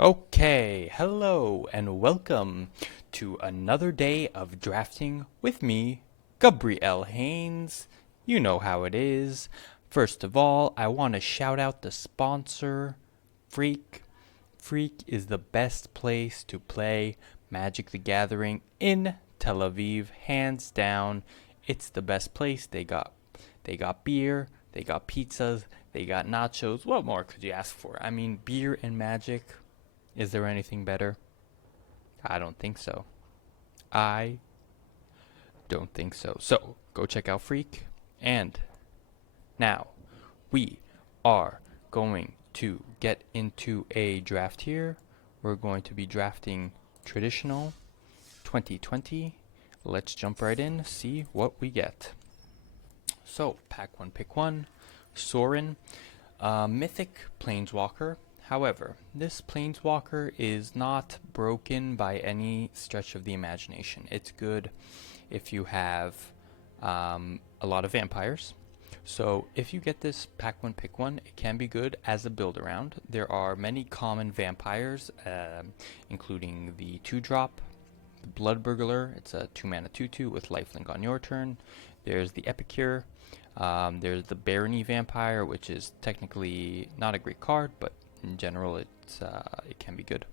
Okay, hello and welcome to another day of drafting with me, Gabriel Haynes. You know how it is. First of all, I want to shout out the sponsor, Freak. Freak is the best place to play Magic the Gathering in Tel Aviv, hands down. It's the best place. They got beer, they got pizzas, they got nachos. What more could you ask for? I mean, beer and Magic. Is there anything better? I don't think so. I don't think so. So, go check out Freak. And now, we are going to get into a draft here. We're going to be drafting traditional 2020. Let's jump right in, see what we get. So, pack one, pick one. Sorin, Mythic Planeswalker. However, this Planeswalker is not broken by any stretch of the imagination. It's good if you have a lot of vampires. So if you get this pack one, pick one, it can be good as a build around. There are many common vampires, including the 2-drop, the Blood Burglar. It's a 2-mana 2/2 with lifelink on your turn. There's the Epicure. There's the Barony Vampire, which is technically not a great card, but in general, it can be good.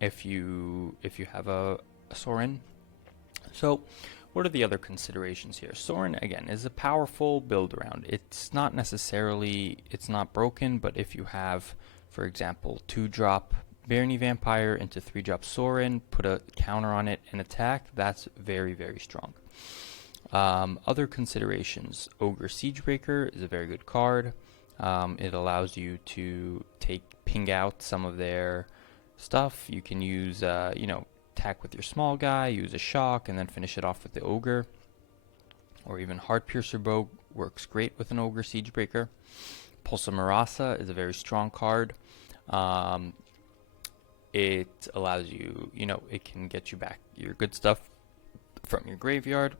If you have a Sorin. So, what are the other considerations here? Sorin, again, is a powerful build around. It's not broken, but if you have, for example, 2-drop Barony Vampire into 3-drop Sorin, put a counter on it and attack, that's very, very strong. Other considerations: Ogre Siegebreaker is a very good card. It allows you to ping out some of their stuff. You can use, attack with your small guy, use a shock, and then finish it off with the Ogre. Or even Heartpiercer Bow works great with an Ogre Siegebreaker. Pulsa Marasa is a very strong card. It allows you, it can get you back your good stuff from your graveyard.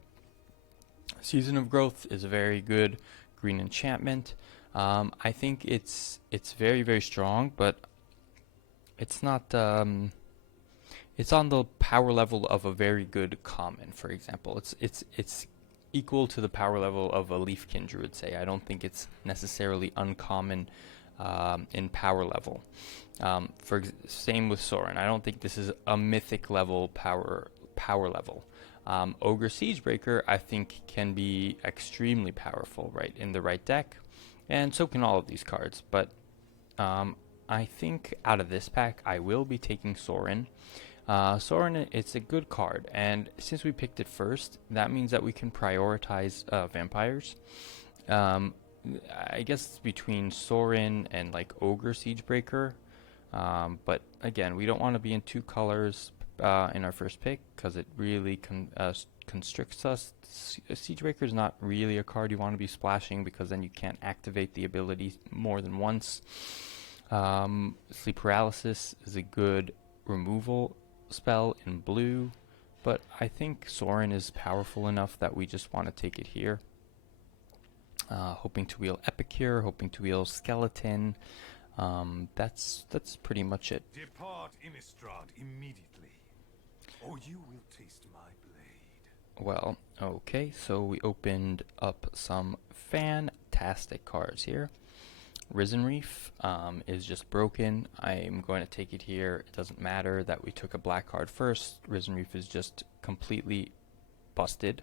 Season of Growth is a very good green enchantment. I think it's very, very strong, but it's not. It's on the power level of a very good common, for example. It's equal to the power level of a Leafkin Druid, say. I don't think it's necessarily uncommon in power level. Same with Sorin. I don't think this is a mythic level power level. Ogre Siegebreaker, I think, can be extremely powerful, right, in the right deck, and so can all of these cards. But I think out of this pack, I will be taking Sorin. Sorin, it's a good card, and since we picked it first, that means that we can prioritize vampires. I guess it's between Sorin and like Ogre Siegebreaker, but again, we don't want to be in 2 colors in our first pick because it really constricts us. Siegebreaker is not really a card you want to be splashing because then you can't activate the ability more than once. Sleep Paralysis is a good removal spell in blue, but I think Sorin is powerful enough that we just want to take it here. Hoping to wheel Epicure, hoping to wheel Skeleton. That's pretty much it. Depart Innistrad immediately, or you will taste my blade. Well, okay, so we opened up some fantastic cards here. Risen Reef is just broken. I'm going to take it here. It doesn't matter that we took a black card first. Risen Reef is just completely busted.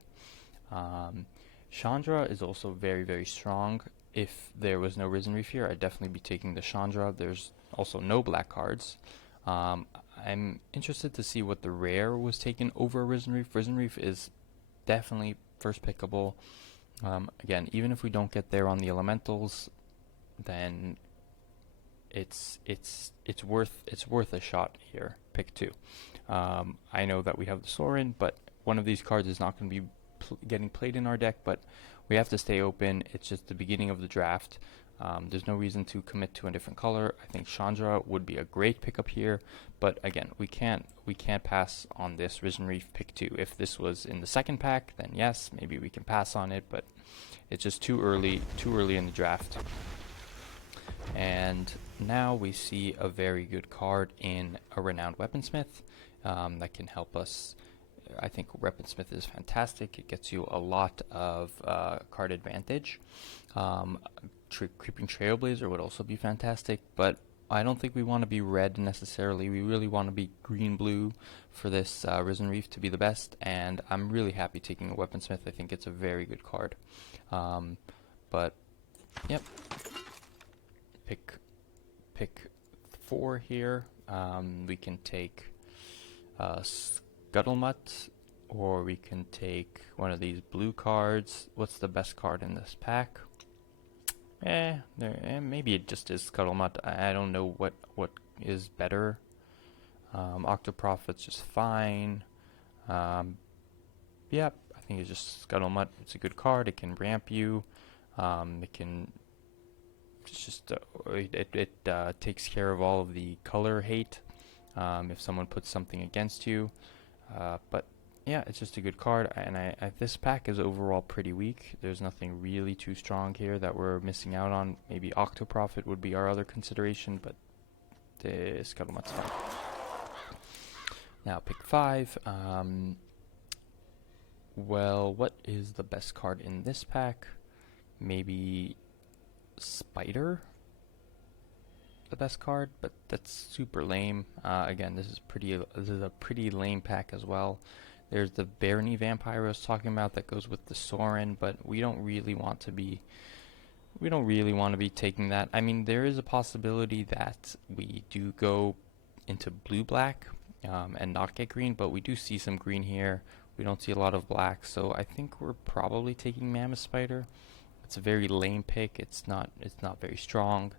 Chandra is also very, very strong. If there was no Risen Reef here, I'd definitely be taking the Chandra. There's also no black cards. I'm interested to see what the rare was taken over Risen Reef. Risen Reef is definitely first pickable. Again, even if we don't get there on the elementals, then it's worth a shot here. Pick 2. I know that we have the Sorin, but one of these cards is not going to be getting played in our deck, but we have to stay open. It's just the beginning of the draft. There's no reason to commit to a different color. I think Chandra would be a great pickup here, but again, we can't pass on this Risen Reef pick 2. If this was in the second pack, then yes, maybe we can pass on it, but it's just too early in the draft. And now we see a very good card in a Renowned Weaponsmith that can help us. I think Weaponsmith is fantastic. It gets you a lot of card advantage. Creeping Trailblazer would also be fantastic, but I don't think we want to be red necessarily. We really want to be green-blue for this Risen Reef to be the best, and I'm really happy taking a Weaponsmith. I think it's a very good card. But, yep. Pick 4 here. We can take Scuttlemutt, or we can take one of these blue cards. What's the best card in this pack? Maybe it just is Scuttlemutt. I don't know what is better. Octoprofit's just fine. Yep, I think it's just Scuttlemutt. It's a good card. It can ramp you. It can it takes care of all of the color hate if someone puts something against you. But yeah, it's just a good card, and this pack is overall pretty weak. There's nothing really too strong here that we're missing out on. Maybe Octoprofit would be our other consideration, but the Scuttlemutt's fine. Now pick 5. Well, what is the best card in this pack? Maybe Spider, the best card, but that's super lame. Again, this is a pretty lame pack as well. There's the Barony Vampire I was talking about that goes with the Sorin, but we don't really want to be taking that. I mean, there is a possibility that we do go into blue-black and not get green, but we do see some green here. We don't see a lot of black, so I think we're probably taking Mammoth Spider. It's a very lame pick. It's not very strong.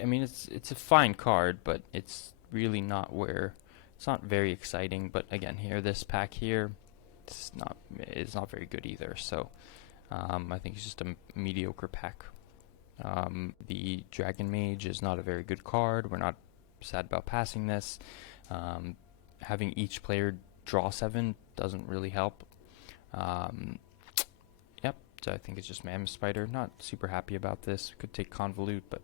I mean, it's a fine card, but it's really not it's not very exciting. But again, here, this pack here, it's not very good either. So I think it's just a mediocre pack. The Dragon Mage is not a very good card. We're not sad about passing this. Having each player draw 7 doesn't really help. Yep, so I think it's just Mammoth Spider. Not super happy about this. Could take Convolute, but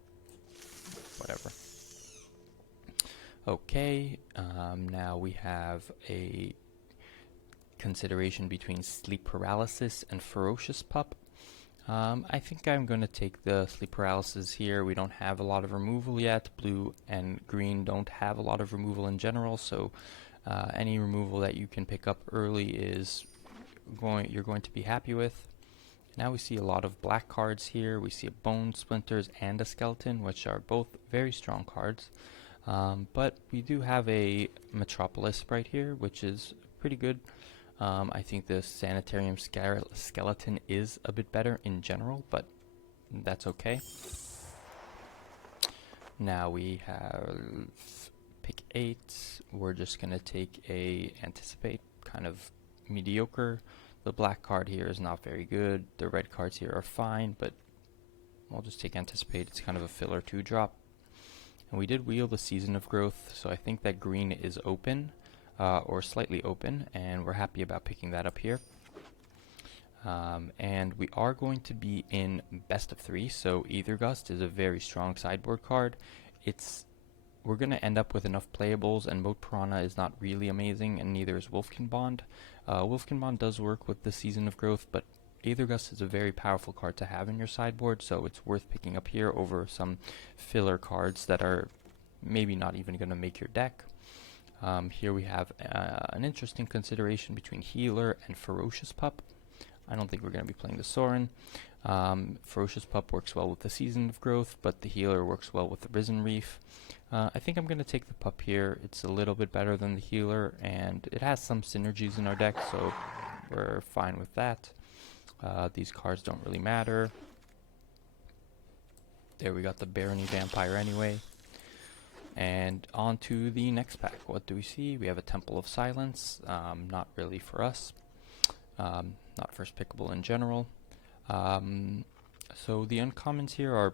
whatever. Okay, now we have a consideration between Sleep Paralysis and Ferocious Pup. I think I'm going to take the Sleep Paralysis here. We don't have a lot of removal yet. Blue and green don't have a lot of removal in general, so any removal that you can pick up early you're going to be happy with. Now we see a lot of black cards here. We see a Bone Splinters and a Skeleton, which are both very strong cards. But we do have a Metropolis Sprite here, which is pretty good. I think the Sanitarium Skeleton is a bit better in general, but that's okay. Now we have pick 8. We're just going to take a Anticipate, kind of mediocre. The black card here is not very good. The red cards here are fine, but we'll just take Anticipate. It's kind of a filler 2-drop. And we did wheel the Season of Growth, so I think that green is open, or slightly open, and we're happy about picking that up here. And we are going to be in best of 3, so Aether Gust is a very strong sideboard card. We're going to end up with enough playables, and Moat Piranha is not really amazing, and neither is Wolfkin Bond. Wolfkin Bond does work with the Season of Growth, but Aether Gust is a very powerful card to have in your sideboard, so it's worth picking up here over some filler cards that are maybe not even going to make your deck. Here we have an interesting consideration between Healer and Ferocious Pup. I don't think we're going to be playing the Sorin. Ferocious Pup works well with the Season of Growth, but the Healer works well with the Risen Reef. I think I'm going to take the Pup here. It's a little bit better than the Healer, and it has some synergies in our deck, so we're fine with that. These cards don't really matter. There, we got the Barony Vampire anyway. And on to the next pack. What do we see? We have a Temple of Silence. Not really for us. Not first pickable in general. So the uncommons here are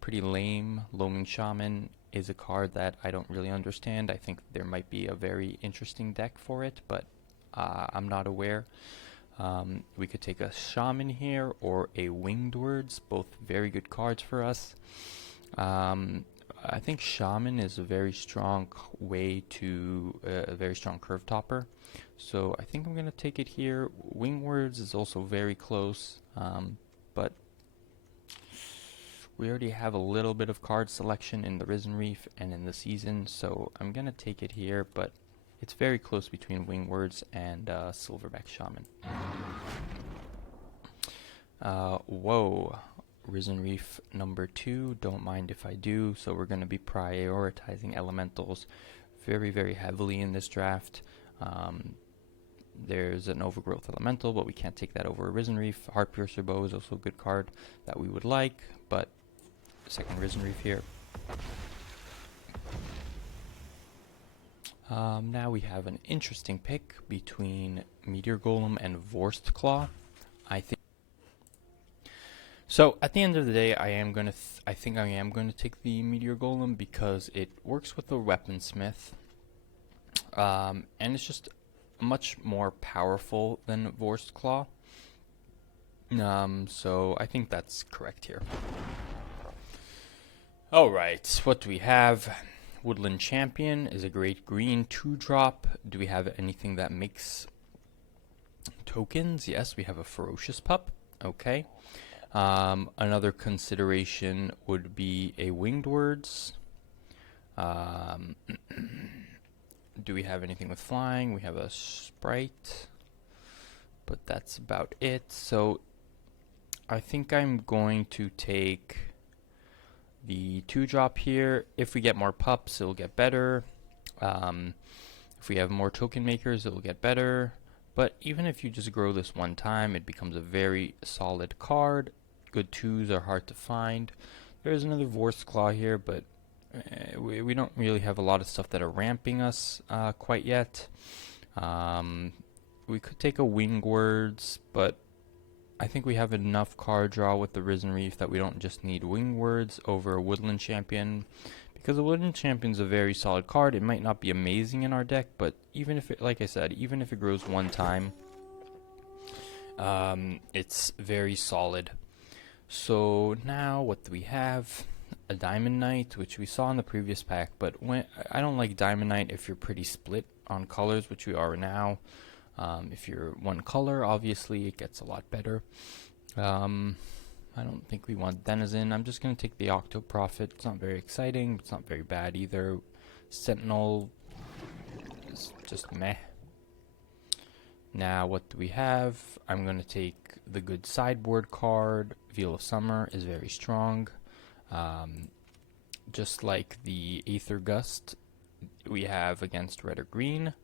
pretty lame. Loaming Shaman is a card that I don't really understand. I think there might be a very interesting deck for it, but I'm not aware. We could take a Shaman here or a Winged Words, both very good cards for us. I think Shaman is a very strong way to a very strong curve topper. So I think I'm going to take it here. Wingwords is also very close, but we already have a little bit of card selection in the Risen Reef and in the season, so I'm going to take it here, but it's very close between Wingwords and Silverback Shaman. Whoa. Risen Reef number 2, don't mind if I do. So we're going to be prioritizing elementals very, very heavily in this draft. There's an Overgrowth Elemental, but we can't take that over a Risen Reef. Heartpiercer Bow is also a good card that we would like, but second Risen Reef here. Now we have an interesting pick between Meteor Golem and Vorst Claw. I think so. At the end of the day, I think I am going to take the Meteor Golem because it works with the Weaponsmith, and it's just much more powerful than Vorst Claw. So I think that's correct here. Alright, what do we have? Woodland Champion is a great green 2-drop. Do we have anything that makes tokens? Yes, we have a Ferocious Pup. Okay. Another consideration would be a Winged Words. Do we have anything with flying? We have a Sprite, but that's about it. So I think I'm going to take the 2-drop here. If we get more pups, it'll get better. If we have more token makers, it'll get better. But even if you just grow this one time, it becomes a very solid card. Good 2s are hard to find. There's another Vorst Claw here, but we don't really have a lot of stuff that are ramping us quite yet. We could take a Wingwords, but I think we have enough card draw with the Risen Reef that we don't just need Wingwords over a Woodland Champion, because the Woodland Champion's a very solid card. It might not be amazing in our deck, but even if it, like I said, even if it grows one time, it's very solid. So now what do we have? A Diamond Knight, which we saw in the previous pack, but I don't like Diamond Knight if you're pretty split on colors, which we are now. If you're one color, obviously it gets a lot better. I don't think we want Denizen. I'm just going to take the Octo Prophet. It's not very exciting, but it's not very bad either. Sentinel is just meh. Now what do we have? I'm going to take the good sideboard card. Veil of Summer is very strong. Just like the Aether Gust we have against red or green,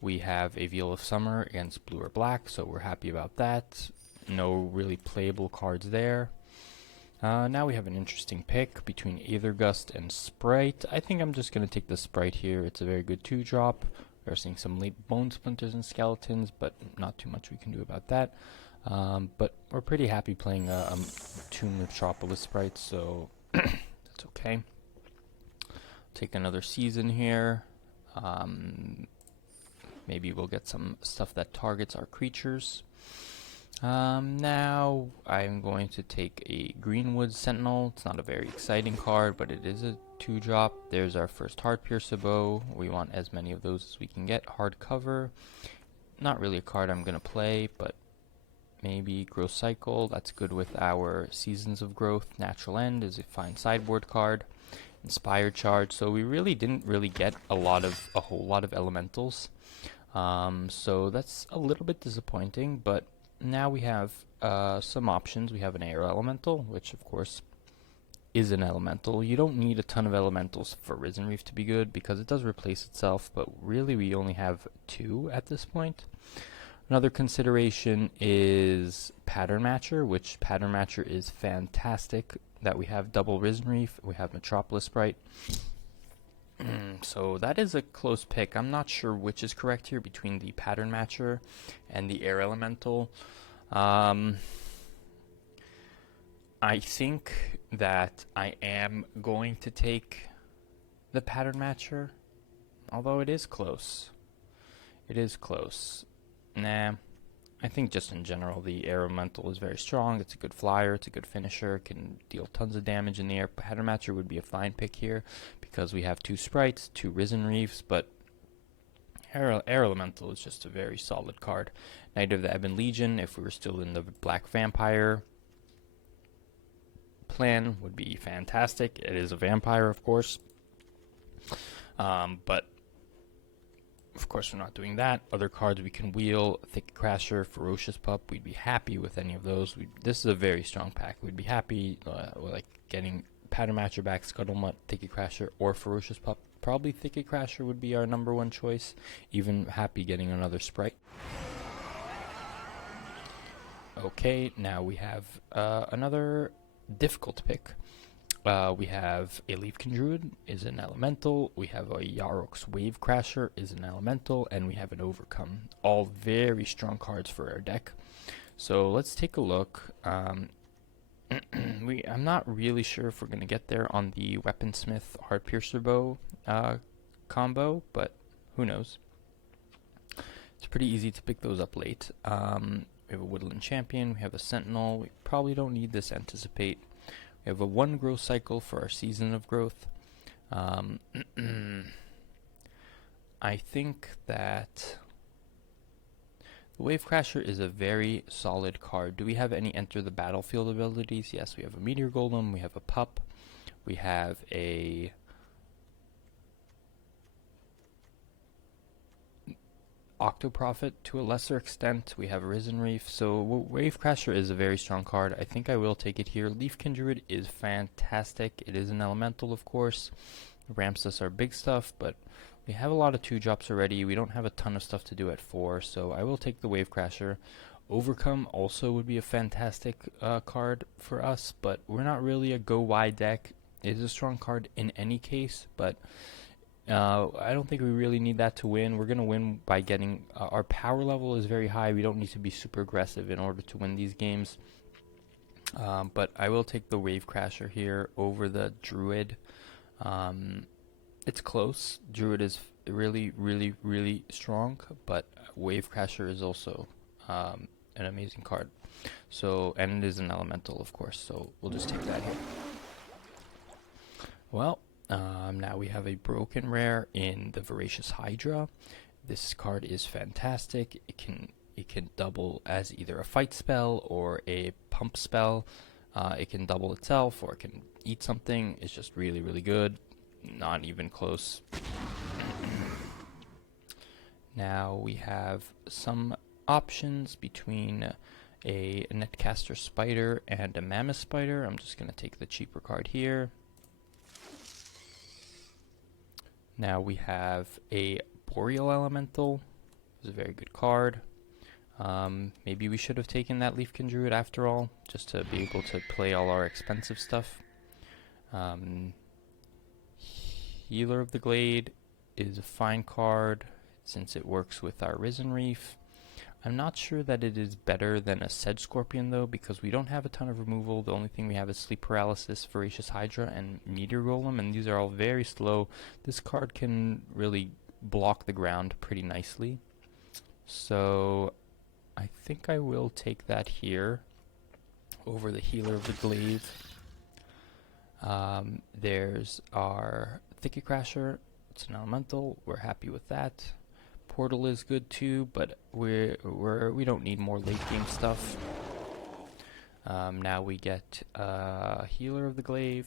we have a Veil of Summer against blue or black, so we're happy about that. No really playable cards there. Now we have an interesting pick between Aether Gust and Sprite. I think I'm just going to take the Sprite here. It's a very good 2-drop. We're seeing some late Bone Splinters and Skeletons, but not too much we can do about that. But we're pretty happy playing a 2 Metropolis Sprite, so that's okay. Take another season here. Maybe we'll get some stuff that targets our creatures. Now I'm going to take a Greenwood Sentinel. It's not a very exciting card, but it is a 2-drop. There's our first Heartpiercer Bow. We want as many of those as we can get. Hardcover. Not really a card I'm going to play, but maybe Growth Cycle. That's good with our Seasons of Growth. Natural End is a fine sideboard card. Inspired Charge. So we really didn't get a whole lot of elementals. So that's a little bit disappointing, but now we have some options. We have an Air Elemental, which of course is an elemental. You don't need a ton of elementals for Risen Reef to be good because it does replace itself, but really we only have 2 at this point. Another consideration is Pattern Matcher, which Pattern Matcher is fantastic. That we have double Risen Reef, we have Metropolis Sprite. So that is a close pick. I'm not sure which is correct here between the Pattern Matcher and the Air Elemental. I think that I am going to take the Pattern Matcher, although it is close. It is close. Nah, I think just in general, the air elemental is very strong. It's a good flyer. It's a good finisher. Can deal tons of damage in the air. Pattern Matcher would be a fine pick here because we have 2 sprites, 2 Risen Reefs, but air elemental is just a very solid card. Knight of the Ebon Legion, if we were still in the Black Vampire plan, would be fantastic. It is a vampire, of course, but of course we're not doing that. Other cards we can wheel: Thicket Crasher, Ferocious Pup. We'd be happy with any of those. This is a very strong pack. We'd be happy with like getting Pattern Matcher back, Scuttlemutt, Thicket Crasher, or Ferocious Pup. Probably Thicket Crasher would be our #1 choice. Even happy getting another sprite. Okay, now we have another difficult pick. We have a Leafkin Druid, is an elemental. We have a Yarok's Wave Crasher, is an elemental, and we have an Overcome. All very strong cards for our deck. So let's take a look. I'm not really sure if we're going to get there on the Weaponsmith Heart Piercer Bow combo, but who knows. It's pretty easy to pick those up late. We have a Woodland Champion, we have a Sentinel. We probably don't need this Anticipate. We have a 1 growth cycle for our Season of Growth. I think that the Wave Crasher is a very solid card. Do we have any Enter the Battlefield abilities? Yes, we have a Meteor Golem, we have a Pup, we have a Octoprophet to a lesser extent. We have Risen Reef. So Wave Crasher is a very strong card. I think I will take it here. Leafkin Druid is fantastic. It is an elemental, of course. Ramps us our big stuff, but we have a lot of 2-drops already. We don't have a ton of stuff to do at 4, so I will take the Wave Crasher. Overcome also would be a fantastic card for us, but we're not really a go wide deck. It is a strong card in any case, but I don't think we really need that to win. We're going to win by getting our power level is very high. We don't need to be super aggressive in order to win these games. But I will take the Wave Crasher here over the Druid. It's close. Druid is really, really, really strong, but Wave Crasher is also an amazing card. So, and it is an elemental, of course, so we'll just take that here. Well, now we have a broken rare in the Voracious Hydra. This card is fantastic. It can double as either a fight spell or a pump spell. It can double itself, or it can eat something. It's just really, really good. Not even close. Now we have some options between a Netcaster Spider and a Mammoth Spider. I'm just going to take the cheaper card here. Now we have a Boreal Elemental. It's a very good card. Maybe we should have taken that Leafkin Druid after all, just to be able to play all our expensive stuff. Healer of the Glade is a fine card since it works with our Risen Reef. I'm not sure that it is better than a Sedge Scorpion though, because we don't have a ton of removal. The only thing we have is Sleep Paralysis, Voracious Hydra, and Meteor Golem, and these are all very slow. This card can really block the ground pretty nicely. So I think I will take that here over the Healer of the Glade. There's our Thicket Crasher. It's an elemental. We're happy with that. Portal is good too, but we don't need more late game stuff. Now we get Healer of the Glade,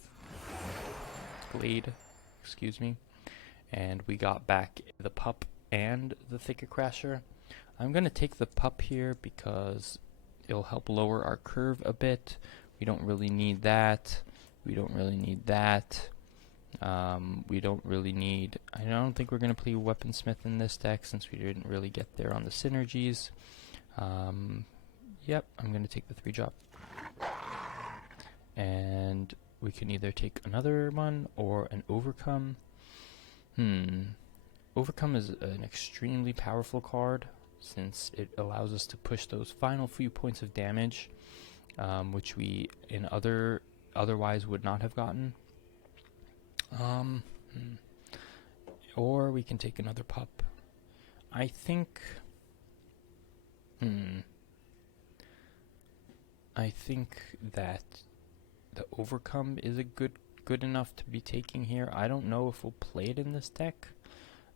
excuse me, and we got back the Pup and the Thicket Crasher. I'm gonna take the Pup here because it'll help lower our curve a bit. We don't really need that. We don't really need that. We don't really need... I don't think we're going to play Weaponsmith in this deck since we didn't really get there on the synergies. Yep, I'm going to take the 3-drop. And we can either take another one or an Overcome. Overcome is an extremely powerful card since it allows us to push those final few points of damage, which we otherwise would not have gotten. Or we can take another Pup. I think I think that the Overcome is a good enough to be taking here. I don't know if we'll play it in this deck.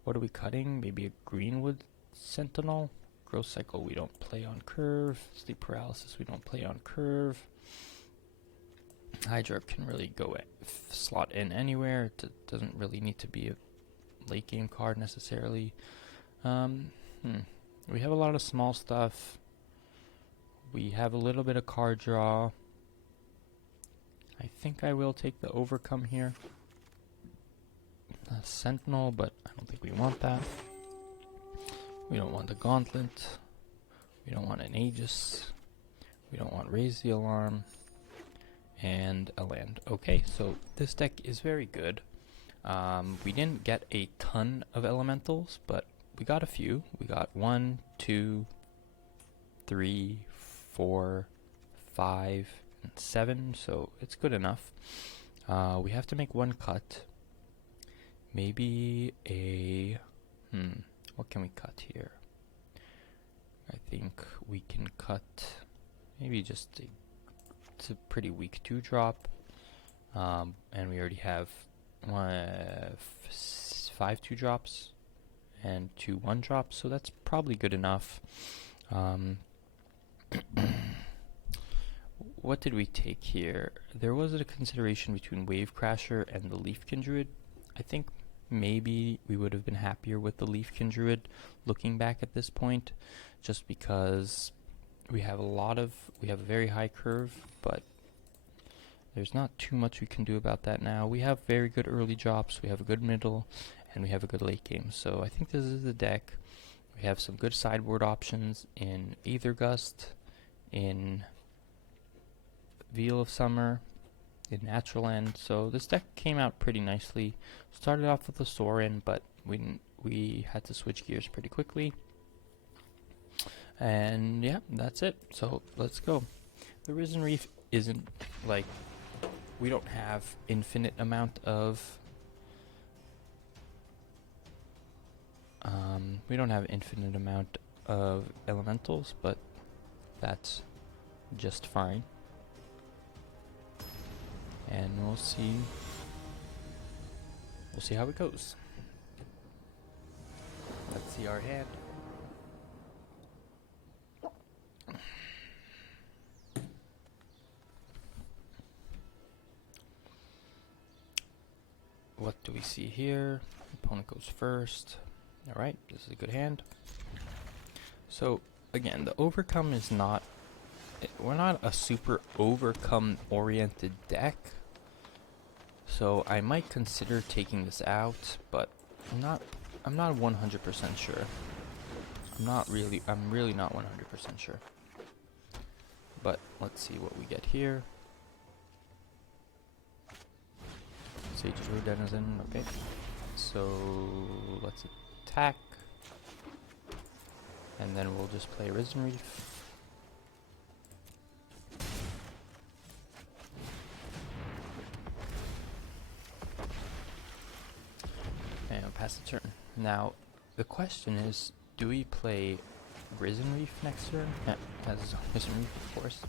What are we cutting? Maybe a Greenwood Sentinel? Growth Cycle we don't play on curve. Sleep Paralysis we don't play on curve. Hydra can really go slot in anywhere. It doesn't really need to be a late game card necessarily. We have a lot of small stuff. We have a little bit of card draw. I think I will take the Overcome here. A Sentinel, but I don't think we want that. We don't want the Gauntlet. We don't want an Aegis. We don't want Raise the Alarm. And a land. Okay, so this deck is very good. We didn't get a ton of elementals, but we got a few. We got 1, 2, 3, 4, 5, and 7, so it's good enough. We have to make one cut. Maybe a... what can we cut here? I think we can cut maybe just it's a pretty weak 2-drop. And we already have 5 2-drops and 2 1-drops, so that's probably good enough. What did we take here? There was a consideration between Wave Crasher and the Leafkin Druid. I think maybe we would have been happier with the Leafkin Druid looking back at this point, just because we have a very high curve, but there's not too much we can do about that now. We have very good early drops, we have a good middle, and we have a good late game. So I think this is the deck. We have some good sideboard options in Aether Gust, in Veil of Summer, in Natural End. So this deck came out pretty nicely. Started off with a Sorin, but we had to switch gears pretty quickly. And yeah, that's it. So let's go. The Risen Reef isn't like, we don't have infinite amount of elementals, but that's just fine. And we'll see how it goes. Let's see our hand. What do we see here? Opponent goes first. Alright, this is a good hand. So, again, the Overcome is not... we're not a super Overcome oriented deck. So I might consider taking this out, but I'm not 100% sure. I'm really not 100% sure. But let's see what we get here. Sage Druid Denizen, okay. So let's attack. And then we'll just play Risen Reef. And pass the turn. Now, the question is, do we play Risen Reef next turn? As Risen Reef, of course.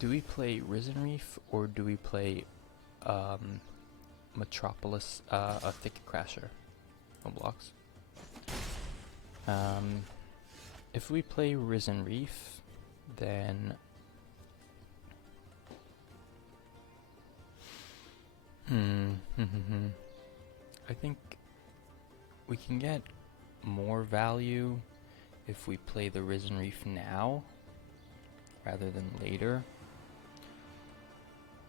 Do we play Risen Reef, or do we play Metropolis, a Thicket Crasher? No blocks. If we play Risen Reef, then I think we can get more value if we play the Risen Reef now rather than later.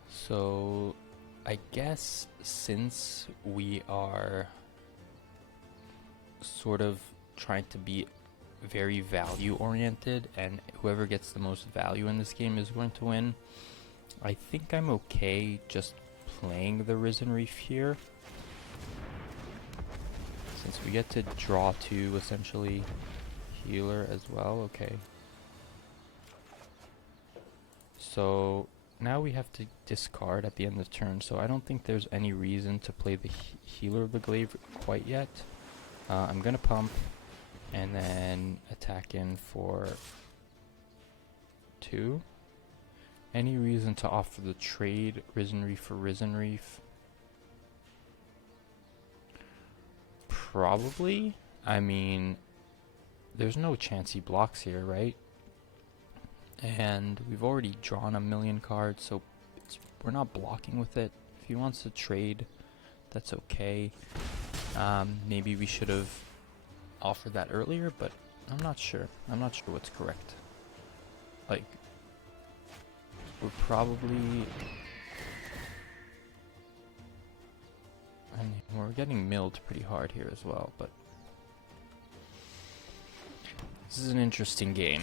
So I guess since we are sort of trying to be very value oriented, and whoever gets the most value in this game is going to win, I think I'm okay just playing the Risen Reef here, since we get to draw 2 essentially, healer as well. Okay, so now we have to discard at the end of the turn, so I don't think there's any reason to play the Healer of the Glaive quite yet. I'm gonna pump and then attack in for 2. Any reason to offer the trade Risen Reef for Risen Reef? Probably. I mean, there's no chance he blocks here, right? And we've already drawn a million cards, so we're not blocking with it. If he wants to trade, that's okay. Maybe we should have offered that earlier, but I'm not sure. I'm not sure what's correct. Like, we're probably... I mean, we're getting milled pretty hard here as well, but... This is an interesting game.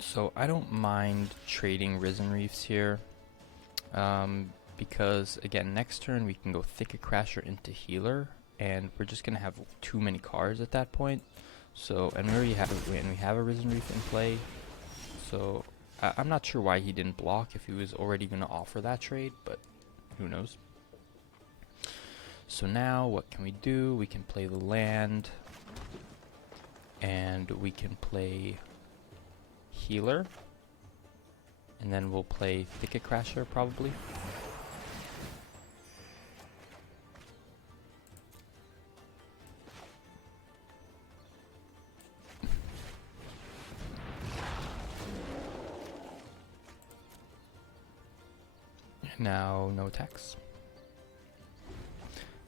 So I don't mind trading Risen Reefs here. Because, again, next turn we can go Thicket Crasher into Healer, and we're just going to have too many cards at that point. So, and we already have a Risen Reef in play. So, I'm not sure why he didn't block if he was already going to offer that trade, but who knows. So now, what can we do? We can play the land, and we can play Healer, and then we'll play Thicket Crasher probably. Now, no attacks.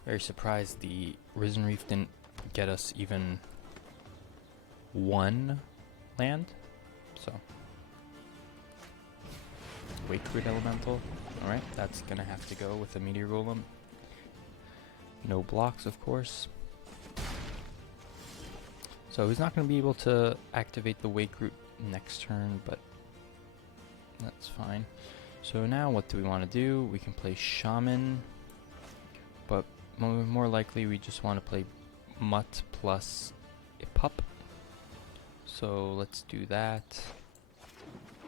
Very surprised the Risen Reef didn't get us even one land. So, Wake Root Elemental. Alright, that's gonna have to go with a Meteor Golem. No blocks, of course. So he's not gonna be able to activate the Wake Root next turn, but that's fine. So now what do we want to do? We can play Shaman, but more likely we just want to play Mutt plus a Pup. So let's do that.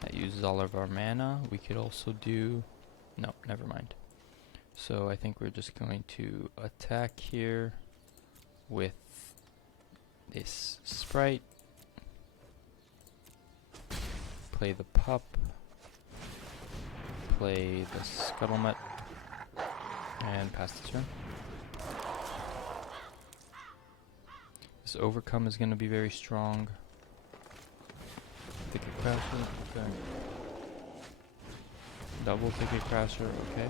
That uses all of our mana. We could also do... No, never mind. So I think we're just going to attack here with this Sprite. Play the Pup. Play the Scuttlemutt, and pass the turn. This Overcome is going to be very strong. Thicket Crasher, okay. Double Thicket Crasher, okay.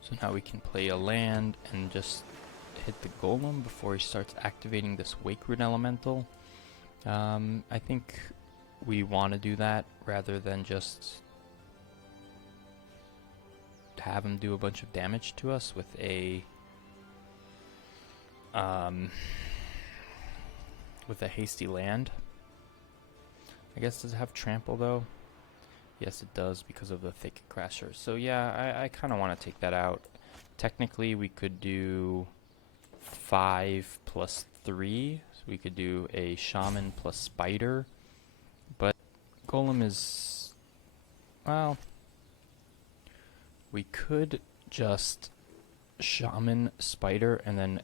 So now we can play a land and just hit the Golem before he starts activating this Wake Root Elemental. I think we want to do that rather than just have him do a bunch of damage to us with a hasty land. I guess does it have trample though? Yes, it does because of the Thicket Crasher. So yeah, I kind of want to take that out. Technically, we could do 5 plus 3. So we could do a Shaman plus Spider. But Golem is... Well... We could just Shaman, Spider, and then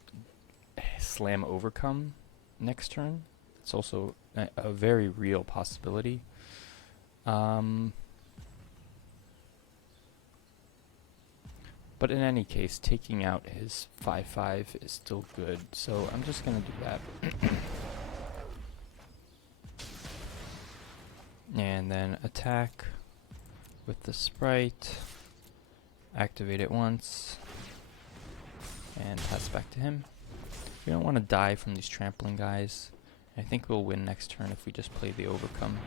slam Overcome next turn. It's also a very real possibility. But in any case, taking out his 5/5 is still good, so I'm just going to do that. And then attack with the Sprite. Activate it once. And pass back to him. We don't want to die from these trampling guys. I think we'll win next turn if we just play the Overcome.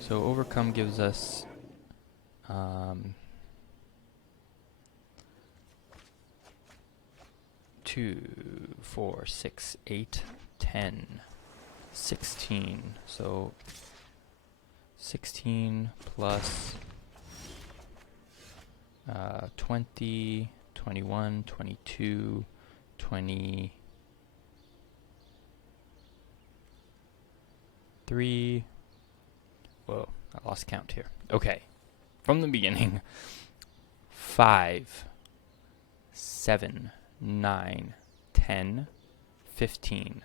So Overcome gives us... 2, 4, 6, 8, 10, 16. So 16 plus 20, 21, 22, 23. Whoa, I lost count here. Okay, from the beginning. 5, 7, 9, 10, 15.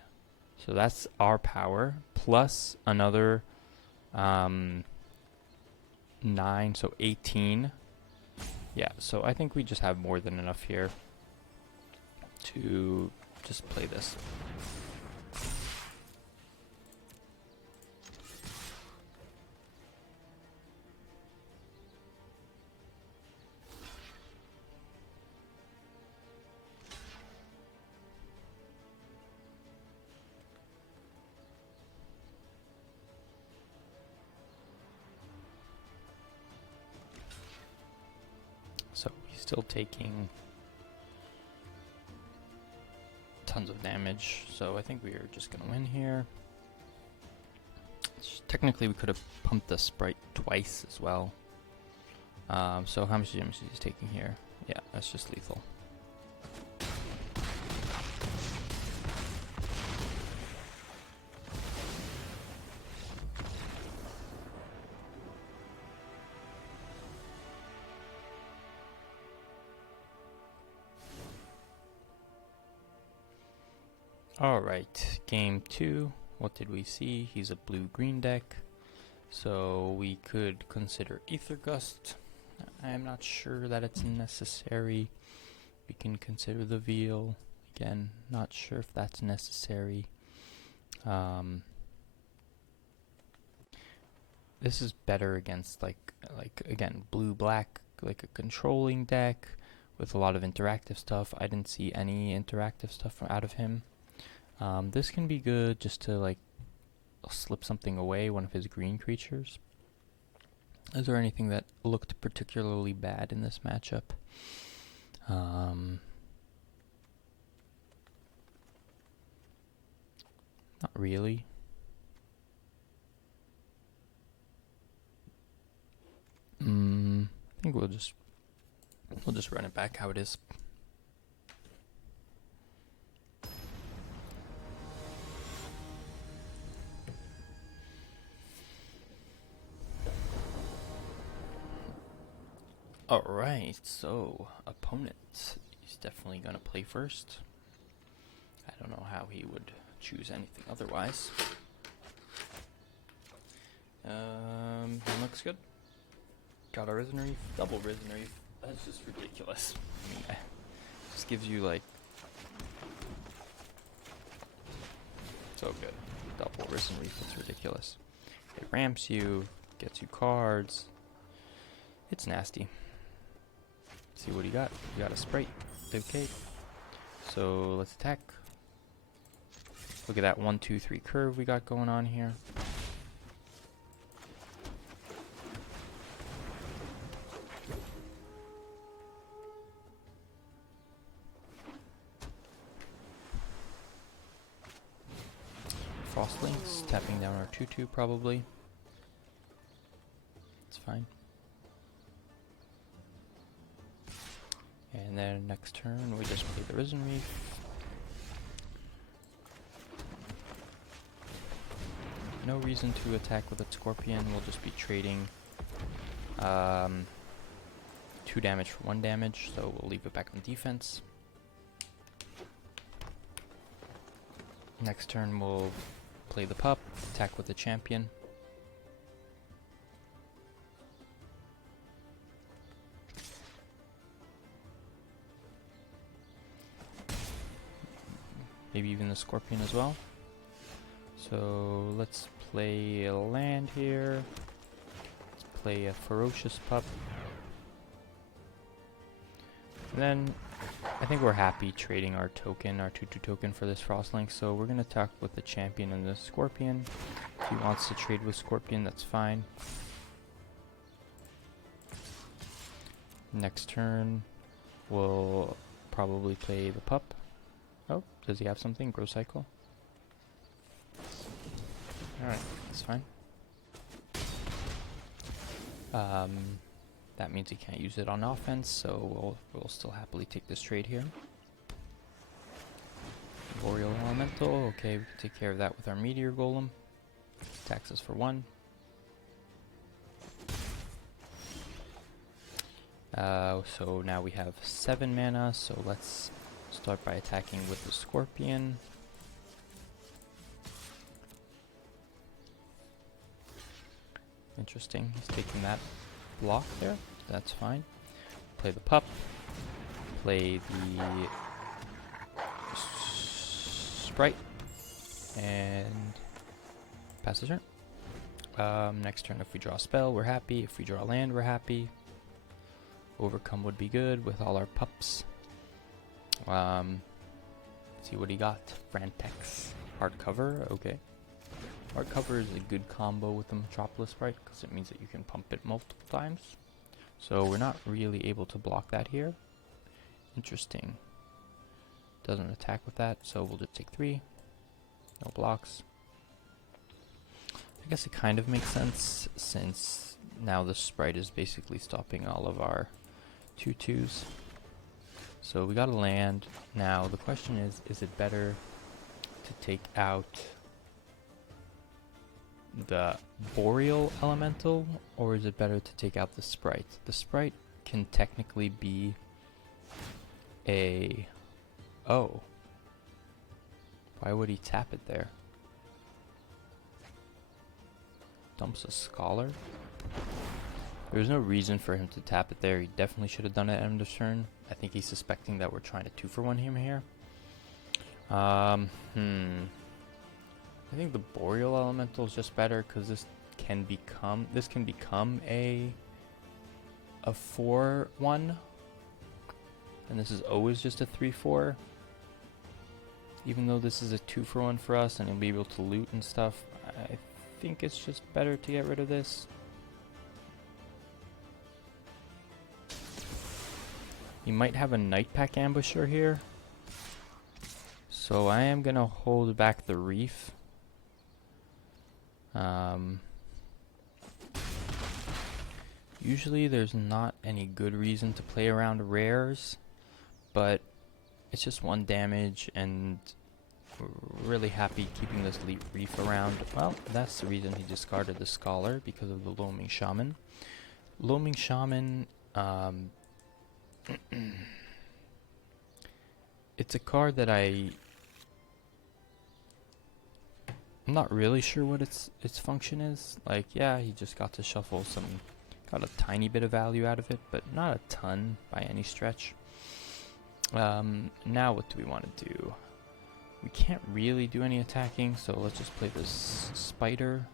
So that's our power, plus another 9, so 18. Yeah, so I think we just have more than enough here to just play this. So he's still taking tons of damage, so I think we are just gonna win here. Technically we could have pumped the sprite twice as well. So how much damage is he taking here? Yeah, that's just lethal. Alright, game 2. What did we see? He's a blue-green deck. So we could consider Ether Gust. I'm not sure that it's necessary. We can consider the Veil. Again, not sure if that's necessary. This is better against like again, blue-black, like a controlling deck with a lot of interactive stuff. I didn't see any interactive stuff out of him. This can be good just to like slip something away, one of his green creatures. Is there anything that looked particularly bad in this matchup? Not really. I think we'll just run it back how it is. Alright, so opponent is definitely going to play first. I don't know how he would choose anything otherwise. Looks good. Got a Risen Reef, double Risen Reef. That's just ridiculous. I mean, it just gives you like so good. Double Risen Reef, it's ridiculous. It ramps you, gets you cards. It's nasty. See what he got. You got a Sprite. Okay. So let's attack. Look at that 1, 2, 3 curve we got going on here. Frostlinks, tapping down our 2/2 probably. It's fine. And then next turn we just play the Risen Reef. No reason to attack with a Scorpion. We'll just be trading 2 damage for 1 damage, so we'll leave it back on defense. Next turn we'll play the pup, attack with the champion. Maybe even the Scorpion as well. So let's play a land here. Let's play a Ferocious Pup. And then I think we're happy trading our token, our 2/2 token for this Frostlink. So we're going to attack with the champion and the Scorpion. If he wants to trade with Scorpion, that's fine. Next turn, we'll probably play the pup. Oh, does he have something? Grow Cycle? Alright, that's fine. That means he can't use it on offense, so we'll still happily take this trade here. Boreal Elemental, okay, we can take care of that with our Meteor Golem. Attacks us for 1. So now we have 7 mana, so let's Start by attacking with the Scorpion. Interesting, he's taking that block there. That's fine. Play the pup. Play the sprite. And pass the turn. Next turn, if we draw a spell, we're happy. If we draw land, we're happy. Overcome would be good with all our pups. See what he got. Frantex. Hardcover, okay. Hardcover is a good combo with the Metropolis sprite because it means that you can pump it multiple times. So we're not really able to block that here. Interesting. Doesn't attack with that, so we'll just take 3. No blocks. I guess it kind of makes sense since now the sprite is basically stopping all of our 2/2s. So we got a land. Now the question is it better to take out the Boreal Elemental, or is it better to take out the sprite? The sprite can technically be a... Oh. Why would he tap it there? Dumps a Scholar? There's no reason for him to tap it there. He definitely should have done it at end of turn. I think he's suspecting that we're trying to 2-for-1 him here. I think the Boreal Elemental is just better because this can become a 4-1, and this is always just a 3-4. Even though this is a 2-for-1 for us, and he'll be able to loot and stuff, I think it's just better to get rid of this. He might have a Night Pack Ambusher here, so I am gonna hold back the Reef. Usually there's not any good reason to play around rares, but it's just 1 damage, and we're really happy keeping this Reef around. Well, that's the reason he discarded the Scholar, because of the Loaming Shaman. Loaming Shaman, it's a card that I'm not really sure what its function is. Like, yeah, he just got to shuffle got a tiny bit of value out of it, but not a ton by any stretch. Now what do we want to do? We can't really do any attacking, so let's just play this Spider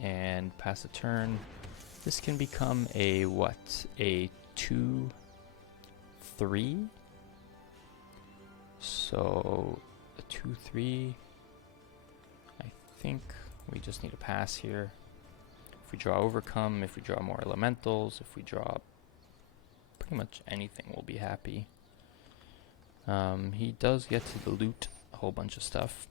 and pass the turn. This can become a what? A 2-3? So a 2-3. I think we just need a pass here. If we draw Overcome, if we draw more Elementals, if we draw pretty much anything, we'll be happy. He does get to loot a whole bunch of stuff.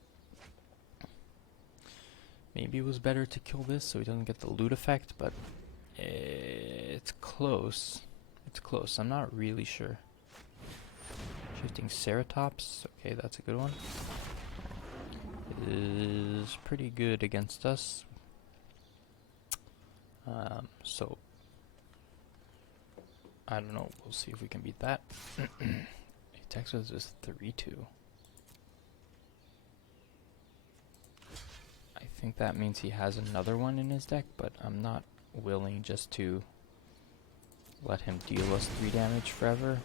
Maybe it was better to kill this so he doesn't get the loot effect, but it's close. It's close. I'm not really sure. Shifting Ceratops. Okay, that's a good one. It is pretty good against us. So I don't know. We'll see if we can beat that. Texas is 3-2. I think that means he has another one in his deck, but I'm not willing just to let him deal us 3 damage forever.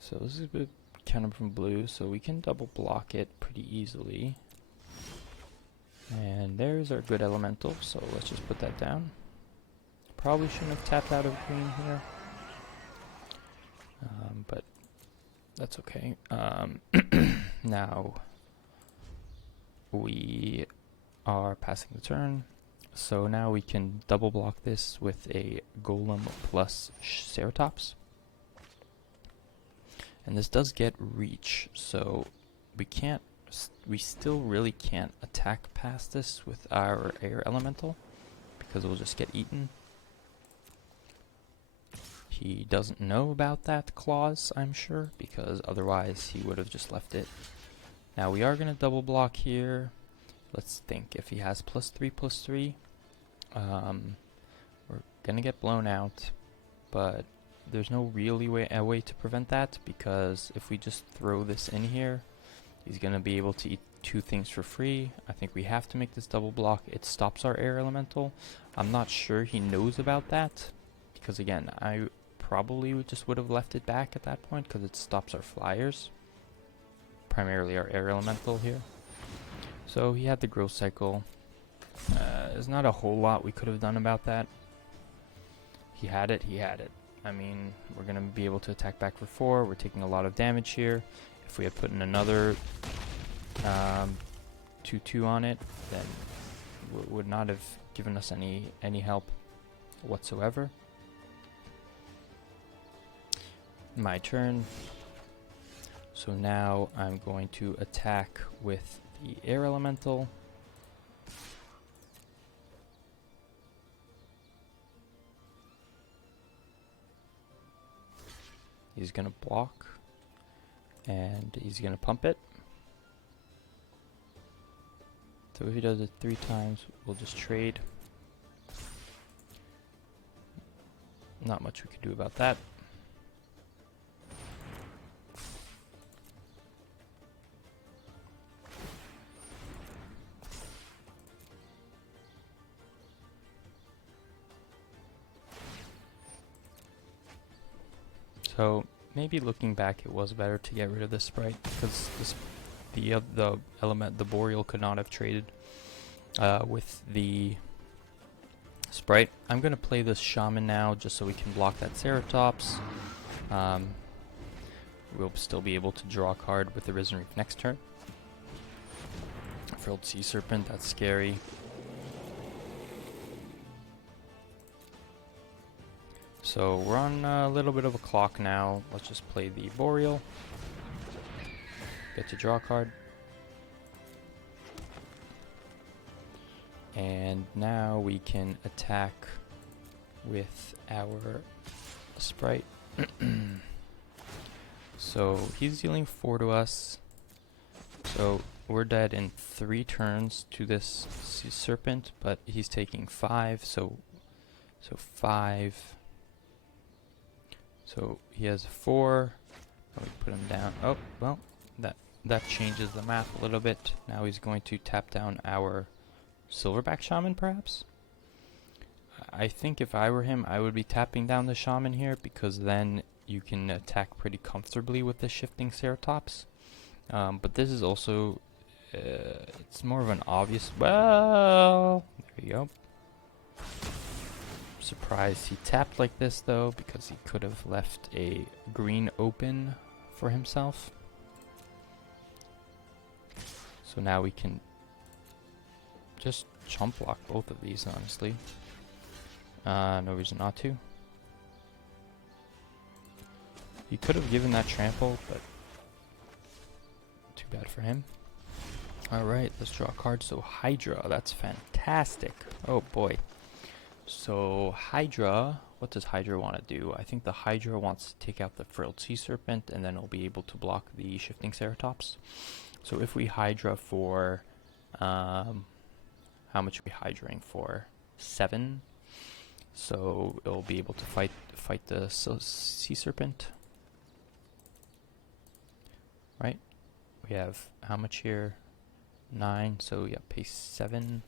So this is a bit counter from blue, so we can double block it pretty easily. And there's our good elemental, so let's just put that down. Probably shouldn't have tapped out of green here. But that's okay. Now we are passing the turn, so now we can double block this with a Golem plus Ceratops. And this does get reach, so we still really can't attack past this with our air elemental because we'll just get eaten. He doesn't know about that clause, I'm sure, because otherwise he would have just left it. Now we are going to double block here. Let's think. If he has +3/+3, we're going to get blown out, but there's no really a way to prevent that, because if we just throw this in here, he's going to be able to eat 2 things for free. I think we have to make this double block. It stops our air elemental. I'm not sure he knows about that, because again, I probably just would have left it back at that point because it stops our flyers, primarily our air elemental here. So he had the growth cycle. There's not a whole lot we could have done about that. He had it. I mean, we're going to be able to attack back for 4. We're taking a lot of damage here. If we had put in another 2/2 on it, then would not have given us any help whatsoever. My turn. So now I'm going to attack with the air elemental. He's gonna block and he's gonna pump it. So if he does it 3 times, we'll just trade. Not much we can do about that. So maybe looking back, it was better to get rid of this sprite, because the element, the Boreal, could not have traded with the sprite. I'm gonna play this Shaman now, just so we can block that Ceratops. We'll still be able to draw a card with the Risen Reef next turn. Frilled Sea Serpent, that's scary. So we're on a little bit of a clock now. Let's just play the Boreal. Get to draw a card. And now we can attack with our sprite. So he's dealing 4 to us. So we're dead in 3 turns to this Sea Serpent, but he's taking 5, so 5. So he has 4. Let me put him down. Oh, well, that changes the math a little bit. Now he's going to tap down our Silverback Shaman, perhaps? I think if I were him, I would be tapping down the Shaman here, because then you can attack pretty comfortably with the shifting Ceratops. But this is also, it's more of an obvious, well, there you go. Surprised he tapped like this though, because he could have left a green open for himself. So now we can just chump block both of these, honestly. No reason not to. He could have given that trample, but too bad for him. Alright, let's draw a card. So Hydra, that's fantastic. Oh boy. So Hydra, what does Hydra want to do? I think the Hydra wants to take out the Frilled Sea Serpent, and then it'll be able to block the shifting Ceratops. So if we Hydra for, how much are we Hydraing for? 7. So it'll be able to fight the Sea Serpent. Right? We have how much here? 9. So yeah, pay 7.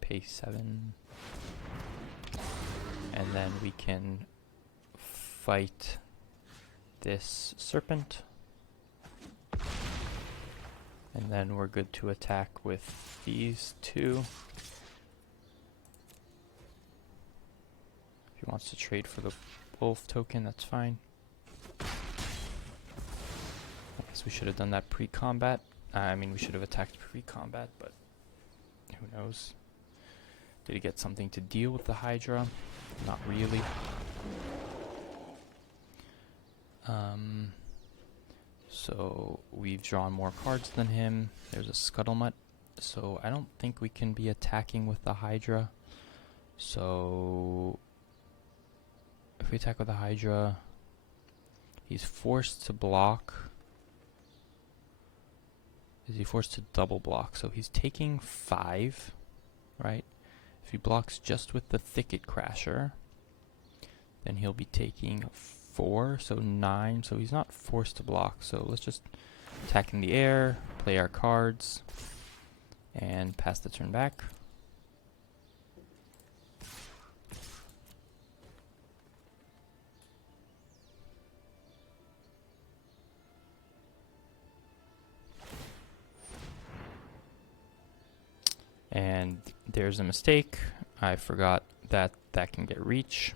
Pay 7. And then we can fight this Serpent. And then we're good to attack with these 2. If he wants to trade for the Wolf token, that's fine. I guess we should have done that pre-combat. I mean, we should have attacked pre-combat, but who knows? Did he get something to deal with the Hydra? Not really. So we've drawn more cards than him. There's a Scuttlemutt. So I don't think we can be attacking with the Hydra. So if we attack with the Hydra, he's forced to block. Is he forced to double block? So he's taking 5, right? If he blocks just with the Thicket Crasher, then he'll be taking 4, so 9. So he's not forced to block. So let's just attack in the air, play our cards, and pass the turn back. And there's a mistake. I forgot that that can get reach.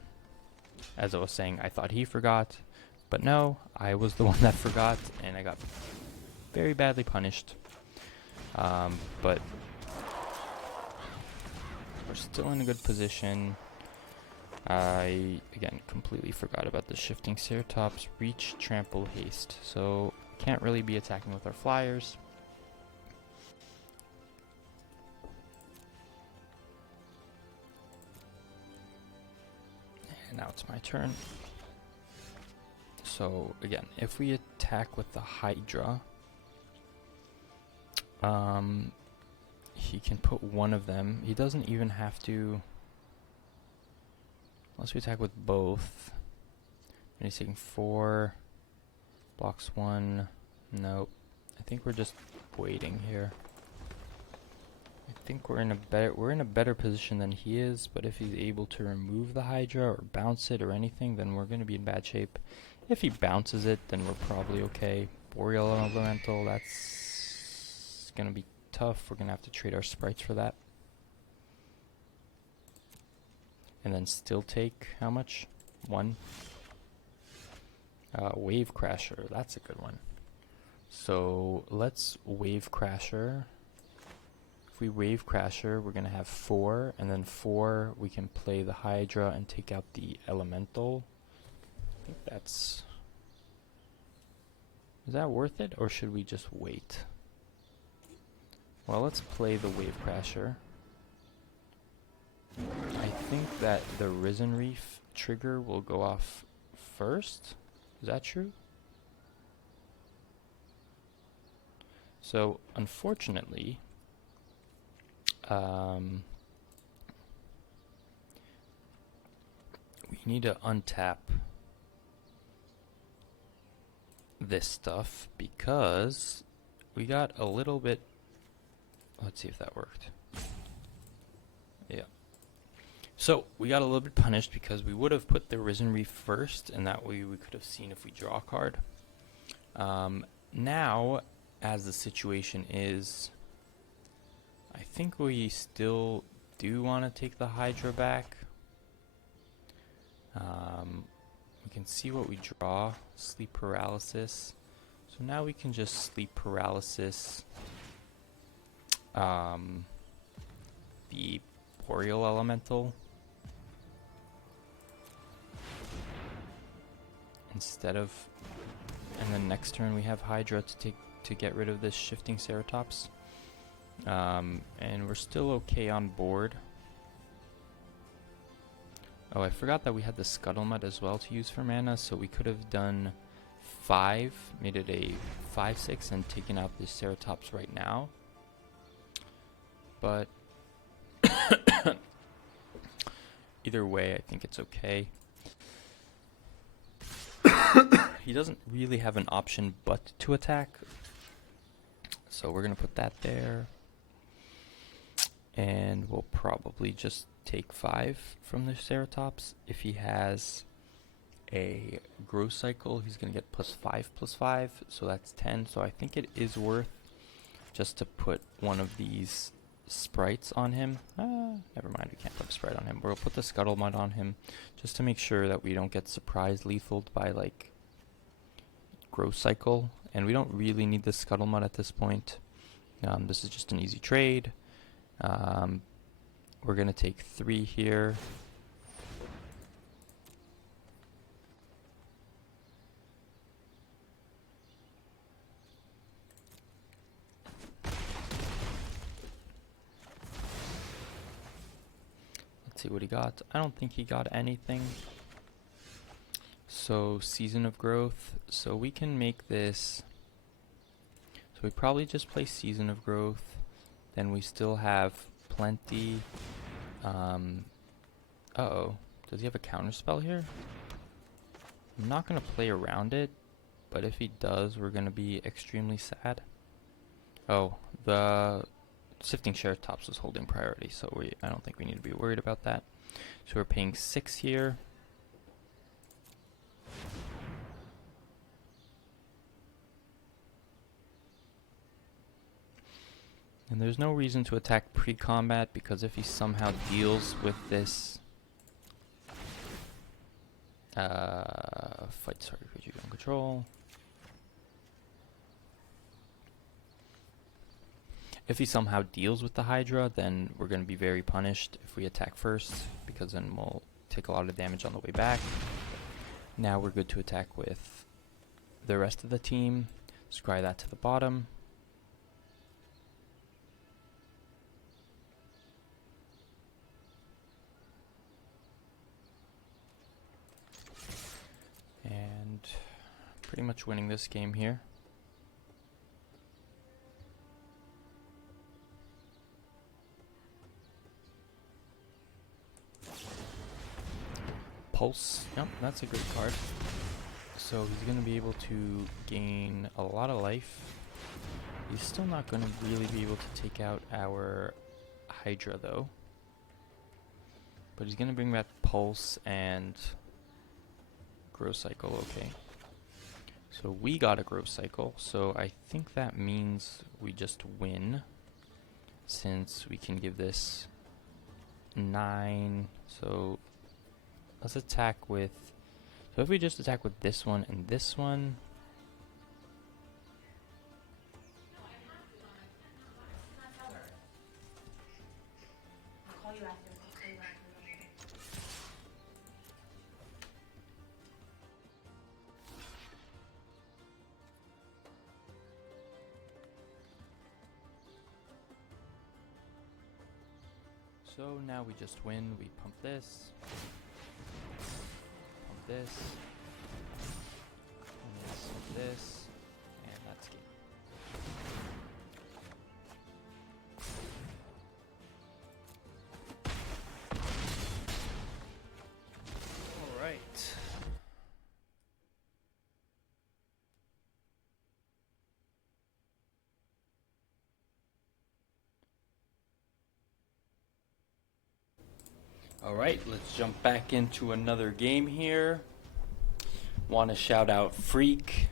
As I was saying, I thought he forgot, but no, I was the one that forgot, and I got very badly punished. But we're still in a good position. I, again, completely forgot about the shifting Ceratops, reach, trample, haste. So can't really be attacking with our flyers. And now it's my turn. So again, if we attack with the Hydra, he can put one of them. He doesn't even have to, unless we attack with both. And he's taking 4, blocks 1. Nope. I think we're just waiting here. I think we're in a better position than he is, but if he's able to remove the Hydra or bounce it or anything, then we're going to be in bad shape. If he bounces it, then we're probably okay. Boreal Elemental, that's going to be tough. We're going to have to trade our sprites for that. And then still take how much? 1. Wave Crasher, that's a good one. So let's Wave Crasher. If we Wave Crasher, we're going to have 4, and then 4, we can play the Hydra and take out the Elemental. I think that's... Is that worth it, or should we just wait? Well, let's play the Wave Crasher. I think that the Risen Reef trigger will go off first. Is that true? So, unfortunately... we need to untap this stuff because we got a little bit. Let's see if that worked. Yeah. So we got a little bit punished because we would have put the Risen Reef first, and that way we could have seen if we draw a card. Now, as the situation is, I think we still do want to take the Hydra back. We can see what we draw. Sleep Paralysis. So now we can just Sleep Paralysis the Boreal Elemental instead of, and then next turn we have Hydra to get rid of this shifting Ceratops. And we're still okay on board. Oh, I forgot that we had the Scuttlemut as well to use for mana, so we could have done 5, made it a 5/6, and taken out the Ceratops right now. But either way, I think it's okay. He doesn't really have an option but to attack, so we're going to put that there. And we'll probably just take 5 from the Ceratops. If he has a growth cycle, he's going to get +5/+5, so that's 10. So I think it is worth just to put one of these sprites on him. Never mind, we can't put a sprite on him. We'll put the Scuttlemut on him just to make sure that we don't get surprise lethaled by like growth cycle. And we don't really need the Scuttlemut at this point. This is just an easy trade. We're going to take 3 here. Let's see what he got. I don't think he got anything. So, Season of Growth. So we can make this. So we probably just play Season of Growth. Then we still have plenty. Uh-oh. Does he have a counterspell here? I'm not going to play around it, but if he does, we're going to be extremely sad. Oh, the Sifting Share Tops was holding priority, so I don't think we need to be worried about that. So we're paying 6 here. And there's no reason to attack pre-combat, because if he somehow deals with this fight, sorry, creature on control. If he somehow deals with the Hydra, then we're going to be very punished if we attack first, because then we'll take a lot of damage on the way back. Now we're good to attack with the rest of the team. Scry that to the bottom. And pretty much winning this game here. Pulse, yep, that's a great card. So he's going to be able to gain a lot of life. He's still not going to really be able to take out our Hydra though. But he's going to bring back Pulse and Growth Cycle, okay. So we got a Growth Cycle, so I think that means we just win, since we can give this 9, so let's attack with, so if we just attack with this one and this one, so now we just win. We pump this, and this, and that's game. All right. Alright, let's jump back into another game here. Want to shout out Freak.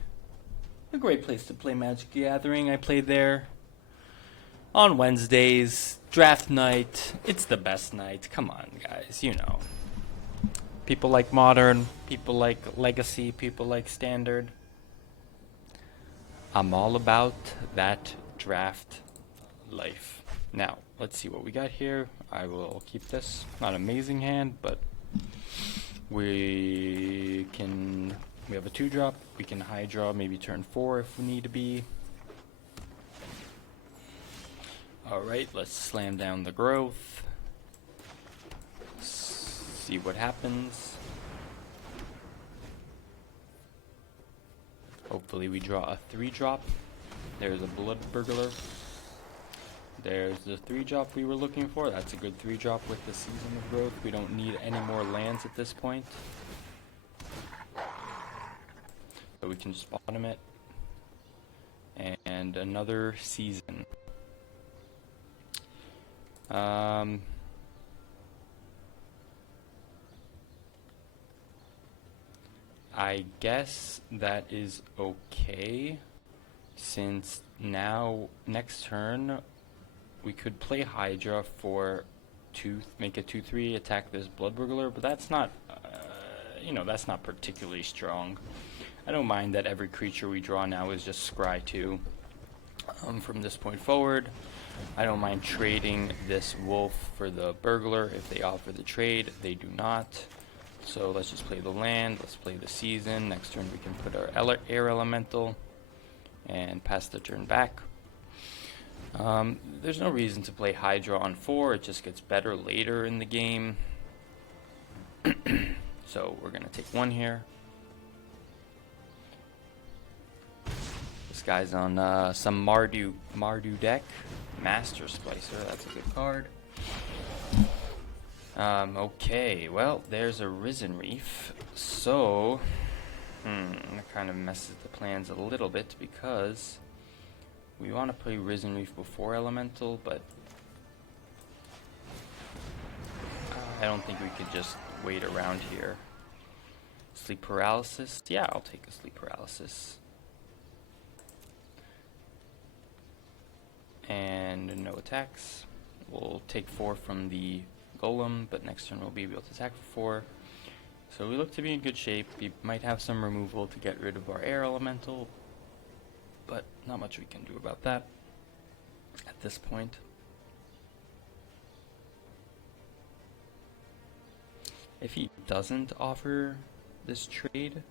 A great place to play Magic the Gathering. I play there on Wednesdays. Draft night. It's the best night. Come on, guys. You know. People like Modern. People like Legacy. People like Standard. I'm all about that draft life. Now, let's see what we got here. I will keep this. Not amazing hand, but we have a 2-drop. We can high draw maybe turn 4 if we need to be. Alright, let's slam down the growth. See what happens. Hopefully we draw a 3-drop. There's a Blood Burglar. There's the 3-drop we were looking for. That's a good 3-drop with the Season of Growth. We don't need any more lands at this point. So we can just bottom it. And another Season. I guess that is okay, since now next turn we could play Hydra for make a 2/3 attack this Blood Burglar, but that's not that's not particularly strong. I don't mind that every creature we draw now is just Scry 2 from this point forward. I don't mind trading this Wolf for the Burglar if they offer the trade. They do not. So let's just play the land, let's play the Season. Next turn we can put our Air Elemental and pass the turn back. There's no reason to play Hydra on 4, it just gets better later in the game. So we're going to take 1 here. This guy's on some Mardu deck. Master Splicer, that's a good card. Okay, well, there's a Risen Reef. So, That kind of messes the plans a little bit because we want to play Risen Reef before Elemental, but I don't think we could just wait around here. Sleep Paralysis? Yeah, I'll take a Sleep Paralysis. And no attacks. We'll take 4 from the Golem, but next turn we'll be able to attack for 4. So we look to be in good shape. We might have some removal to get rid of our Air Elemental, but not much we can do about that at this point. If he doesn't offer this trade,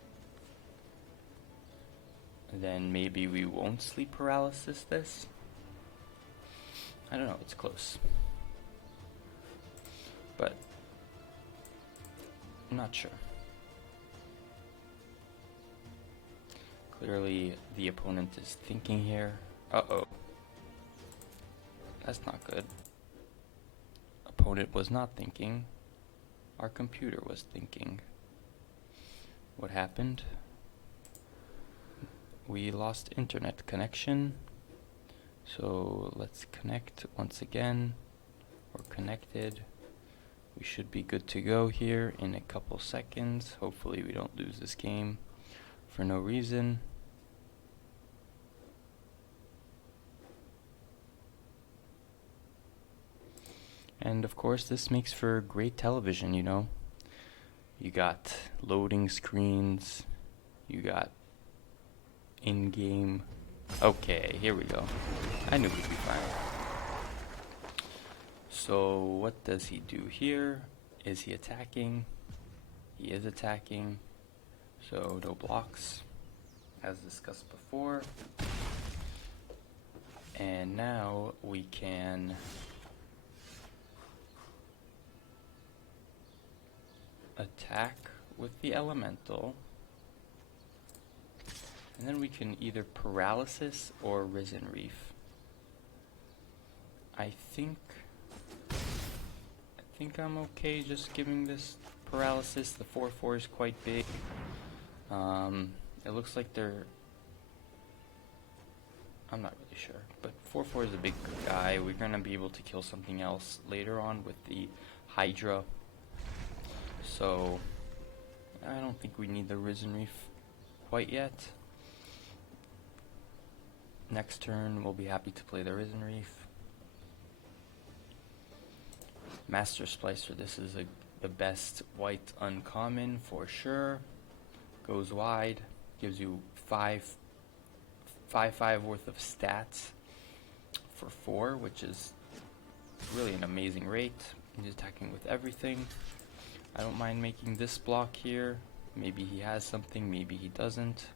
then maybe we won't Sleep Paralysis this. I don't know, it's close. But I'm not sure. Clearly the opponent is thinking here. Uh-oh. That's not good. Opponent was not thinking. Our computer was thinking. What happened? We lost internet connection. So let's connect once again. We're connected. We should be good to go here in a couple seconds. Hopefully we don't lose this game for no reason. And of course this makes for great television, you know. You got loading screens, you got in-game. Okay, here we go. I knew we'd be fine. So what does he do here? Is he attacking? He is attacking. So no blocks, as discussed before. And now we can attack with the Elemental. And then we can either Paralysis or Risen Reef. I think I'm okay just giving this Paralysis. The 4/4 is quite big. It looks like they're... I'm not really sure, but 4/4 is a big guy. We're gonna be able to kill something else later on with the Hydra. So I don't think we need the Risen Reef quite yet. Next turn we'll be happy to play the Risen Reef. Master Splicer, this is the best white uncommon for sure. Goes wide, gives you 5/5 worth of stats for 4, which is really an amazing rate. He's attacking with everything. I don't mind making this block here. Maybe he has something, maybe he doesn't.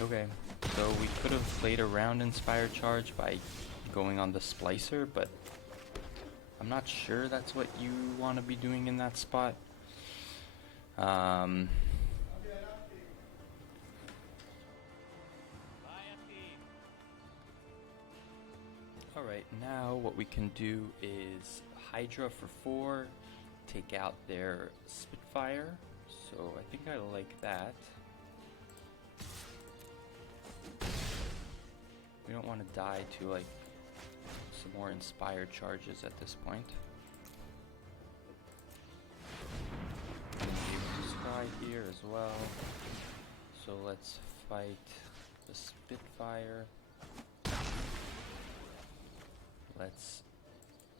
Okay, so we could have played around Inspire Charge by going on the Splicer, but I'm not sure that's what you want to be doing in that spot. Alright, now what we can do is Hydra for 4, take out their Spitfire, so I think I like that. We don't want to die to like some more Inspired Charges at this point. And be able to Scry here as well, so let's fight the Spitfire. Let's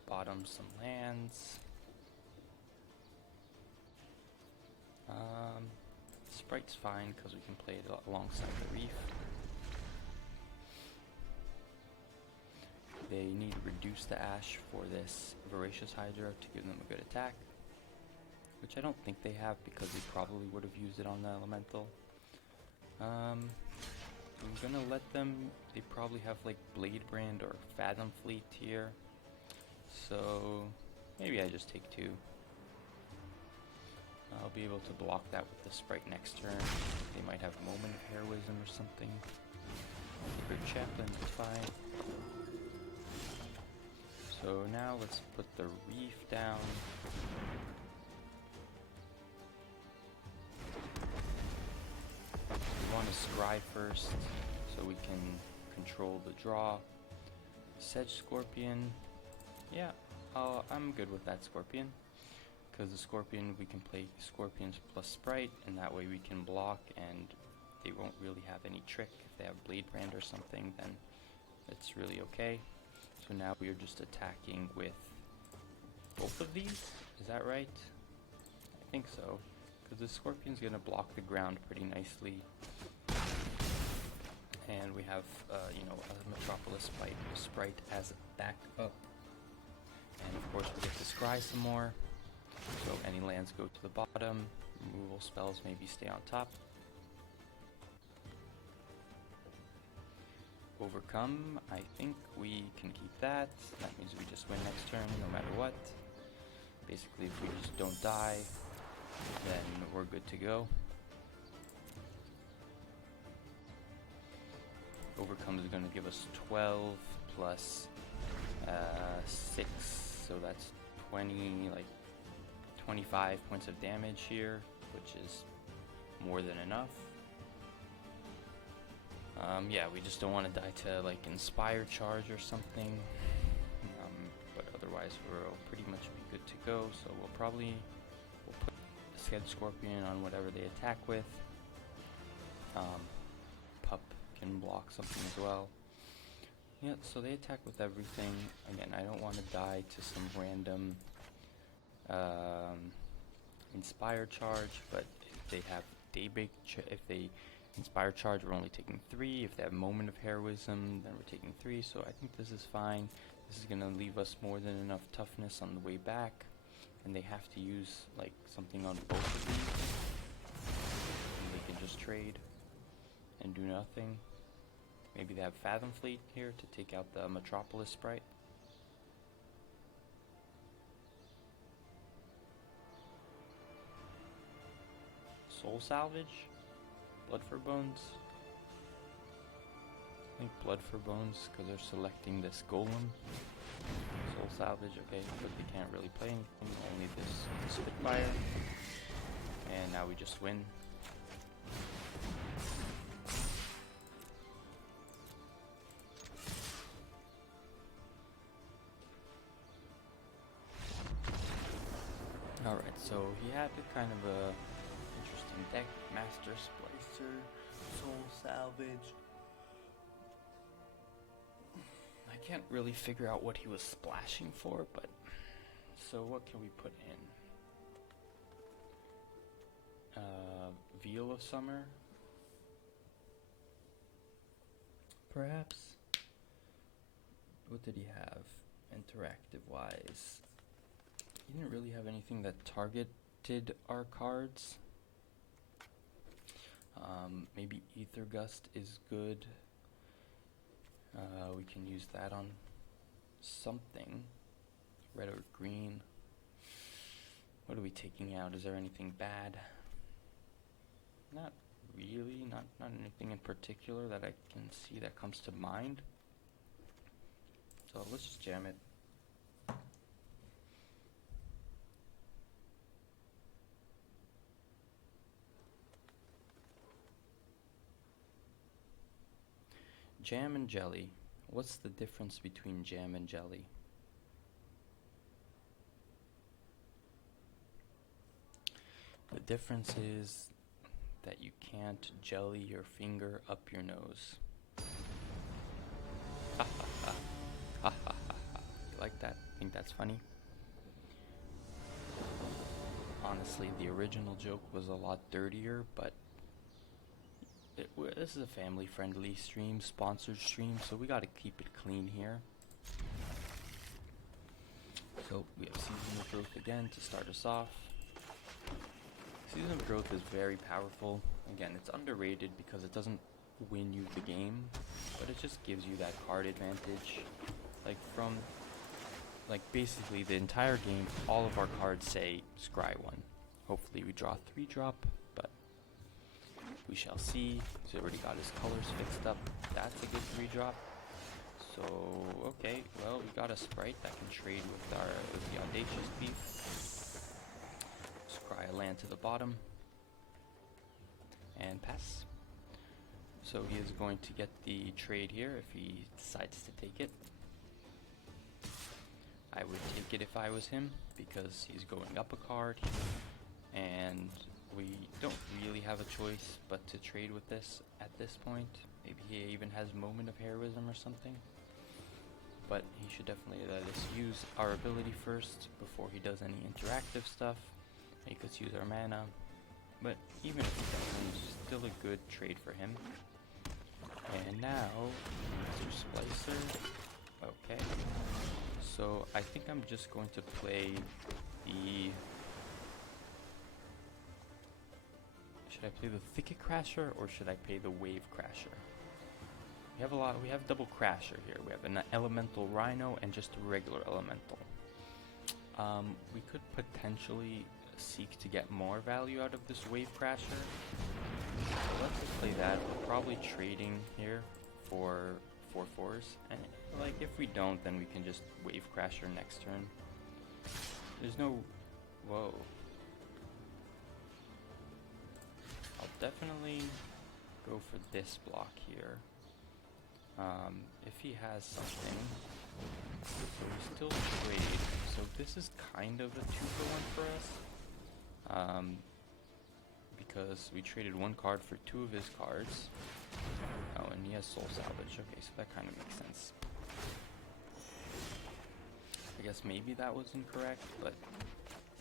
bottom some lands. Sprite's fine because we can play it alongside the Reef. They need to reduce the Ash for this Voracious Hydra to give them a good attack, which I don't think they have because they probably would have used it on the Elemental. I'm gonna let them, they probably have like Blade Brand or Fathom Fleet here, so maybe I just take 2. I'll be able to block that with the Sprite next turn. They might have Moment of Heroism or something. Sacred Chaplain is fine. So now let's put the Reef down. scry first so we can control the draw. Sedge Scorpion, yeah, I'm good with that Scorpion, because the Scorpion, we can play Scorpions plus Sprite, and that way we can block and they won't really have any trick. If they have Blade Brand or something, then it's really okay. So now we are just attacking with both of these, is that right? I think so, because the Scorpion's going to block the ground pretty nicely. And we have, you know, a Metropolis Sprite as backup. And of course we get to scry some more, so any lands go to the bottom, removal spells maybe stay on top. Overcome, I think we can keep that. That means we just win next turn no matter what. Basically, if we just don't die, then we're good to go. Overcome is going to give us 12 plus 6, so that's 20, like 25 points of damage here, which is more than enough. Yeah, we just don't want to die to like Inspire Charge or something, but otherwise we'll pretty much be good to go. So we'll put the Sedge Scorpion on whatever they attack with. Pup can block something as well. Yeah, so they attack with everything. Again, I don't want to die to some random Inspire Charge, but if they have Daybreak, if they Inspire Charge, we're only taking 3. If they have Moment of Heroism, then we're taking 3. So I think this is fine. This is going to leave us more than enough toughness on the way back. And they have to use like something on both of these. And they can just trade and do nothing. Maybe they have Fathom Fleet here to take out the Metropolis Sprite. Soul Salvage? Blood for Bones? I think Blood for Bones, because they're selecting this Golem. Soul Salvage, okay, but they can't really play anything, only this Spitfire. And now we just win. Alright, so he had a kind of a interesting deck. Master Splicer, Soul Salvage. I can't really figure out what he was splashing for, but so what can we put in? Veil of Summer? Perhaps? What did he have interactive wise? He didn't really have anything that targeted our cards. Maybe Ether Gust is good. We can use that on something. Red or green. What are we taking out? Is there anything bad? Not really. Not anything in particular that I can see that comes to mind. So let's just jam it. Jam and jelly. What's the difference between jam and jelly? The difference is that you can't jelly your finger up your nose. Ha ha ha. Ha ha ha ha. You like that? Think that's funny? Honestly, the original joke was a lot dirtier, but this is a family-friendly stream, sponsored stream, so we gotta keep it clean here. So we have Season of Growth again to start us off. Season of Growth is very powerful. Again, it's underrated because it doesn't win you the game, but it just gives you that card advantage. Basically the entire game, all of our cards say Scry 1. Hopefully we draw 3-drop, but we shall see. He's already got his colors fixed up. That's a good 3-drop. So, okay, well, we got a Sprite that can trade with the Audacious Thief. Scry a land to the bottom. And pass. So he is going to get the trade here if he decides to take it. I would take it if I was him, because he's going up a card, and we don't really have a choice but to trade with this at this point. Maybe he even has Moment of Heroism or something. But he should definitely let us use our ability first before he does any interactive stuff. Make us use our mana. But even if he doesn't, it's still a good trade for him. And now, Mr. Splicer. Okay. So I think I'm just going to play the... Should I play the Thicket Crasher or should I play the Wave Crasher? We have double Crasher here. We have an Elemental Rhino and just a regular Elemental. We could potentially seek to get more value out of this Wave Crasher. So let's just play that. We're probably trading here for 4/4s. And like if we don't, then we can just Wave Crasher next turn. There's no... Whoa. I'll definitely go for this block here. If he has something, so we still trade. So this is kind of a 2-for-1 for us, because we traded one card for 2 of his cards. Oh, and he has Soul Salvage. Okay, so that kind of makes sense. I guess maybe that was incorrect, but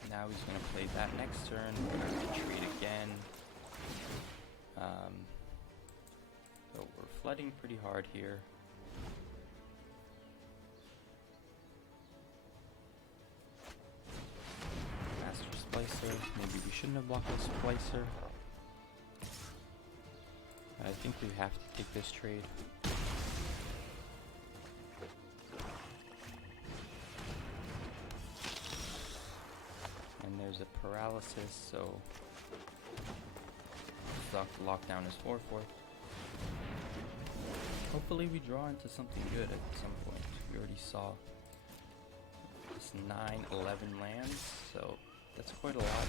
now he's going to play that next turn. We're going to trade again. So we're flooding pretty hard here. Master Splicer. Maybe we shouldn't have blocked the Splicer. I think we have to take this trade. And there's a paralysis, so lockdown is 4/4. Hopefully we draw into something good at some point. We already saw this 9/11 lands, so that's quite a lot.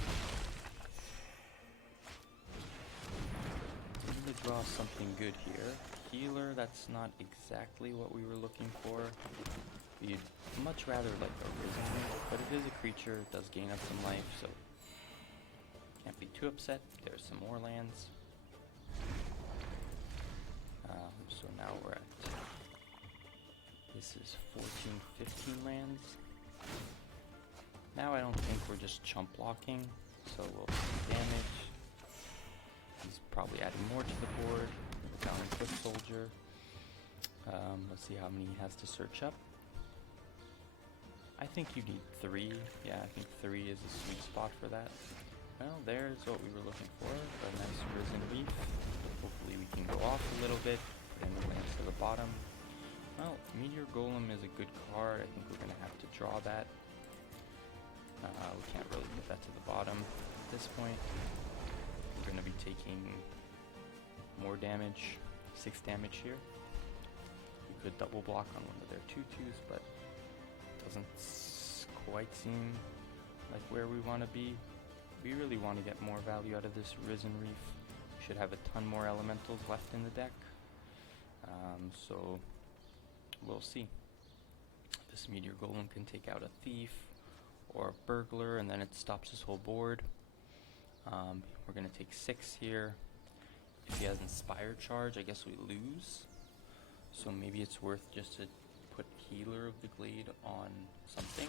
We need to draw something good here. Healer, that's not exactly what we were looking for. We'd much rather like a Risen Reef, but it is a creature, it does gain us some life, so can't be too upset. There's some more lands. So now we're at, this is 14, 15 lands. Now I don't think we're just chump blocking, so we'll take damage. He's probably adding more to the board. Down in Foot Soldier. Let's see how many he has to search up. I think you need 3. Yeah, I think 3 is a sweet spot for that. Well, there's what we were looking for. A nice Risen Reef. Hopefully we can go off a little bit. Put in the lands to the bottom. Well, Meteor Golem is a good card. I think we're going to have to draw that. We can't really put that to the bottom at this point. We're going to be taking more damage. 6 damage here. We could double block on one of their 2/2s, but it doesn't quite seem like where we want to be. We really want to get more value out of this Risen Reef. We should have a ton more elementals left in the deck. So we'll see. This Meteor Golem can take out a Thief or a Burglar, and then it stops his whole board. We're going to take 6 here. If he has Inspire Charge, I guess we lose. So maybe it's worth just to put Healer of the Glade on something.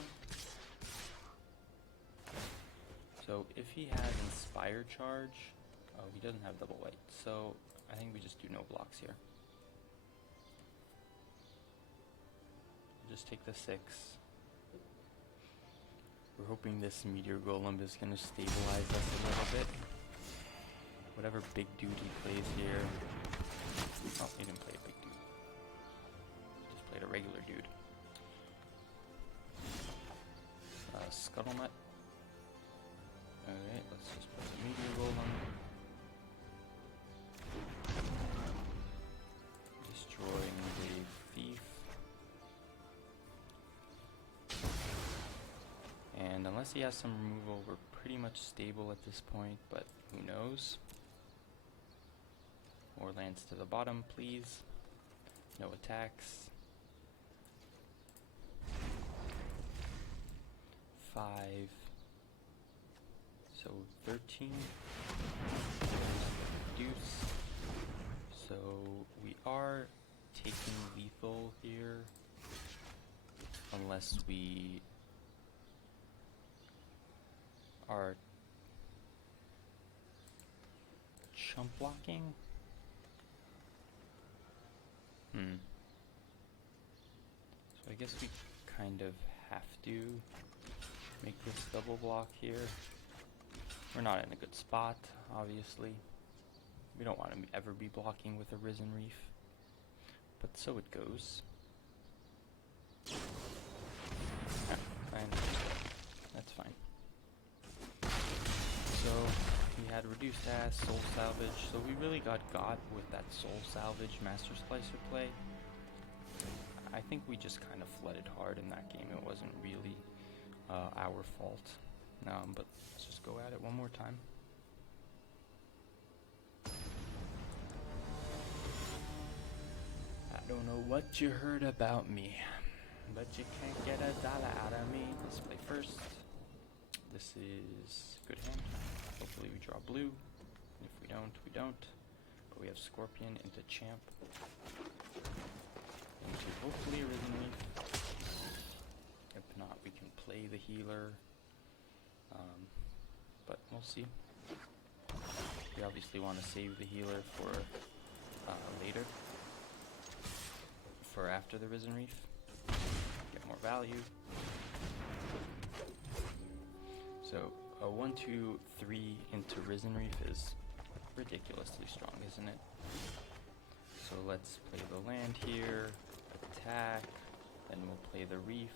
So if he has Inspire Charge, oh, he doesn't have double white. So I think we just do no blocks here. Just take the 6. We're hoping this Meteor Golem is going to stabilize us a little bit. Whatever big dude he plays here. Oh, he didn't play a big dude. Just played a regular dude. Scuttlenut. Alright, let's just put the Meteor Golem. Destroying the Thief. And unless he has some removal, we're pretty much stable at this point, but who knows? More lands to the bottom, please. No attacks. 5. So 13. Deuce. So we are taking lethal here. Unless we are chump blocking. So I guess we kind of have to make this double block here. We're not in a good spot, obviously. We don't want to ever be blocking with a Risen Reef. But so it goes. Yeah, fine. That's fine. So we had reduced ass, soul salvage. So we really got with that soul salvage master splicer play. I think we just kind of flooded hard in that game. It wasn't really our fault. But let's just go at it one more time. I don't know what you heard about me, but you can't get $1 out of me. Let's play first. This is good hand. Hopefully we draw blue. If we don't, we don't. But we have Scorpion into Champ. Into hopefully a Risen Reef. If not, we can play the healer. But we'll see. We obviously want to save the healer for later. For after the Risen Reef. Get more value. So a 1, 2, 3 into Risen Reef is ridiculously strong, isn't it? So let's play the land here, attack, then we'll play the reef.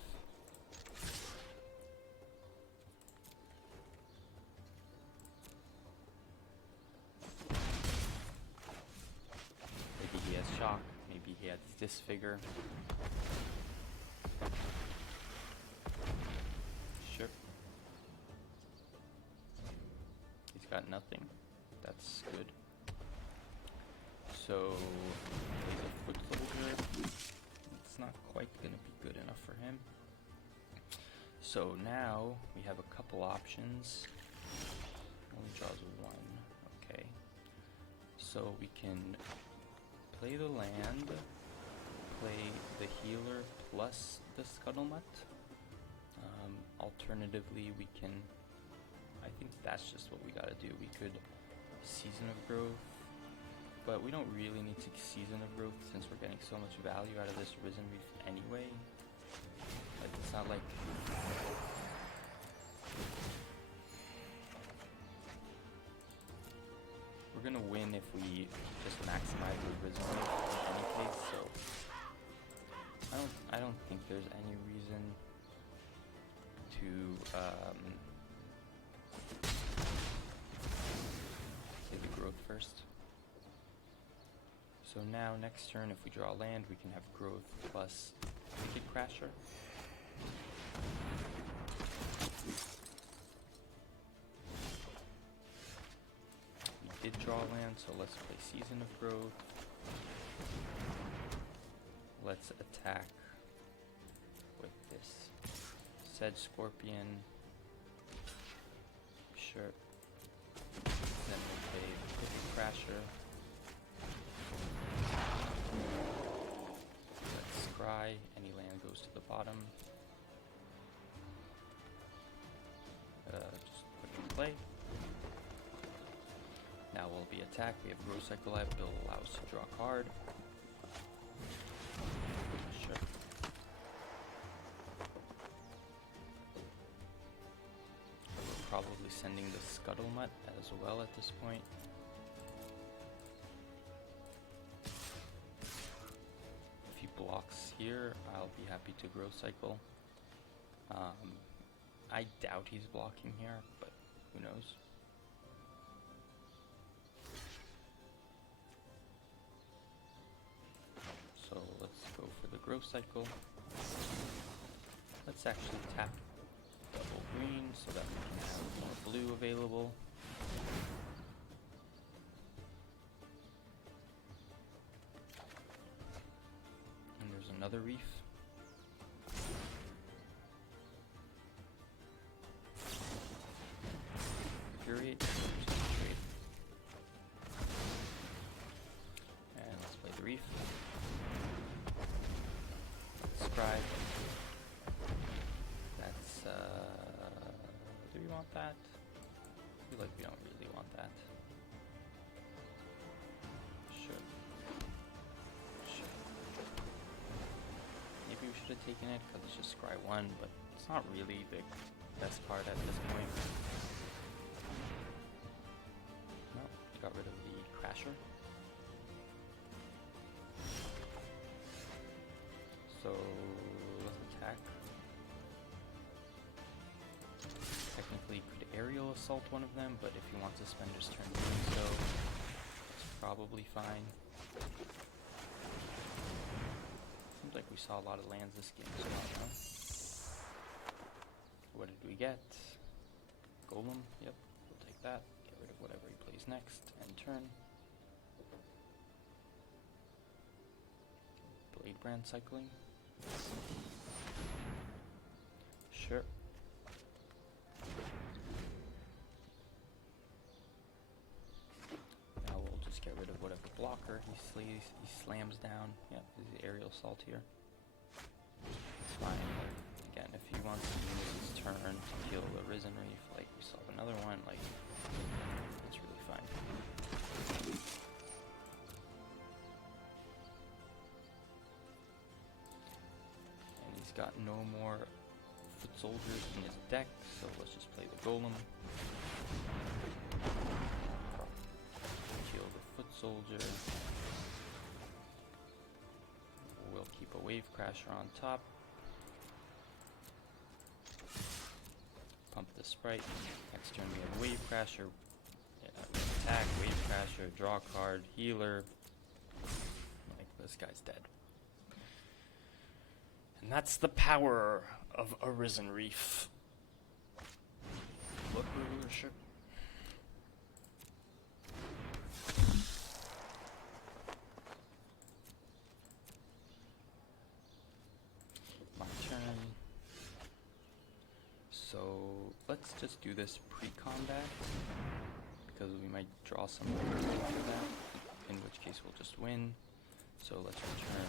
Maybe he has shock, maybe he has disfigure. Sure. He's got nothing. That's good. So, he's a foot soldier. It's not quite going to be good enough for him. So now, we have a couple options. Only draws 1. Okay. So we can play the land, play the healer plus the Scuttlemutt. Alternatively, we can... I think that's just what we gotta do. We could Season of Growth, but we don't really need to Season of Growth since we're getting so much value out of this Risen Reef anyway. Like, it's not like... We're gonna win if we just maximize the Risen Reef in any case, so... I don't think there's any reason to, play the growth first. So now, next turn, if we draw land, we can have growth plus Wicked Crasher. We did draw land, so let's play Season of Growth. Let's attack with this said Scorpion. Sure. Then we'll play Wicked Crasher. Let's scry. Any land goes to the bottom. Just put it in play. Now we'll be attacked. We have Growth Cycle Life. It'll allow us to draw a card. Sure. We're probably sending the Scuttlemutt as well at this point. If he blocks here, I'll be happy to Growth Cycle. I doubt he's blocking here, but who knows? So let's go for the Growth Cycle. Let's actually tap double green so that we can have more blue available. another reef. Infuriate. And let's play the reef. Scribe. That's do we want that? I feel like we don't really want that. Sure. Maybe we should have taken it because it's just scry 1, but it's not really the best card at this point. No, got rid of the Crasher. So let's attack. Technically could aerial assault one of them, but if he wants to spend his turn doing so, it's probably fine. Seems like we saw a lot of lands this game, so I don't know. What did we get? Golem, yep, we'll take that. Get rid of whatever he plays next, end turn. Blade Brand cycling. Sure. Now we'll just get rid of whatever blocker he slams down. Yep, the aerial assault here. It's fine. Again, if he wants to use his turn to kill the Risen Reef, like we saw another one, like it's really fine. And he's got no more foot soldiers in his deck, so let's just play the Golem. Kill the foot soldier. We'll keep a Wave Crasher on top. Pump the Sprite. Next turn we have Wave Crasher. Attack, Wave Crasher, draw card, healer. Like, this guy's dead. And that's the power of a Risen Reef. Look, rulership. My turn. So let's just do this pre-combat because we might draw some after that, in which case we'll just win. So let's return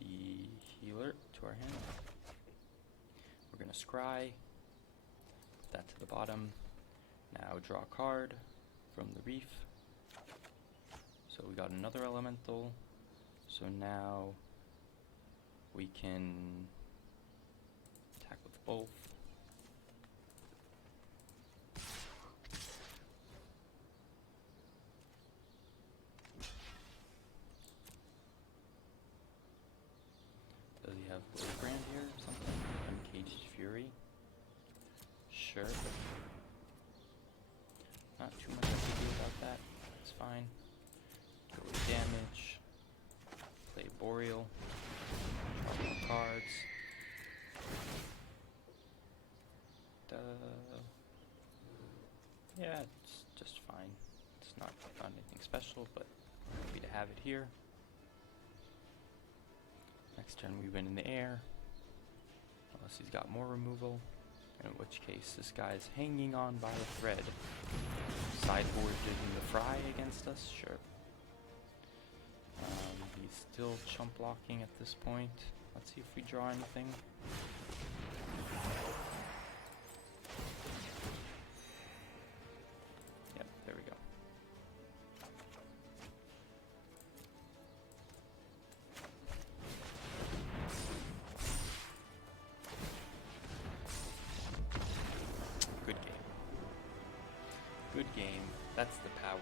the healer to our hand. We're gonna scry, put that to the bottom. Now draw a card from the reef. So we got another elemental. So now we can attack with both. Does he have Blade Brand here or something? Uncaged Fury? Sure. Not too much I can do about that. It's fine. Go with damage. Play Boreal. Draw more cards. Yeah, it's just fine. It's not anything special, but happy to have it here. Next turn we win in the air, unless he's got more removal, in which case this guy's hanging on by a thread. Sideboard doing the fry against us, sure. He's still chump blocking at this point. Let's see if we draw anything. Yep, there we go. Good game. Good game. That's the power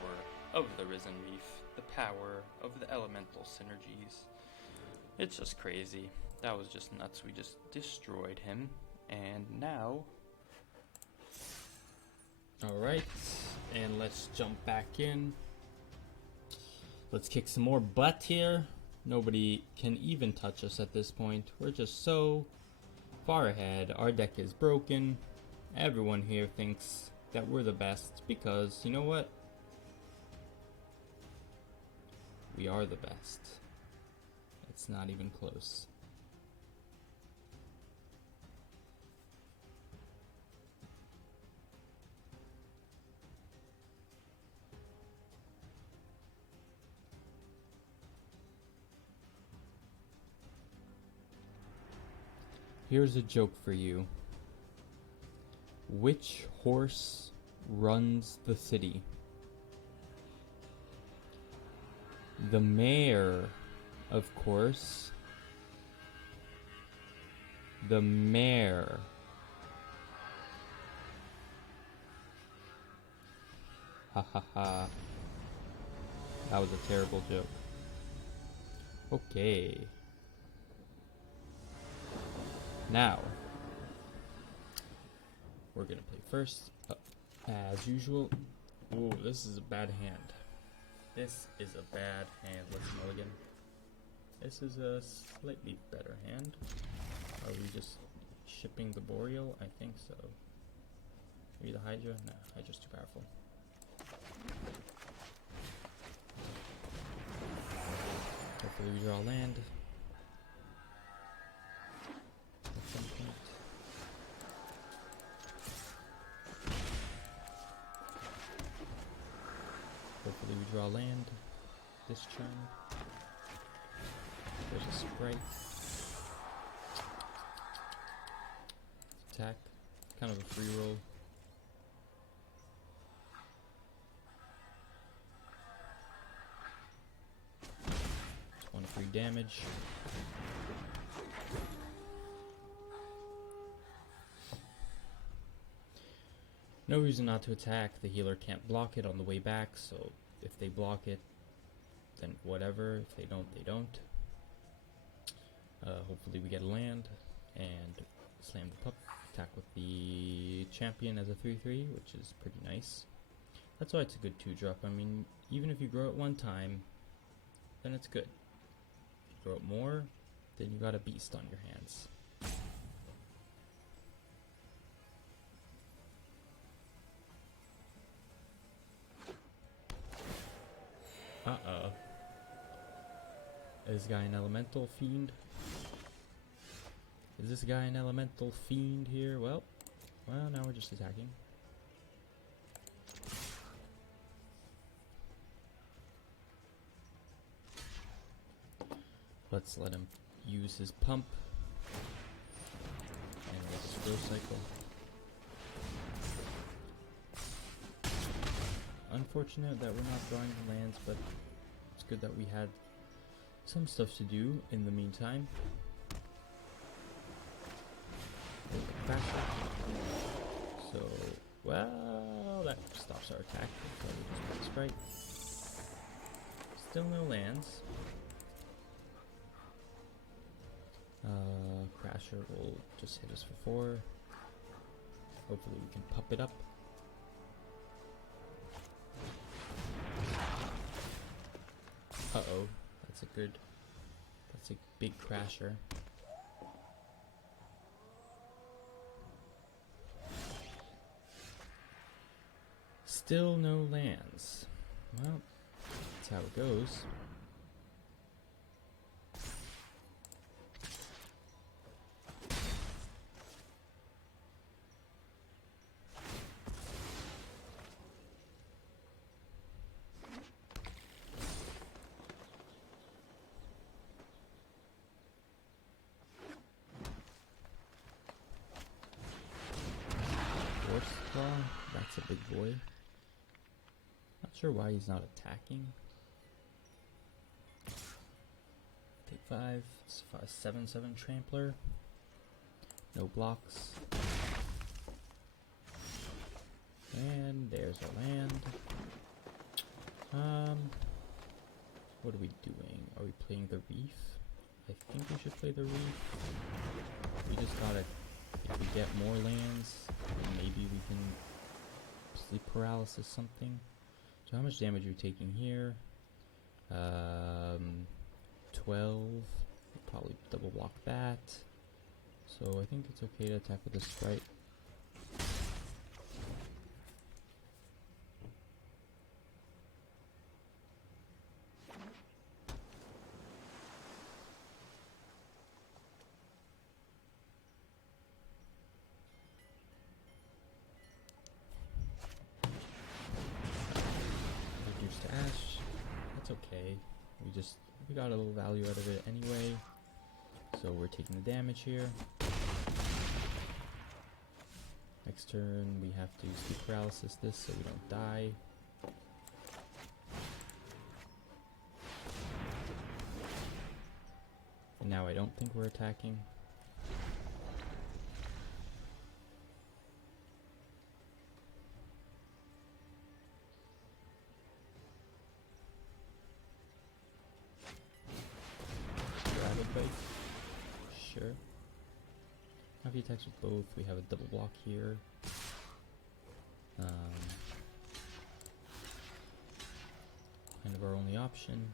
of the Risen Reef. The power of the elemental synergies. It's just crazy. That was just nuts. We just destroyed him. And now... Alright, and let's jump back in. Let's kick some more butt here. Nobody can even touch us at this point. We're just so far ahead. Our deck is broken. Everyone here thinks that we're the best because, you know what? We are the best. It's not even close. Here's a joke for you. Which horse runs the city? The mayor, of course. The mayor. Ha ha ha. That was a terrible joke. Okay. Now, we're gonna play first, as usual. Ooh, this is a bad hand. This is a bad hand. Let's mulligan. This is a slightly better hand. Are we just shipping the Boreal? I think so. Maybe the Hydra? No, Hydra's too powerful. Hopefully we draw land. At some point. Hopefully we draw land this turn. There's a sprite. Attack. Kind of a free roll. 23 damage. No reason not to attack. The healer can't block it on the way back, so if they block it, then whatever. If they don't, they don't. Hopefully we get a land and slam the pup. Attack with the champion as a 3/3, which is pretty nice. That's why it's a good 2-drop. I mean, even if you grow it one time, then it's good. If you grow it more, then you got a beast on your hands. Uh-oh. Is this guy an elemental fiend? Is this guy an elemental fiend here? Well, now we're just attacking. Let's let him use his pump. And let this grow cycle. Unfortunate that we're not drawing the lands, but it's good that we had some stuff to do in the meantime. So, well, that stops our attack. So we just put Sprite. Still no lands. Crasher will just hit us for 4. Hopefully we can pup it up. Uh-oh, that's a big crasher. Still no lands. Well, that's how it goes. That's a big boy. Not sure why he's not attacking. Take 5. It's a 7/7 trampler. No blocks. And there's a land. What are we doing? Are we playing the reef? I think we should play the reef. We just gotta, if we get more lands, maybe we can sleep paralysis something. So how much damage are we taking here? 12. We'll probably double block that. So I think it's okay to attack with the sprite. okay. We got a little value out of it anyway. So we're taking the damage here. Next turn we have to sleep paralysis this so we don't die. And now I don't think we're attacking. Sure. Now if he attacks with both, we have a double block here. Kind of our only option.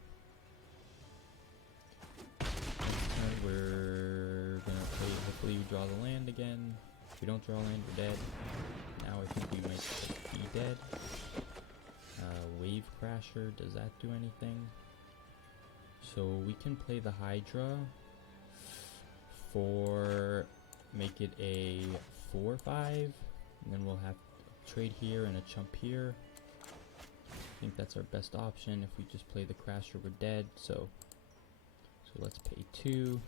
Next turn we're gonna play, hopefully we draw the land again. If we don't draw land, we're dead. Now I think we might be dead. Wave Crasher, does that do anything? So we can play the Hydra for, make it a 4-5, and then we'll have a trade here and a chump here. I think that's our best option. If we just play the Crasher, we're dead. So let's pay 2,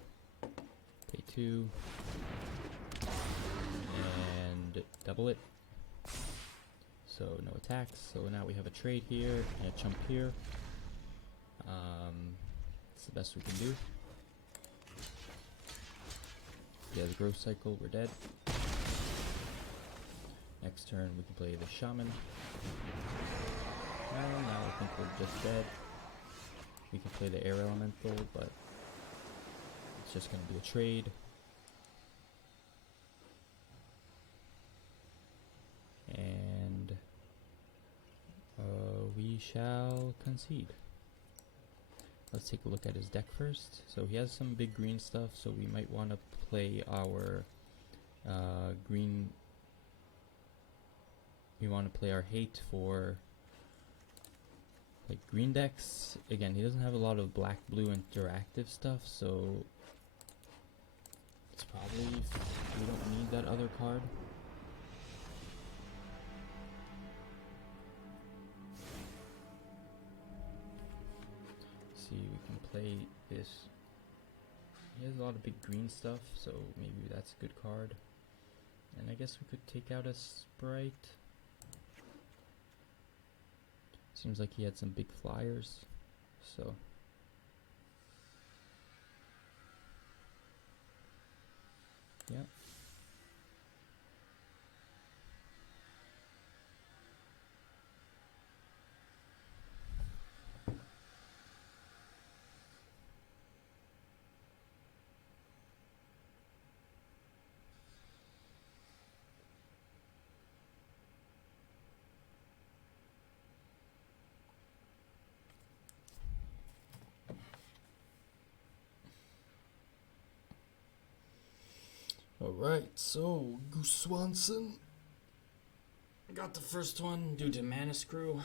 and double it. So no attacks. So now we have a trade here and a chump here. It's the best we can do. Yeah, the growth cycle, we're dead. Next turn we can play the Shaman. Well, now I think we're just dead. We can play the Air Elemental, but it's just going to be a trade. And we shall concede. Let's take a look at his deck first. So he has some big green stuff, so we might want to play our green. We want to play our hate for like green decks. Again, he doesn't have a lot of black blue interactive stuff, so it's probably, we don't need that other card. See, we can play this. He has a lot of big green stuff, so maybe that's a good card. And I guess we could take out a Sprite. Seems like he had some big flyers, so. Yeah. Alright, so Goose Swanson. Got the first one due to Mana Screw.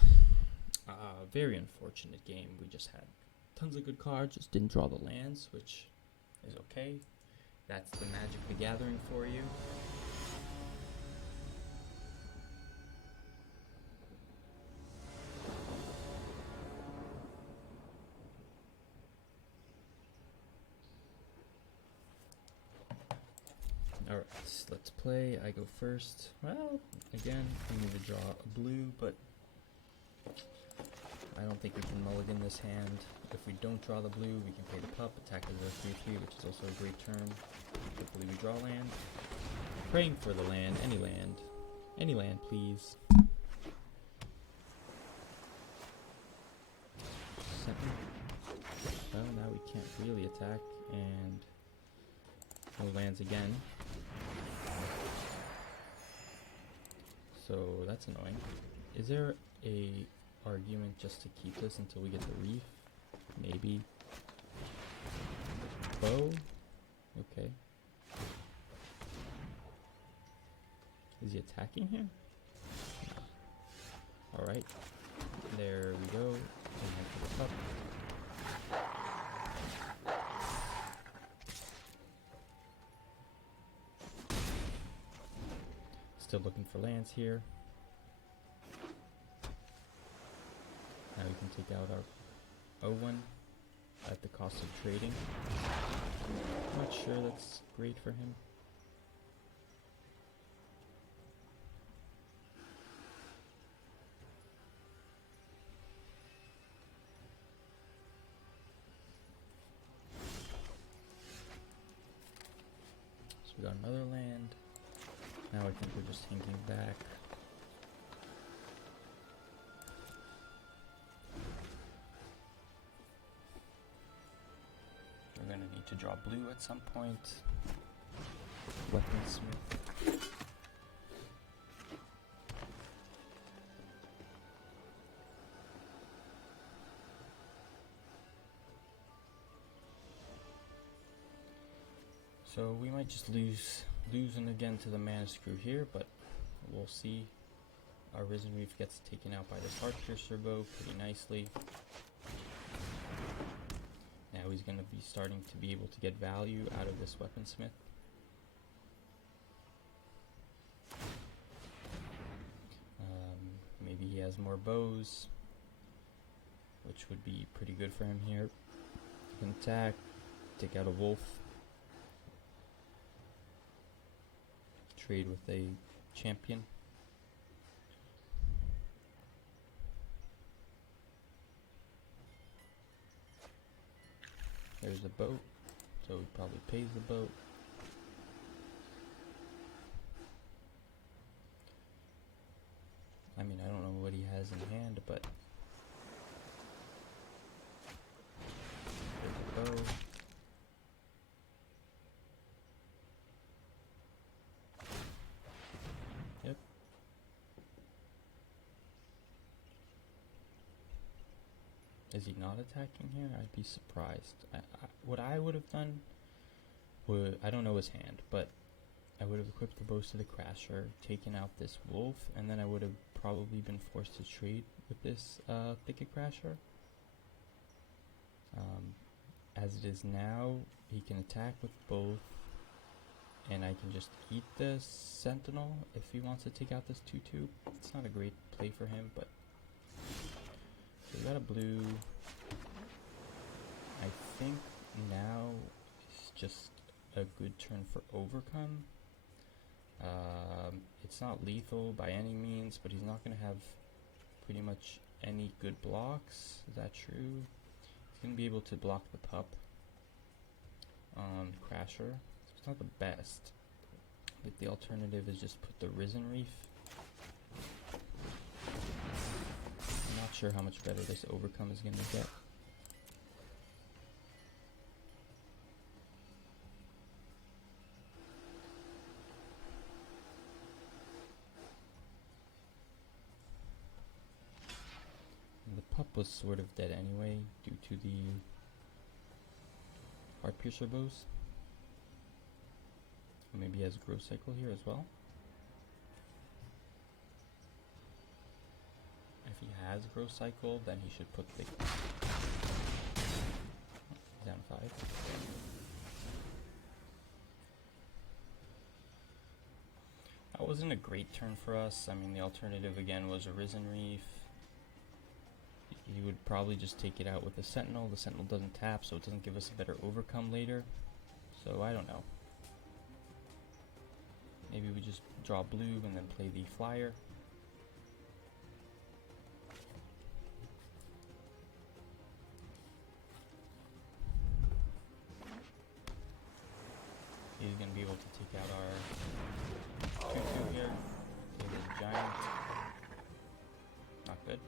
Very unfortunate game. We just had tons of good cards, just didn't draw the lands, which is okay. That's the Magic the Gathering for you. Alright, let's play. I go first. Well, again, we need to draw a blue, but I don't think we can mulligan this hand. If we don't draw the blue, we can pay the pup, attack as a 3/3, which is also a great turn. Hopefully we draw land. Praying for the land, any land. Any land, please. Second. Well, now we can't really attack, and no lands again. So that's annoying. Is there a argument just to keep this until we get the reef? Maybe. Bow? Okay. Is he attacking here? No. Alright. There we go. And then for the pup. Still looking for lands here. Now we can take out our 0-1 at the cost of trading. Not sure that's great for him. So we got another land. Now I think we're just hanging back. We're gonna need to draw blue at some point. Weaponsmith. So we might just losing again to the mana screw here, but we'll see. Our Risen Reef gets taken out by this Heartpiercer bow pretty nicely. Now he's going to be starting to be able to get value out of this Weaponsmith. Maybe he has more bows, which would be pretty good for him here. He can attack, take out a wolf, trade with a champion. There's a boat, so he probably pays the boat. I mean, I don't know what he has in hand, but there's a bow. Yep. Is he not attacking here? I'd be surprised. What I would have done would, I don't know his hand, but I would have equipped the bows to the Crasher, taken out this wolf, and then I would have probably been forced to trade with this Thicket Crasher. As it is now, he can attack with both, and I can just eat this Sentinel if he wants to take out this 2/2. It's not a great play for him, but so we got a blue. I think now is just a good turn for Overcome. It's not lethal by any means, but he's not going to have pretty much any good blocks. Is that true? He's going to be able to block the pup on Crasher. So it's not the best. But the alternative is just put the Risen Reef. I'm not sure how much better this Overcome is going to get. Pup was sort of dead anyway due to the Heartpiercer bows. Or maybe he has Growth Cycle here as well. If he has Growth Cycle, then he should put the down 5. That wasn't a great turn for us. I mean, the alternative again was a Risen Reef. He would probably just take it out with the Sentinel. The Sentinel doesn't tap, so it doesn't give us a better Overcome later. So I don't know. Maybe we just draw blue and then play the Flyer. He's going to be able to take out our 2/2 here. It is a giant. Not good.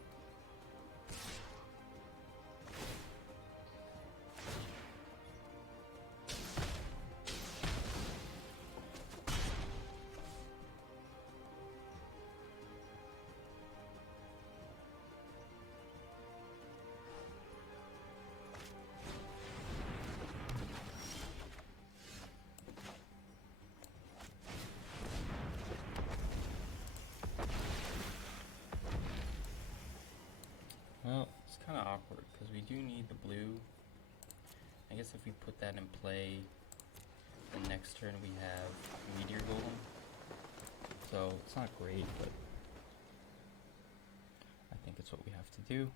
Well, it's kind of awkward because we do need the blue. I guess if we put that in play, the next turn we have Meteor Golem. So it's not great, but I think it's what we have to do.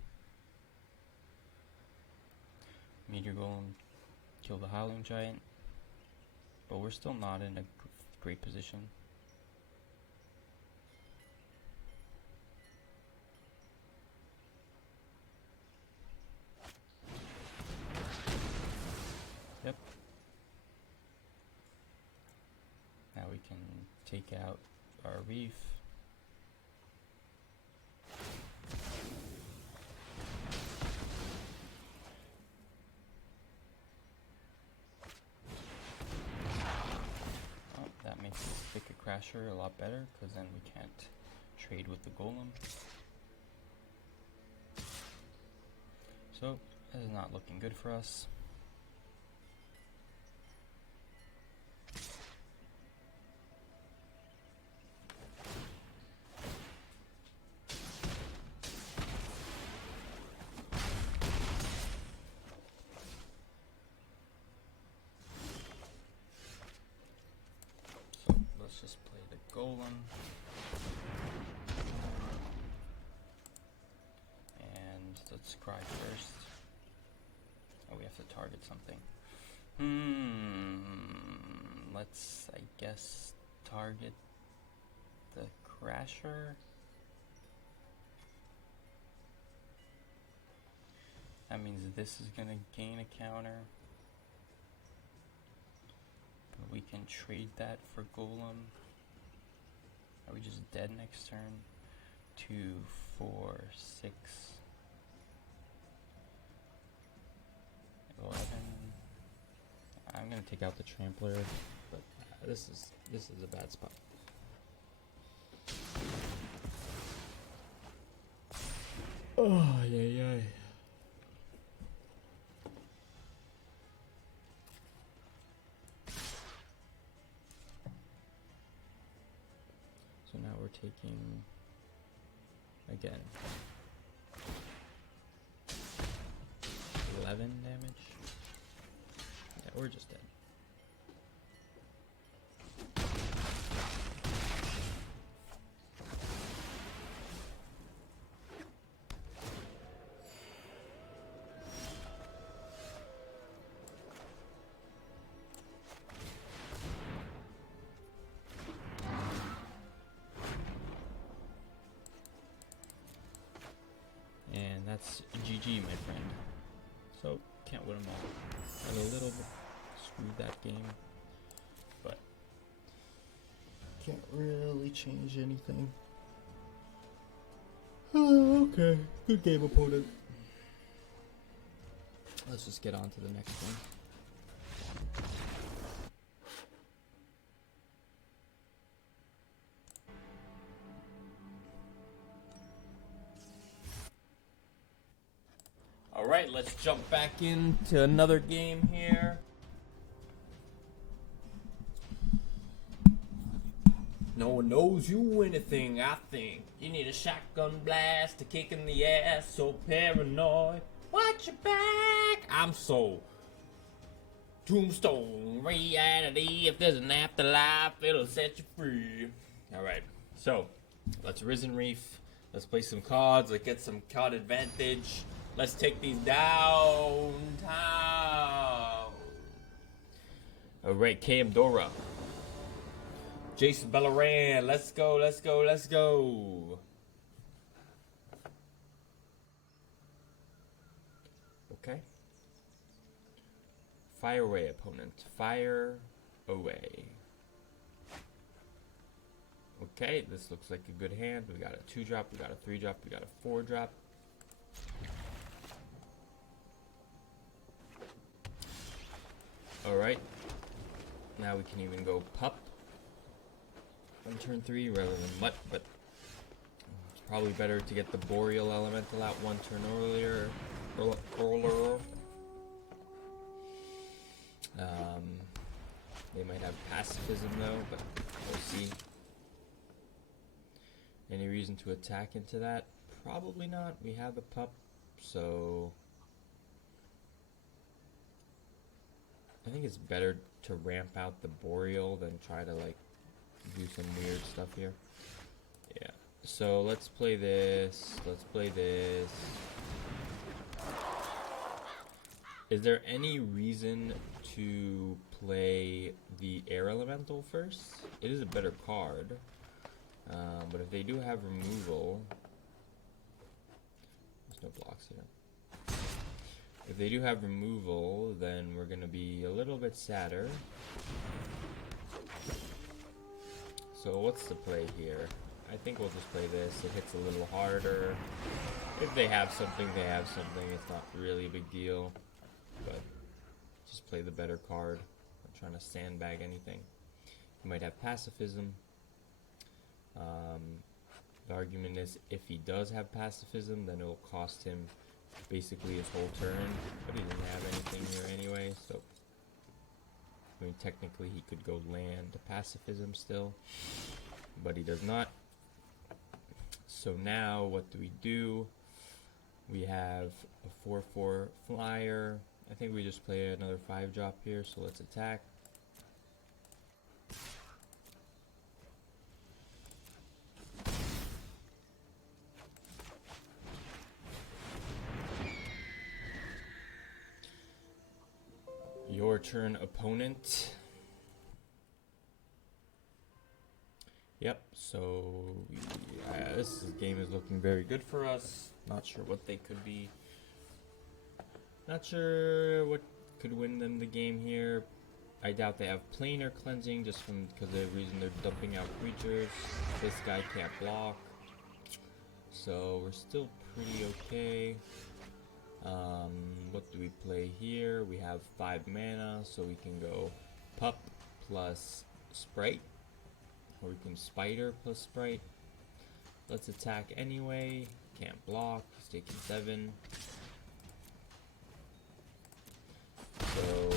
Meteor Golem, kill the Howling Giant. But we're still not in a great position. Yep. Now we can take out our reef. Oh, that makes pick a crasher a lot better, because then we can't trade with the golem. So, this is not looking good for us. So, let's just play the golem. And let's cry first. Oh, we have to target something. Let's, I guess, target the crasher. That means this is gonna gain a counter. But we can trade that for golem. Are we just dead next turn? 2, 4, 6, 11. I'm gonna take out the trampler, but this is a bad spot. Oh yeah. So now we're taking again 11 damage. Yeah, we're just dead. And that's GG, my friend. So, can't win them all. And a little bit screwed that game, but can't really change anything. Oh, okay, good game, opponent. Let's just get on to the next one. Alright, let's jump back into another game here. No one knows you anything, I think. You need a shotgun blast to kick in the ass, so paranoid. Watch your back! I'm so tombstone reality. If there's an afterlife, it'll set you free. Alright, so let's Risen Reef. Let's play some cards, let's get some card advantage. Let's take these downtown. Alright, KM Dora. Jason Bellaran. Let's go, let's go, let's go. Okay. Fire away, opponent. Fire away. Okay, this looks like a good hand. We got a 2-drop, we got a 3-drop, we got a 4-drop. Alright, now we can even go pup on turn 3 rather than mutt, but it's probably better to get the Boreal Elemental out one turn earlier. They might have pacifism though, but we'll see. Any reason to attack into that? Probably not. We have the pup, so I think it's better to ramp out the Boreal than try to like do some weird stuff here. Yeah. So let's play this. Let's play this. Is there any reason to play the Air Elemental first? It is a better card. But if they do have removal... There's no blocks here. If they do have removal, then we're going to be a little bit sadder. So what's the play here? I think we'll just play this. It hits a little harder. If they have something, they have something. It's not really a big deal. But just play the better card. Not trying to sandbag anything. You might have pacifism. The argument is if he does have pacifism, then it will cost him basically his whole turn. But he doesn't have anything here anyway, so... I mean, technically he could go land pacifism still. But he does not. So now, what do? We have a 4/4 flyer. I think we just play another 5-drop here, so let's attack. Your turn, opponent. Yep, so this game is looking very good for us. Not sure what they could be. Not sure what could win them the game here. I doubt they have planar cleansing just because of the reason they're dumping out creatures. This guy can't block. So we're still pretty okay. What do we play here? We have 5 mana, so we can go Pup plus Sprite. Or we can Spider plus Sprite. Let's attack anyway. Can't block. He's taking 7. So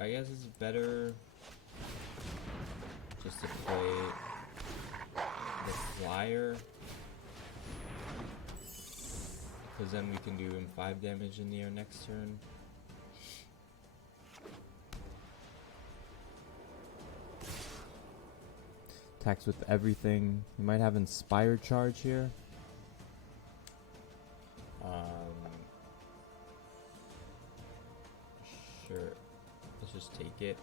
I guess it's better just to play the flyer, because then we can do him 5 damage in the air next turn. Attacks with everything. You might have Inspired Charge here. Sure. Let's just take it.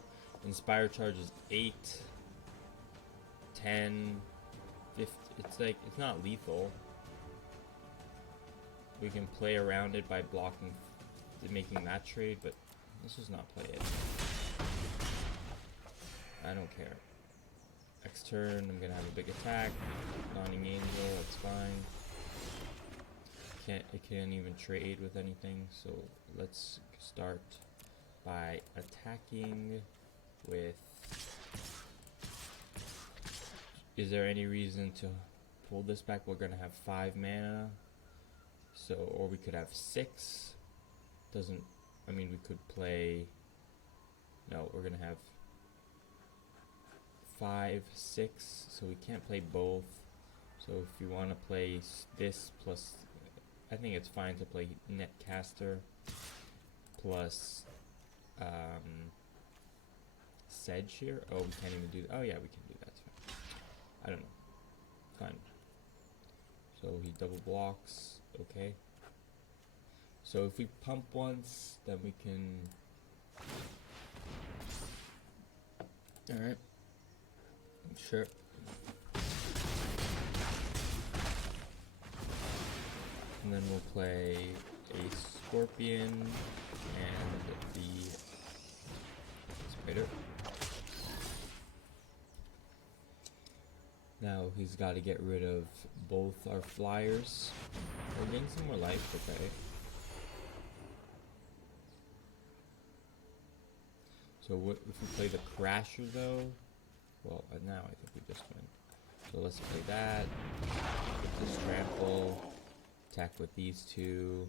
Inspired Charge is 8, 10, 50. It's like, it's not lethal. We can play around it by blocking, making that trade, but let's just not play it. I don't care. Next turn, I'm gonna have a big attack. Dawning Angel, that's fine. It can't even trade with anything, so let's start by attacking with... Is there any reason to pull this back? We're gonna have 5 mana. So, or we could have 6. Doesn't, I mean, we could play... No, we're gonna have 5, 6, so we can't play both. So if you want to play this plus, I think it's fine to play Netcaster plus Sedge here. Oh, we can't even do that. Oh yeah, we can do that. It's fine. I don't know. Fine. So he double blocks. Okay. So if we pump once, then we can... Alright. Sure. And then we'll play a Scorpion and the Spider. Now he's got to get rid of both our flyers. We're getting some more life, okay. So what if we play the Crasher though? Well, now I think we just win. So let's play that. Get this trample. Attack with these 2.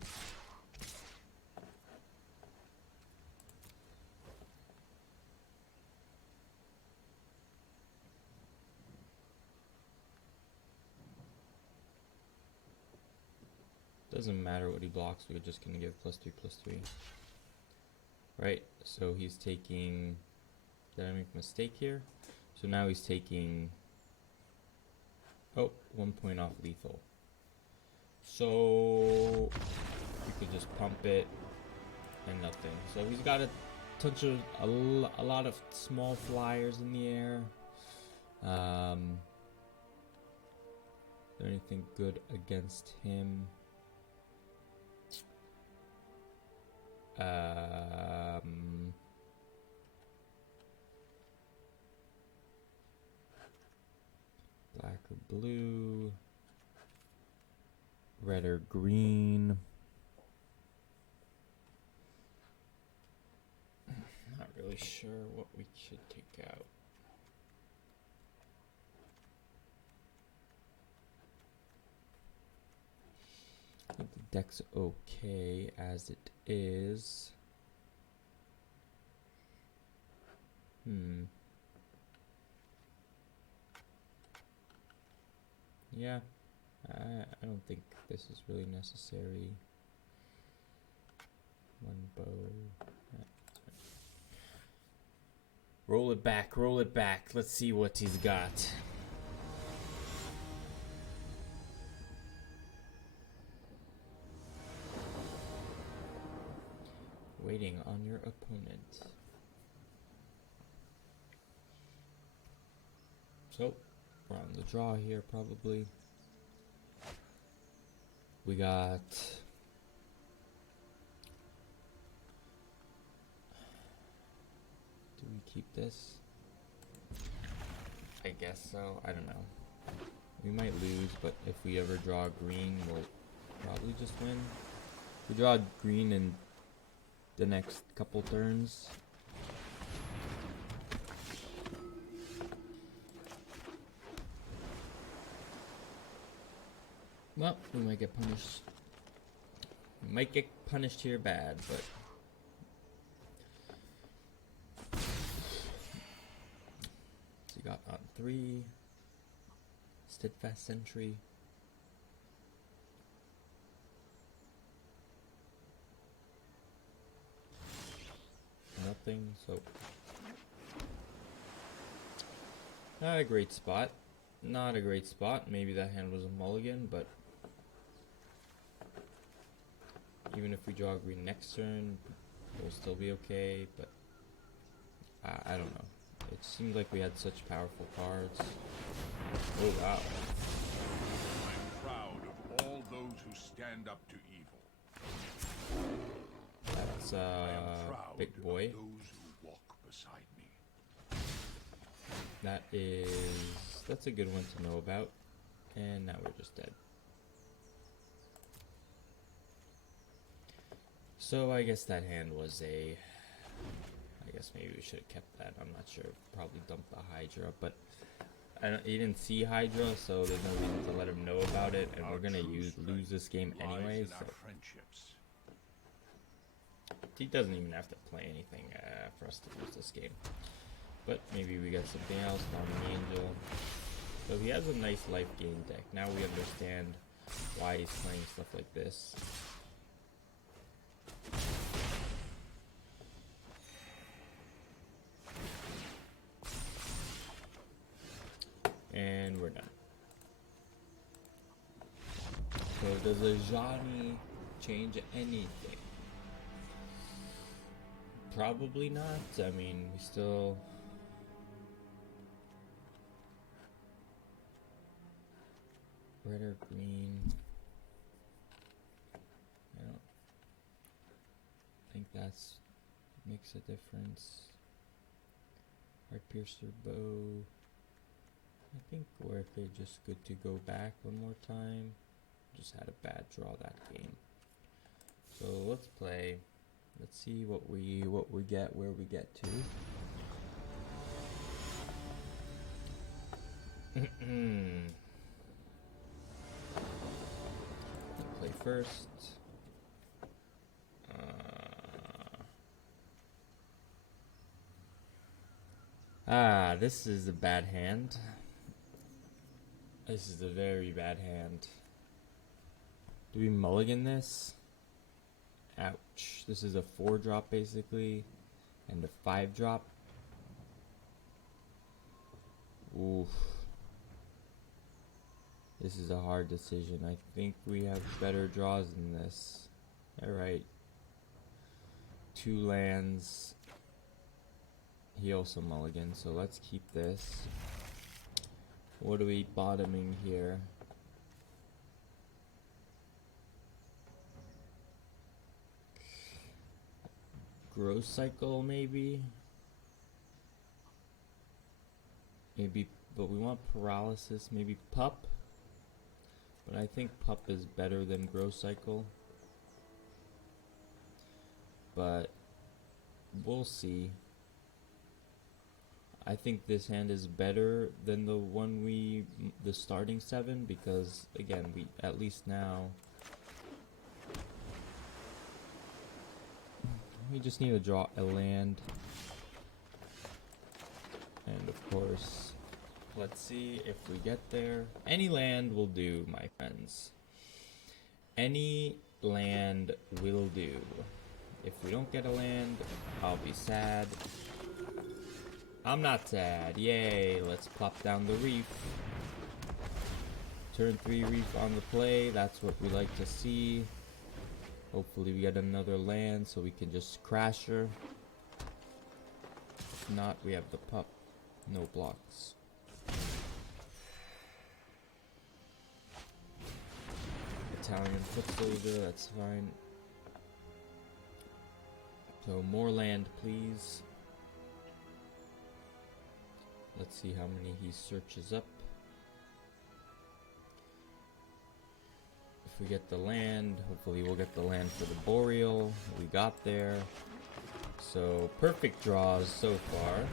Doesn't matter what he blocks, we're just gonna give +3/+3. Right, so he's taking... Did I make a mistake here? So now he's taking... Oh, 1 point off lethal. So we could just pump it and nothing. So he's got a touch of a lot of small flyers in the air. Is there anything good against him? Black or blue, red or green. Not really sure what we should take out. I think the deck's okay as it is. Yeah, I don't think this is really necessary. One bow. Roll it back, roll it back. Let's see what he's got. Waiting on your opponent. So, we're on the draw here, probably. We got... Do we keep this? I guess so. I don't know. We might lose, but if we ever draw green, we'll probably just win. If we draw green in the next couple turns. Well, we might get punished. We might get punished here bad, but... So you got on 3. Steadfast Sentry. Nothing, so... Not a great spot. Not a great spot. Maybe that hand was a mulligan, but... Even if we draw green next turn, we'll still be okay, but... I don't know. It seemed like we had such powerful cards. Oh wow. I'm proud of all those who stand up to evil. That's I am proud big boy. of those who walk beside me. That's a good one to know about. And now we're just dead. So I guess that hand was a... I guess maybe we should have kept that. I'm not sure. Probably dumped the Hydra, but he didn't see Hydra, so there's no reason to let him know about it. And we're gonna lose this game anyway. So he doesn't even have to play anything for us to lose this game. But maybe we get something else. Harmony Angel. So he has a nice life gain deck. Now we understand why he's playing stuff like this. And we're done. So does a Johnny change anything? Probably not. I mean, we still... Red or green? I don't think that's makes a difference. Heart Piercer Bow. I think we're just good to go back one more time. Just had a bad draw that game. So let's play. Let's see what we get, where we get to. Play first. This is a bad hand. This is a very bad hand. Do we mulligan this? Ouch. This is a 4-drop basically, and a 5-drop. Oof. This is a hard decision. I think we have better draws than this. Alright. 2 lands. He also mulligan, so let's keep this. What are we bottoming here? Growth cycle, maybe? Maybe, but we want paralysis, maybe pup? But I think pup is better than growth cycle. But we'll see. I think this hand is better than the starting 7, because again, we at least now we just need to draw a land. And of course, let's see if we get there. Any land will do, my friends. Any land will do. If we don't get a land, I'll be sad. I'm not sad. Yay, let's plop down the reef. Turn 3 reef on the play. That's what we like to see. Hopefully we get another land so we can just crash her. If not, we have the pup. No blocks. Italian foot soldier, that's fine. So more land, please. Let's see how many he searches up. If we get the land, hopefully we'll get the land for the Boreal. We got there. So perfect draws so far.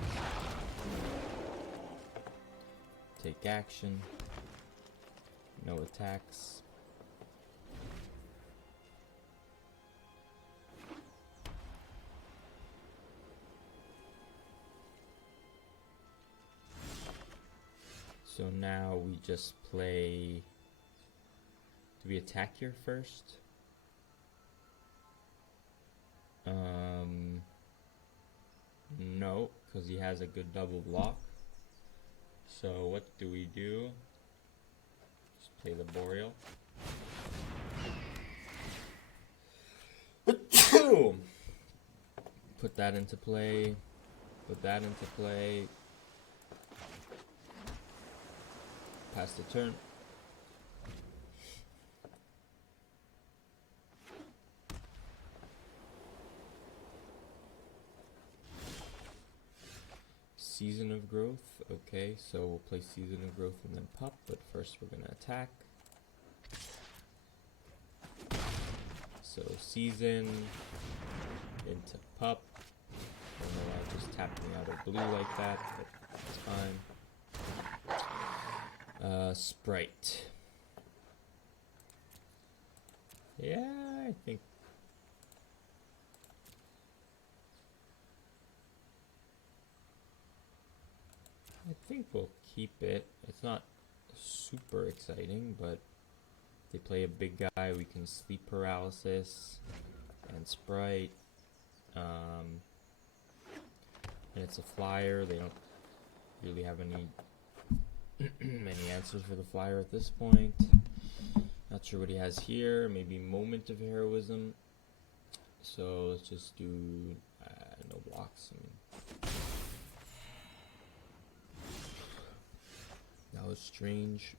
Take action. No attacks. So now we just play. Do we attack here first? No, because he has a good double block. So what do we do? Just play the Boreal. Put that into play. Put that into play. Pass the turn. Season of Growth. Okay, so we'll play Season of Growth and then pup, but first we're gonna attack. So Season into pup. I don't know why I just tapped me out of blue like that, but it's fine. Sprite. Yeah, I think we'll keep it. It's not super exciting, but if they play a big guy, we can sleep paralysis and Sprite. And it's a flyer. They don't really have any many answers for the flyer at this point. Not sure what he has here. Maybe Moment of Heroism. So let's just do no blocks. That was strange.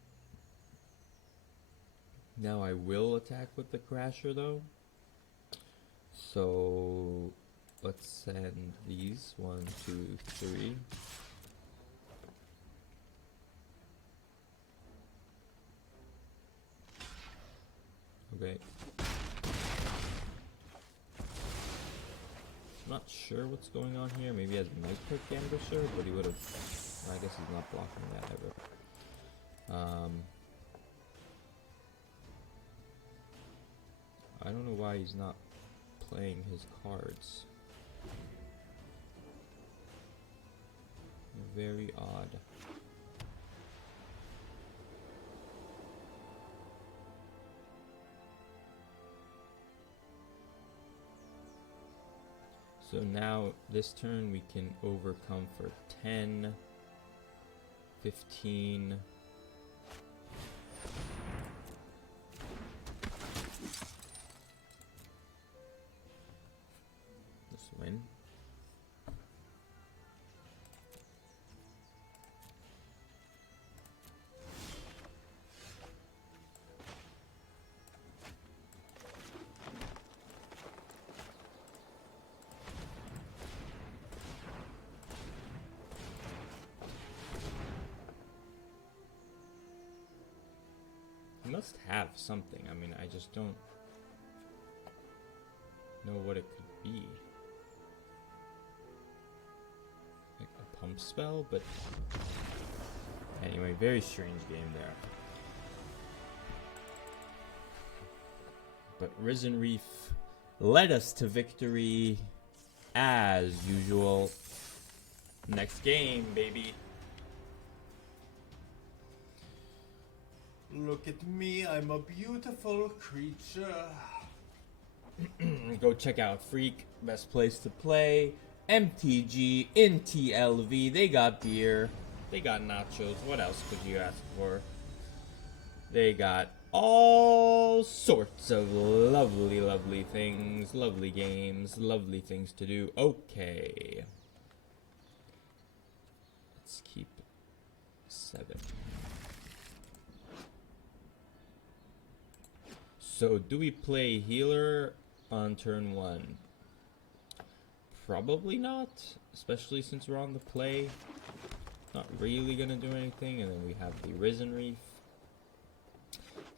Now I will attack with the Crasher though. So let's send these 1, 2, 3. Okay. I'm not sure what's going on here. Maybe he has Night Pick Ambusher, but he would have. I guess he's not blocking that ever. I don't know why he's not playing his cards. Very odd. So now this turn we can overcome for 10, 15, win. He must have something. I mean, I just don't know what it could be. Like a pump spell, but anyway, very strange game there. But Risen Reef led us to victory as usual. Next game, baby. Look at me, I'm a beautiful creature. Go check out Freak, best place to play. MTG in TLV, they got beer, they got nachos. What else could you ask for? They got all sorts of lovely, lovely things, lovely games, lovely things to do. Okay. Let's keep 7. So, do we play healer on turn 1? Probably not, especially since we're on the play. Not really gonna do anything, and then we have the Risen Reef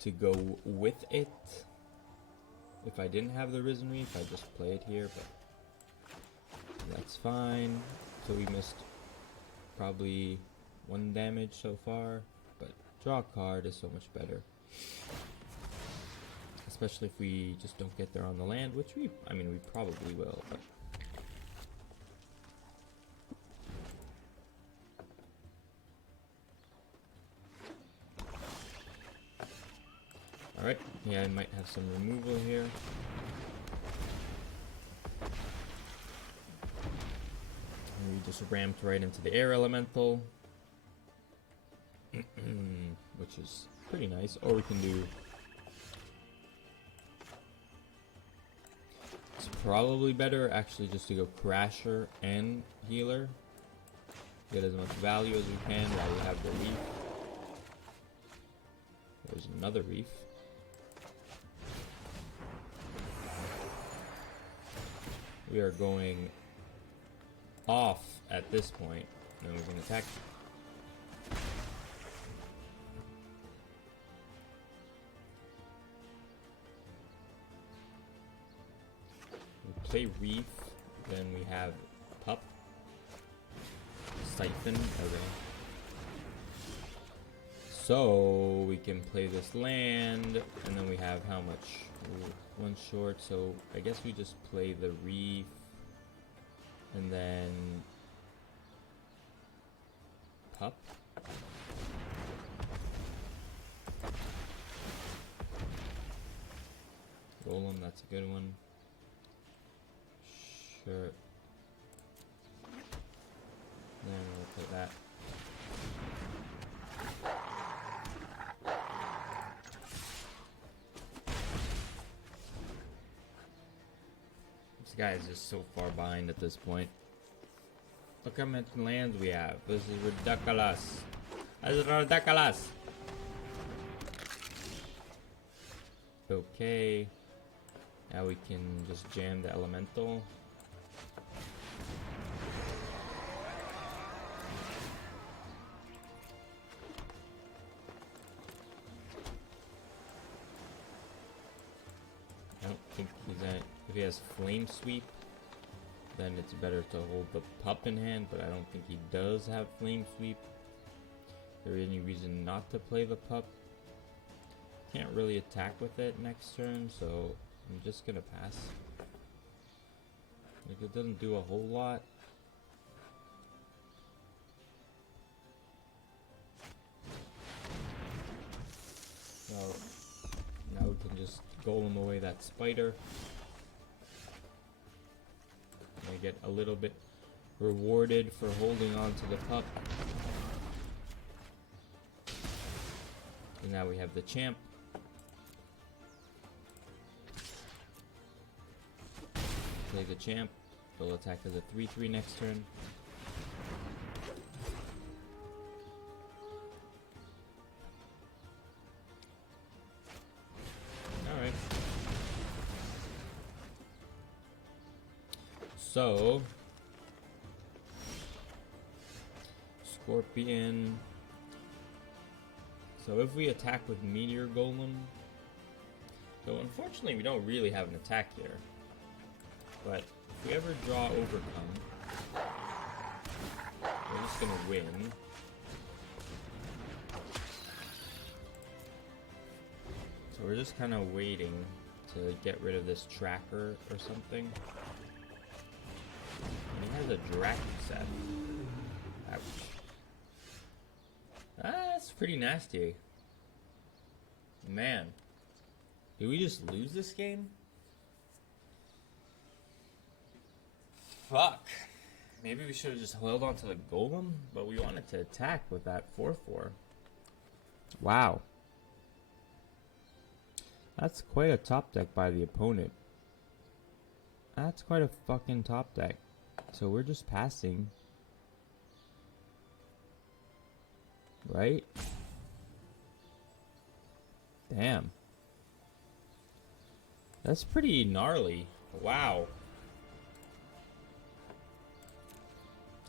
to go with it. If I didn't have the Risen Reef, I'd just play it here, but that's fine. So we missed probably 1 damage so far, but draw a card is so much better. Especially if we just don't get there on the land, which we probably will, but alright, yeah, I might have some removal here. And we just ramped right into the air elemental. Which is pretty nice. Or we can do... It's probably better actually just to go Crasher and Healer. Get as much value as we can while we have the Reef. There's another Reef. We are going off at this point. Then we can attack. We play Reef, then we have Pup. Siphon, okay. So we can play this land, and then we have how much? 1 short, so I guess we just play the Reef, and then Pup. Golem, that's a good one. Sure. Then we'll play that. This guy is just so far behind at this point. Look how many lands we have. This is ridiculous. This is ridiculous. Okay. Now we can just jam the elemental. I don't think he's at... If he has Flame Sweep, then it's better to hold the Pup in hand, but I don't think he does have Flame Sweep. Is there any reason not to play the Pup? Can't really attack with it next turn, so I'm just gonna pass. Like, it doesn't do a whole lot. So now we can just golem away that spider. I get a little bit rewarded for holding on to the Pup. And now we have the champ. Play the champ. They'll attack as a 3/3 next turn. Alright. So Scorpion. So if we attack with Meteor Golem, so unfortunately we don't really have an attack here. But if we ever draw Overcome, we're just gonna win. So we're just kind of waiting to get rid of this tracker or something. And he has a Dracuset. Ouch. That's pretty nasty. Man. Did we just lose this game? Fuck. Maybe we should have just held on to the Golem, but we wanted to attack with that 4/4. Wow. That's quite a top deck by the opponent. That's quite a fucking top deck. So we're just passing. Right? Damn. That's pretty gnarly. Wow.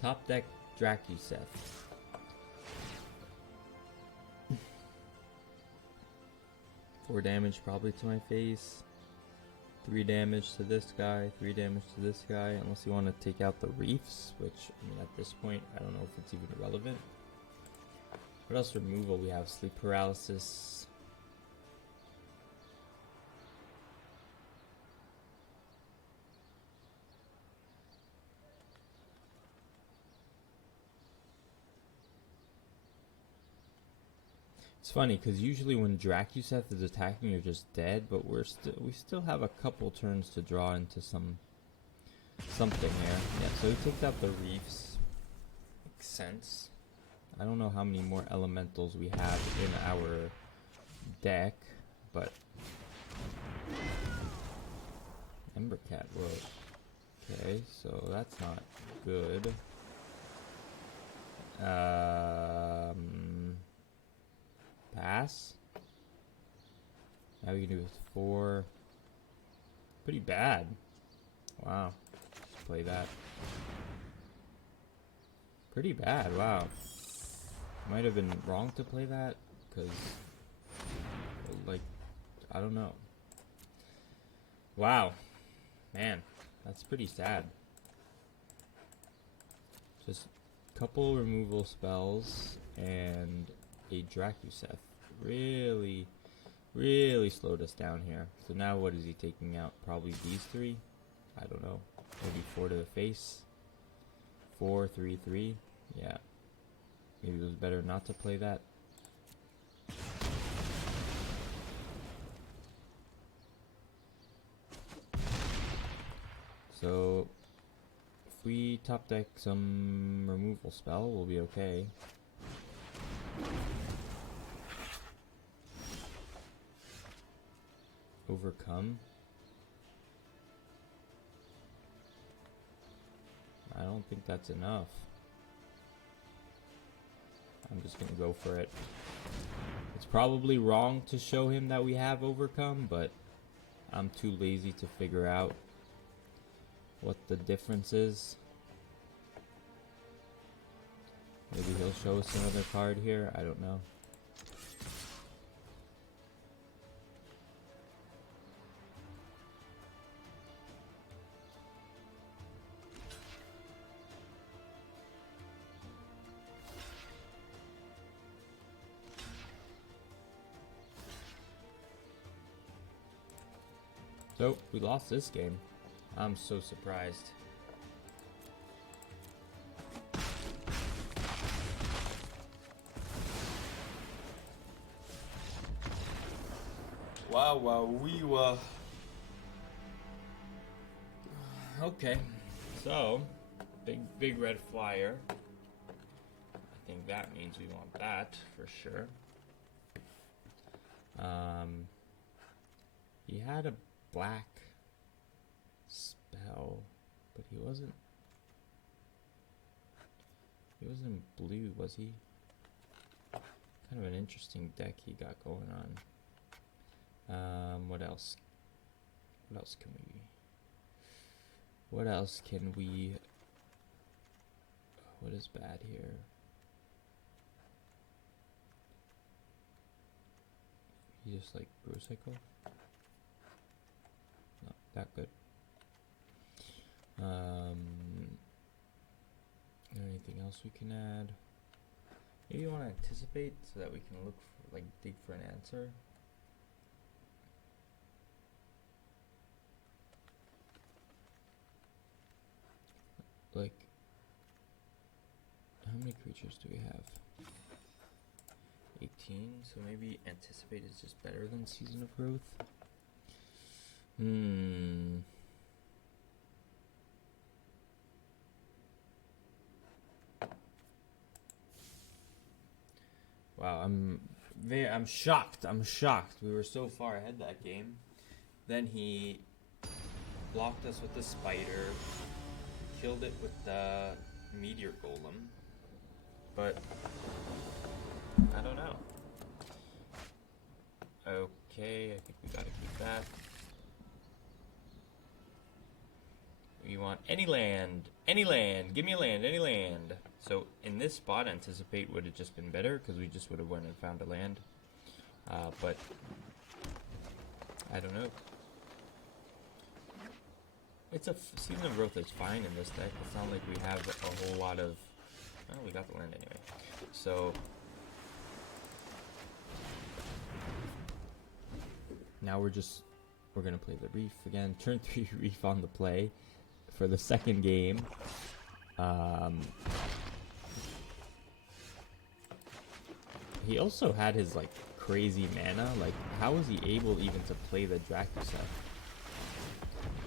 Top deck Dracuset. 4 damage probably to my face. 3 damage to this guy. 3 damage to this guy. Unless you want to take out the reefs, which, I mean, at this point, I don't know if it's even relevant. What else removal we have? Sleep paralysis. It's funny because usually when Dracuset is attacking, you're just dead, but we still have a couple turns to draw into something here. Yeah, so he takes out the reefs. Makes sense. I don't know how many more elementals we have in our deck, but Embercat. Whoa. Okay, so that's not good. Pass. Now we can do with 4. Pretty bad. Wow. Just play that. Pretty bad. Wow. Might have been wrong to play that because, like, I don't know. Wow. Man, that's pretty sad. Just a couple removal spells and a Dracuset really slowed us down here. So now what is he taking out? Probably these 3? I don't know. Maybe 4 to the face. 4, 3, 3. Yeah. Maybe it was better not to play that. So if we top deck some removal spell, we'll be okay. Overcome. I don't think that's enough. I'm just gonna go for it. It's probably wrong to show him that we have Overcome, but I'm too lazy to figure out what the difference is. Maybe he'll show us another card here. I don't know. So, we lost this game. I'm so surprised. Wow, we were... Okay, so, big red flyer. I think that means we want that, for sure. He had a black spell, but He wasn't blue, was he? Kind of an interesting deck he got going on. What else? What else can we? What else can we? What is bad here? He just like brew cycle. Not that good. Anything else we can add? Maybe you want to anticipate so that we can look for, like, dig for an answer. Like, how many creatures do we have? 18, so maybe anticipate is just better than Season of Growth. Wow, I'm shocked. I'm shocked. We were so far ahead that game. Then he blocked us with the spider, killed it with the meteor golem. But I don't know. Okay, I think we gotta keep that. We want any land, give me a land, any land. So in this spot, anticipate would have just been better because we just would have went and found a land. But I don't know. It's a Season of Growth is fine in this deck. It's not like we have a whole lot of. Oh, we got the land anyway. So now we're gonna play the Reef again. Turn 3 Reef on the play for the second game. He also had his like crazy mana. Like, how was he able even to play the Dracu set?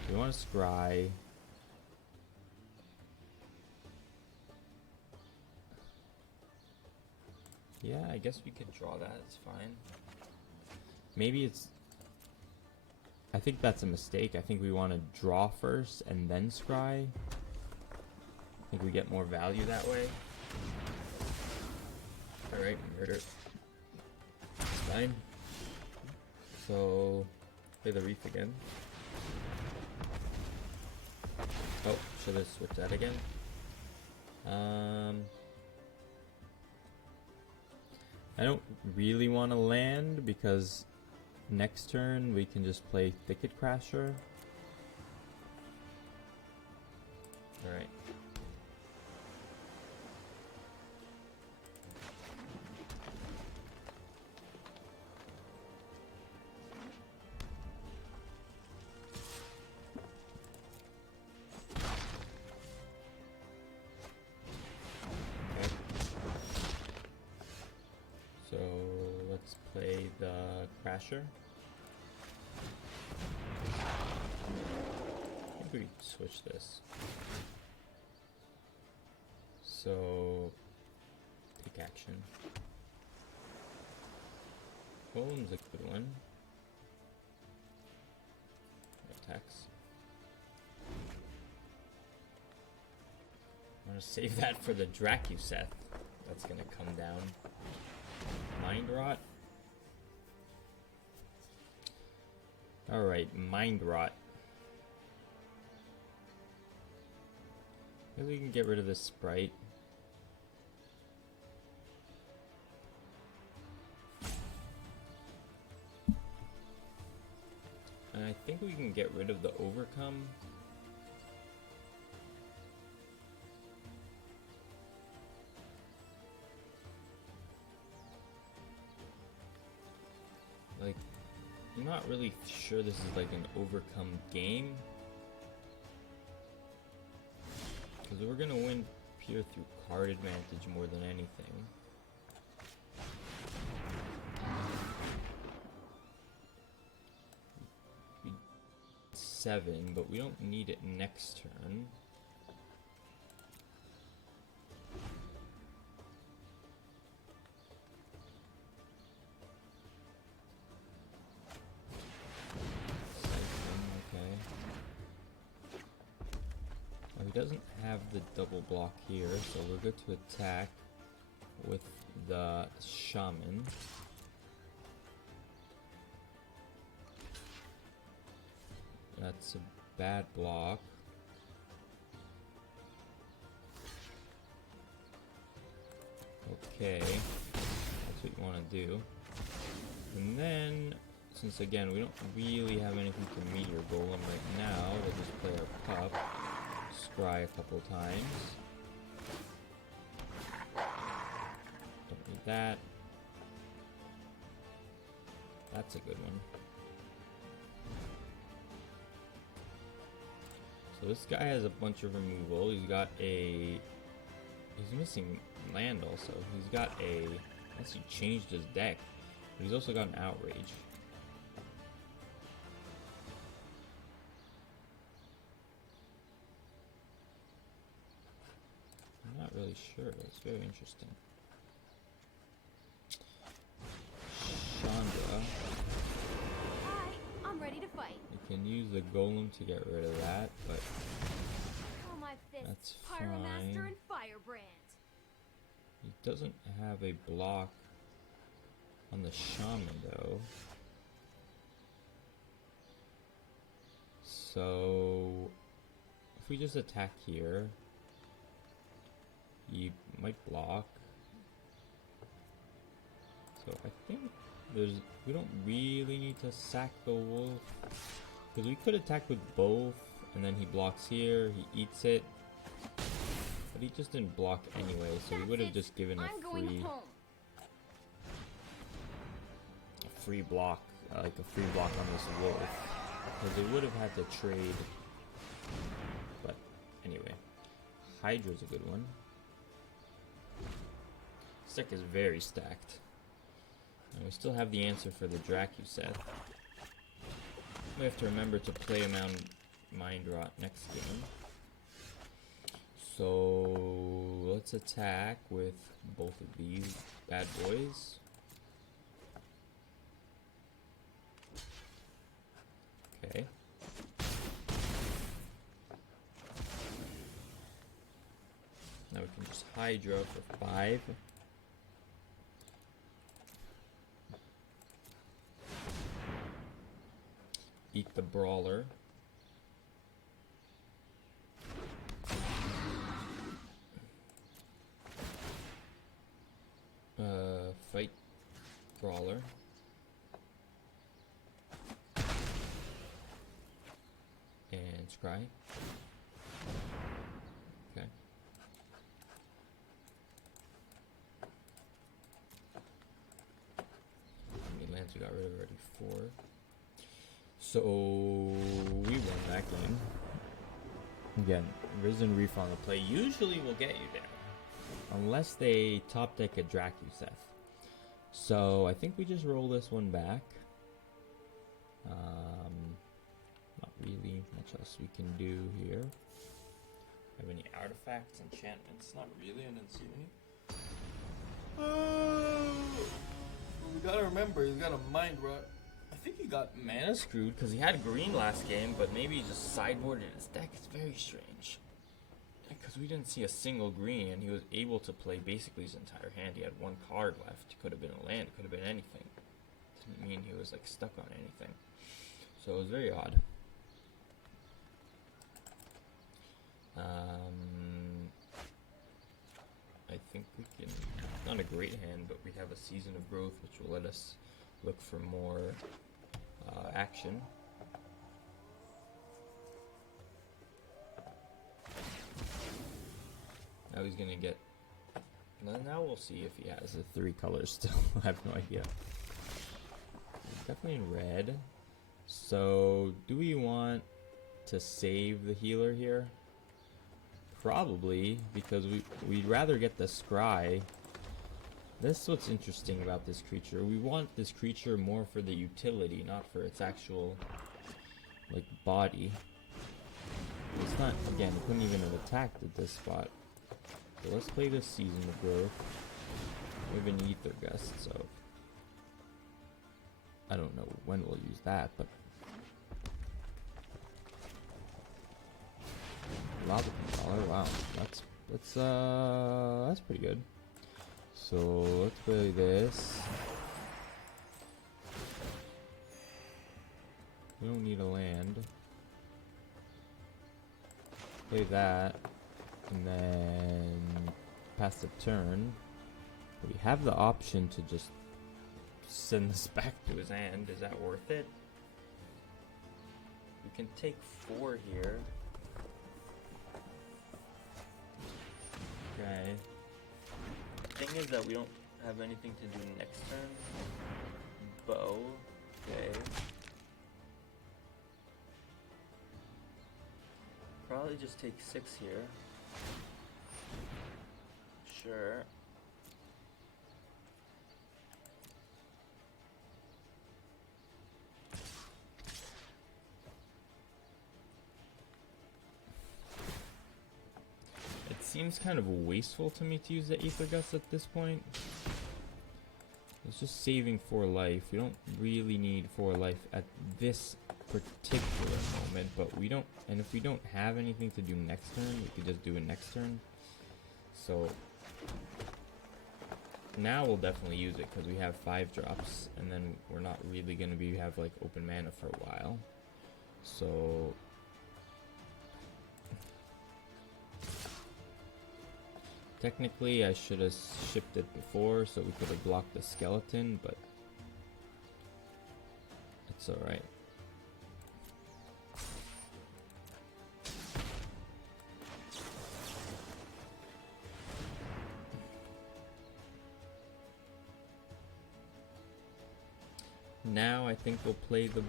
We want to scry. Yeah, I guess we could draw that. It's fine. Maybe it's. I think that's a mistake. I think we want to draw first and then scry. I think we get more value that way. Alright, murder. It's fine. So, play the Reef again. Oh, should have switched that again. I don't really want to land because next turn we can just play Thicket Crasher. Alright. So let's play the Crasher. I think we switch this. So take action. Golem's a good one. Attacks. I'm gonna save that for the Dracu set. That's gonna come down. Mind Rot. Alright, Mind Rot. Maybe we can get rid of this Sprite. And I think we can get rid of the Overcome. Like, I'm not really sure this is like an Overcome game. Because we're gonna win pure through card advantage more than anything. 7, but we don't need it next turn. He doesn't have the double block here, so we're good to attack with the shaman. That's a bad block. Okay, that's what you want to do. And then, since again we don't really have anything to meet your golem right now, we'll just play our pup, scry a couple times. Don't need that. That's a good one. So this guy has a bunch of removal. He's got a... He's missing land also. He's got a... Unless he changed his deck. But he's also got an outrage. I'm not really sure. It's very interesting. Chandra. Hi, I'm ready to fight. You can use the golem to get rid of that, but Call my that's fists Pyromaster fine. and Firebrand. He doesn't have a block on the shaman though. So if we just attack here, he might block. So I think we don't really need to sack the wolf, because we could attack with both and then he blocks here, he eats it, but he just didn't block anyway, so we would have just given I'm going home. a free block, like a free block on this wolf, because they would have had to trade. But anyway, Hydra's a good one. This deck is very stacked. And we still have the answer for the Dracuseth. We have to remember to play him on Mind Rot next game. So let's attack with both of these bad boys. Okay. Now we can just Hydra for 5. Eat the brawler. Fight brawler. And scry. Okay. How many lands we got rid of already? 4. So we won that game. Again, Risen Reef on the play usually will get you there, unless they top deck a Dracuseth. So I think we just roll this one back. Not really much else we can do here. Have any artifacts, enchantments? Not really, I didn't see any. We gotta remember, he's got a Mind Rot. I think he got mana screwed because he had green last game, but maybe he just sideboarded his deck. It's very strange. Because we didn't see a single green, and he was able to play basically his entire hand. He had 1 card left. It could have been a land, it could have been anything. Didn't mean he was like stuck on anything. So it was very odd. I think we can, not a great hand, but we have a Season of Growth, which will let us look for more action. Now he's gonna get. Now we'll see if he has the 3 colors still. I have no idea. He's definitely in red. So, do we want to save the healer here? Probably, because we'd rather get the scry. This is what's interesting about this creature. We want this creature more for the utility, not for its actual, like, body. It's not, again, it couldn't even have attacked at this spot. So let's play this Season of Growth. We have an Ether Gust, so I don't know when we'll use that, but Lava can Oh wow, that's pretty good. So let's play this. We don't need a land. Play that, and then pass the turn. We have the option to just send this back to his hand. Is that worth it? We can take 4 here. Okay. The thing is that we don't have anything to do next turn. Bow. Okay. Probably just take 6 here. Sure. It seems kind of wasteful to me to use the Aether Gust at this point. It's just saving 4 life. We don't really need 4 life at this particular moment, but we don't, and if we don't have anything to do next turn, we could just do it next turn. So now we'll definitely use it because we have 5 drops, and then we're not really going to have like open mana for a while. So technically I should have shipped it before so we could have blocked the skeleton, but it's alright. Now I think we'll play the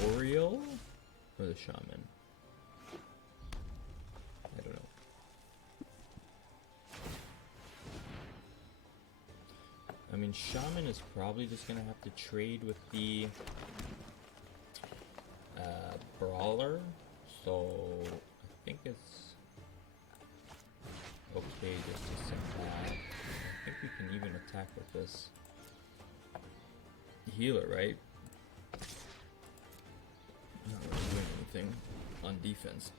Boreal or the Shaman. I don't know. I mean, Shaman is probably just gonna have to trade with the Brawler, so I think it's okay just to send that. I think we can even attack with this healer, right? Not really doing anything on defense.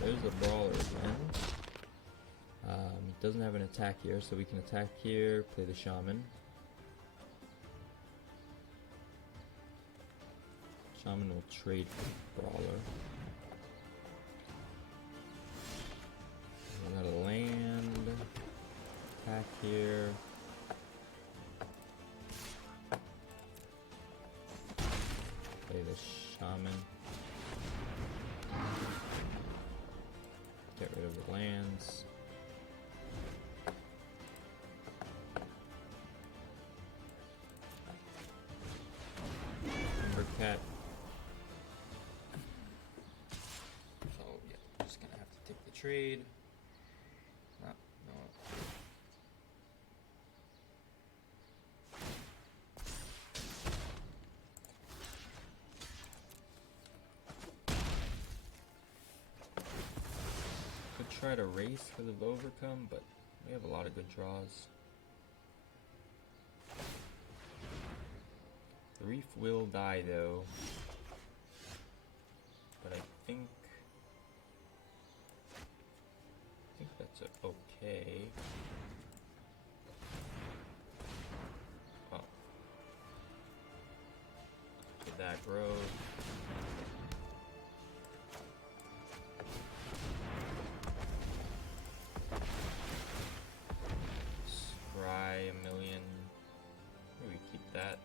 There's the Brawler again. It doesn't have an attack here, so we can attack here, play the Shaman. Shaman will trade for Brawler. We got a land. Attack here. Play the Shaman. Get rid of the lands. Cat. So yeah, I'm just gonna have to take the trade. No. Could try to race for the overcome, but we have a lot of good draws. The reef will die though, but I think that's okay. Well, did that grow? Scry 1,000,000. Maybe we keep that.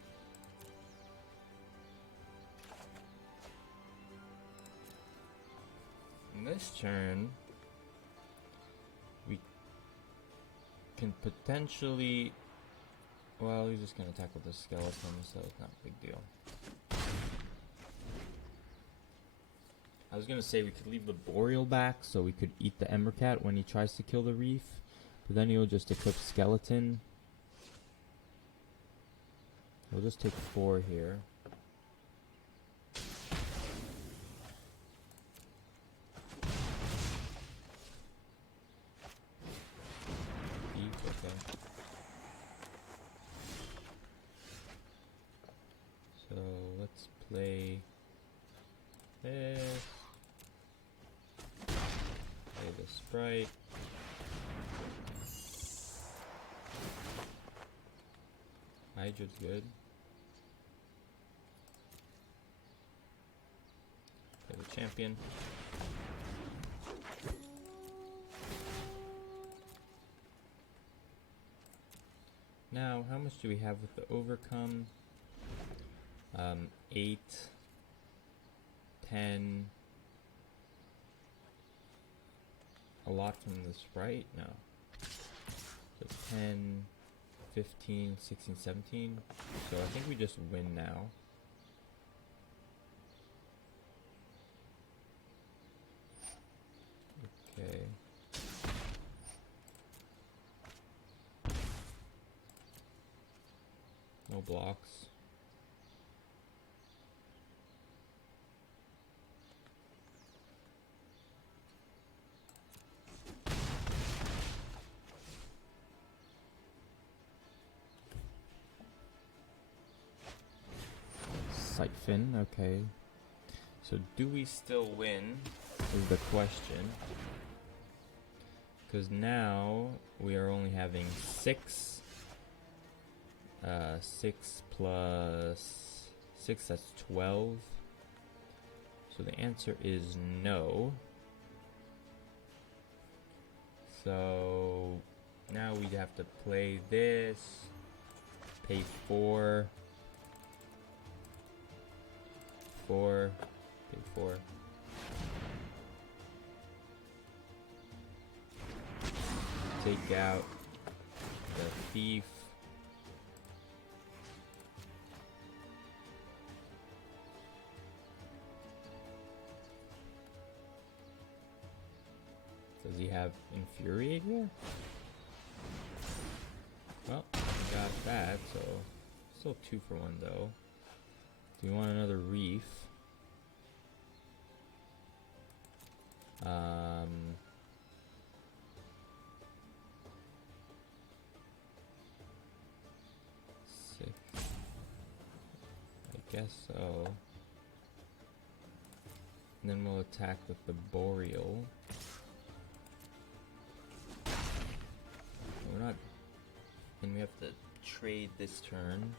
This turn we can potentially, well, he's just gonna attack with the skeleton, so it's not a big deal. I was gonna say we could leave the Boreal back so we could eat the Embercat when he tries to kill the reef, but then he'll just equip skeleton. We'll just take 4 here. So let's play Sprite. Hydra's good. Okay, the champion. Now, how much do we have with the overcome? 8, 10. A lot from the Sprite? No. So 10, 15, 16, 17. So I think we just win now. Okay. No blocks. Siphon, okay. So do we still win is the question. Because now we are only having 6. 6 plus 6, that's 12. So the answer is no. So now we'd have to play this, pay 4, pay 4. Take out the thief. Does he have Infuriate here? Well, we got that, so still 2 for 1 though. Do we want another reef? Six. I guess so. And then we'll attack with the Boreal. We're not. And we have to trade this turn.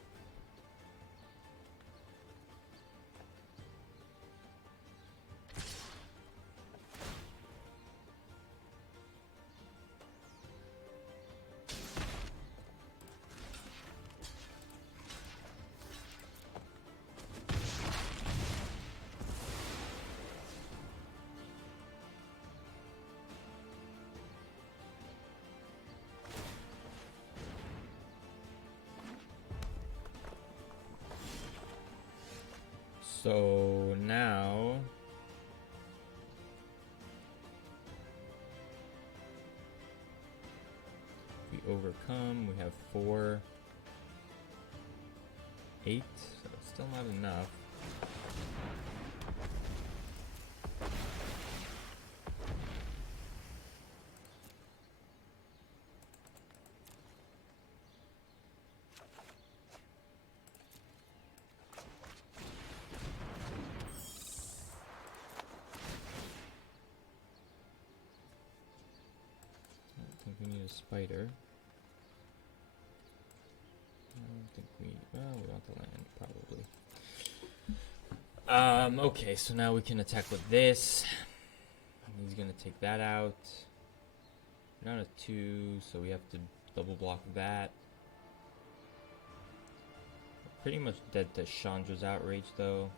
So now we overcome, we have 4, 8, so it's still not enough. We need a spider. I don't think well, we want the land, probably. Okay, so now we can attack with this. He's gonna take that out. We're down to 2, so we have to double block that. We're pretty much dead to Chandra's outrage, though.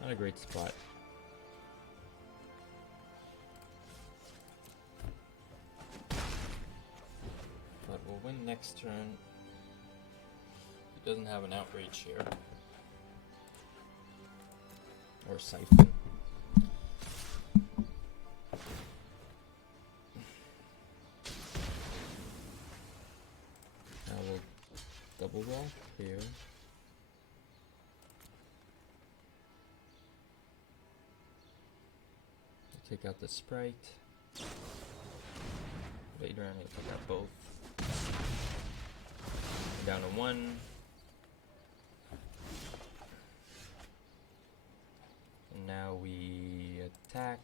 Not a great spot. But we'll win next turn. He doesn't have an outrage here. Or siphon. Now we'll double block here. Take out the sprite. Later I'm gonna take out both. Down to 1. And now we attack.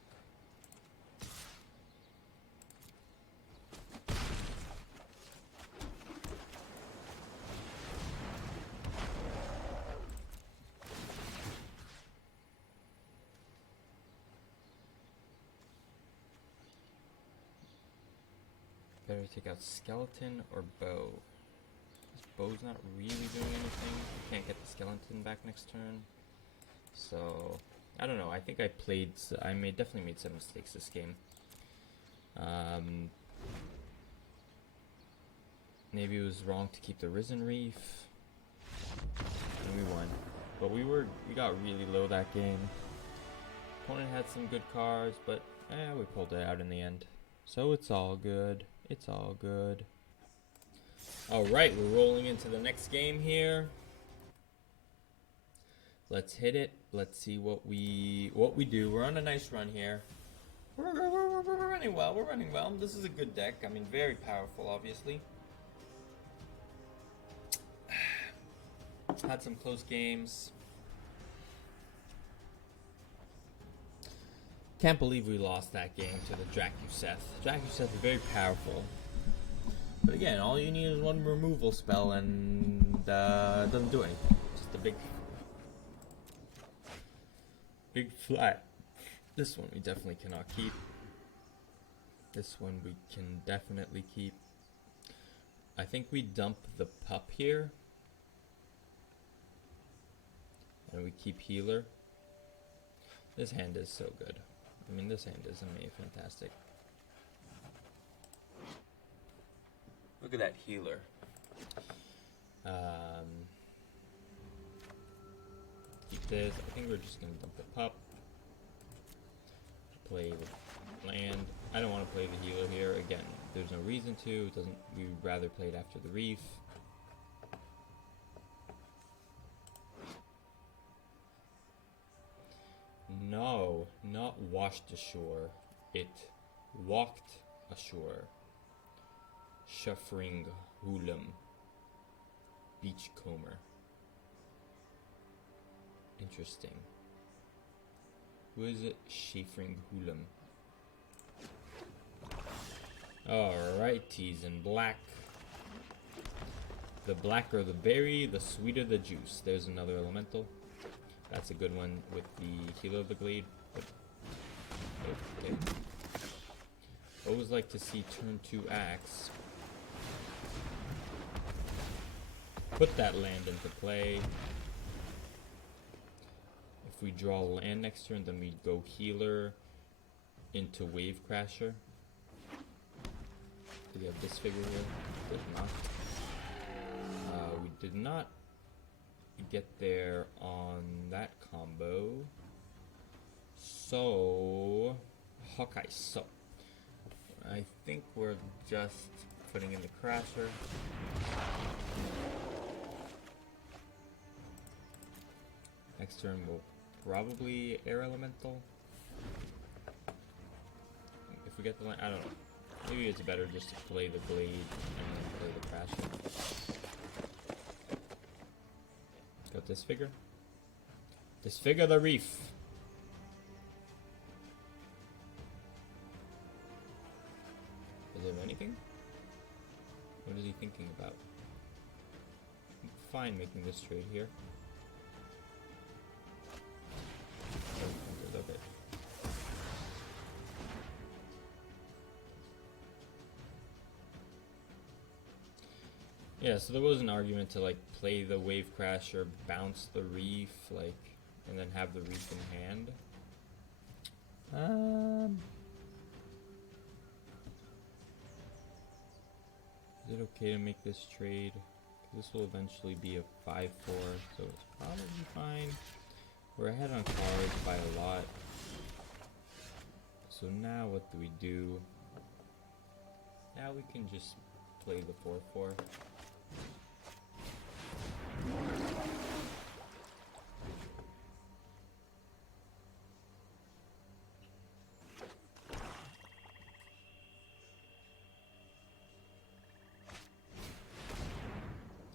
better take out skeleton or bow? This bow's not really doing anything. Can't get the skeleton back next turn. So I don't know. I think I definitely made some mistakes this game. Maybe it was wrong to keep the Risen Reef, and we won. But we got really low that game. Opponent had some good cards, but we pulled it out in the end. So it's all good. It's all good. All right, we're rolling into the next game here. Let's hit it. Let's see what we do. We're on a nice run here. We're running well. We're running well. This is a good deck. I mean, very powerful, obviously. Had some close games. Can't believe we lost that game to the Dracuseth. Dracuseth is very powerful. But again, all you need is one removal spell and it doesn't do anything. Just a big flat. This one we definitely cannot keep. This one we can definitely keep. I think we dump the pup here. And we keep healer. This hand is so good. I mean, this hand is amazing, fantastic. Look at that healer. Keep this. I think we're just gonna dump the pup. Play the land. I don't want to play the healer here. Again, there's no reason to. It doesn't. We'd rather play it after the reef. No, not washed ashore. It walked ashore. Shuffring Hulam. Beachcomber. Interesting. Who is it? Shuffring Hulam. Alright, teas in black. The blacker the berry, the sweeter the juice. There's another elemental. That's a good one with the Healer of the Glade. Okay. Always like to see turn 2 axe. Put that land into play. If we draw land next turn, then we go healer into Wave Crasher. Do we have this figure here? Did not. We did not get there on that combo. So Hawkeye. So I think we're just putting in the Crasher. Next turn we'll probably Air Elemental. If we get the land, I don't know. Maybe it's better just to play the Blade and then play the Crasher. Got this figure. Disfigure the reef. Is there anything? What is he thinking about? I'm fine making this trade here. Okay. Yeah, so there was an argument to like play the Wave Crasher, bounce the reef, like, and then have the reef in hand. Is it okay to make this trade? This will eventually be a 5-4, so it's probably fine. We're ahead on cards by a lot. So now what do we do? Now we can just play the 4-4.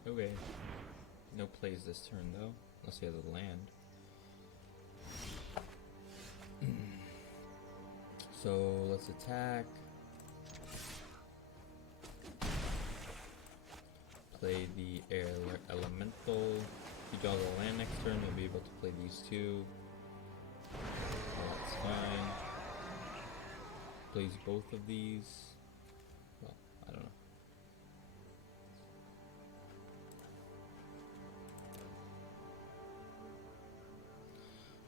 Okay. No plays this turn though, unless we have the land. So let's attack. Play the air elemental. If he draws a land next turn, he'll be able to play these two. That's fine. Plays both of these. Well, I don't know.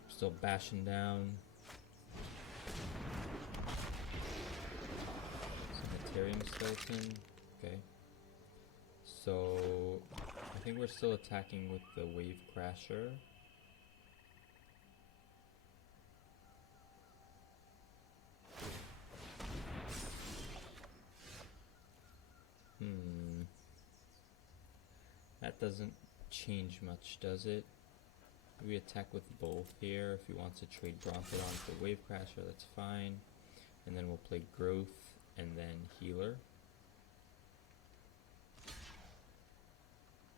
Still bashing down. Sanitarium skeleton. Okay. So I think we're still attacking with the wave crasher. That doesn't change much, does it? We attack with both here. If he wants to trade Bronted onto the Wave Crasher, that's fine. And then we'll play Growth and then Healer.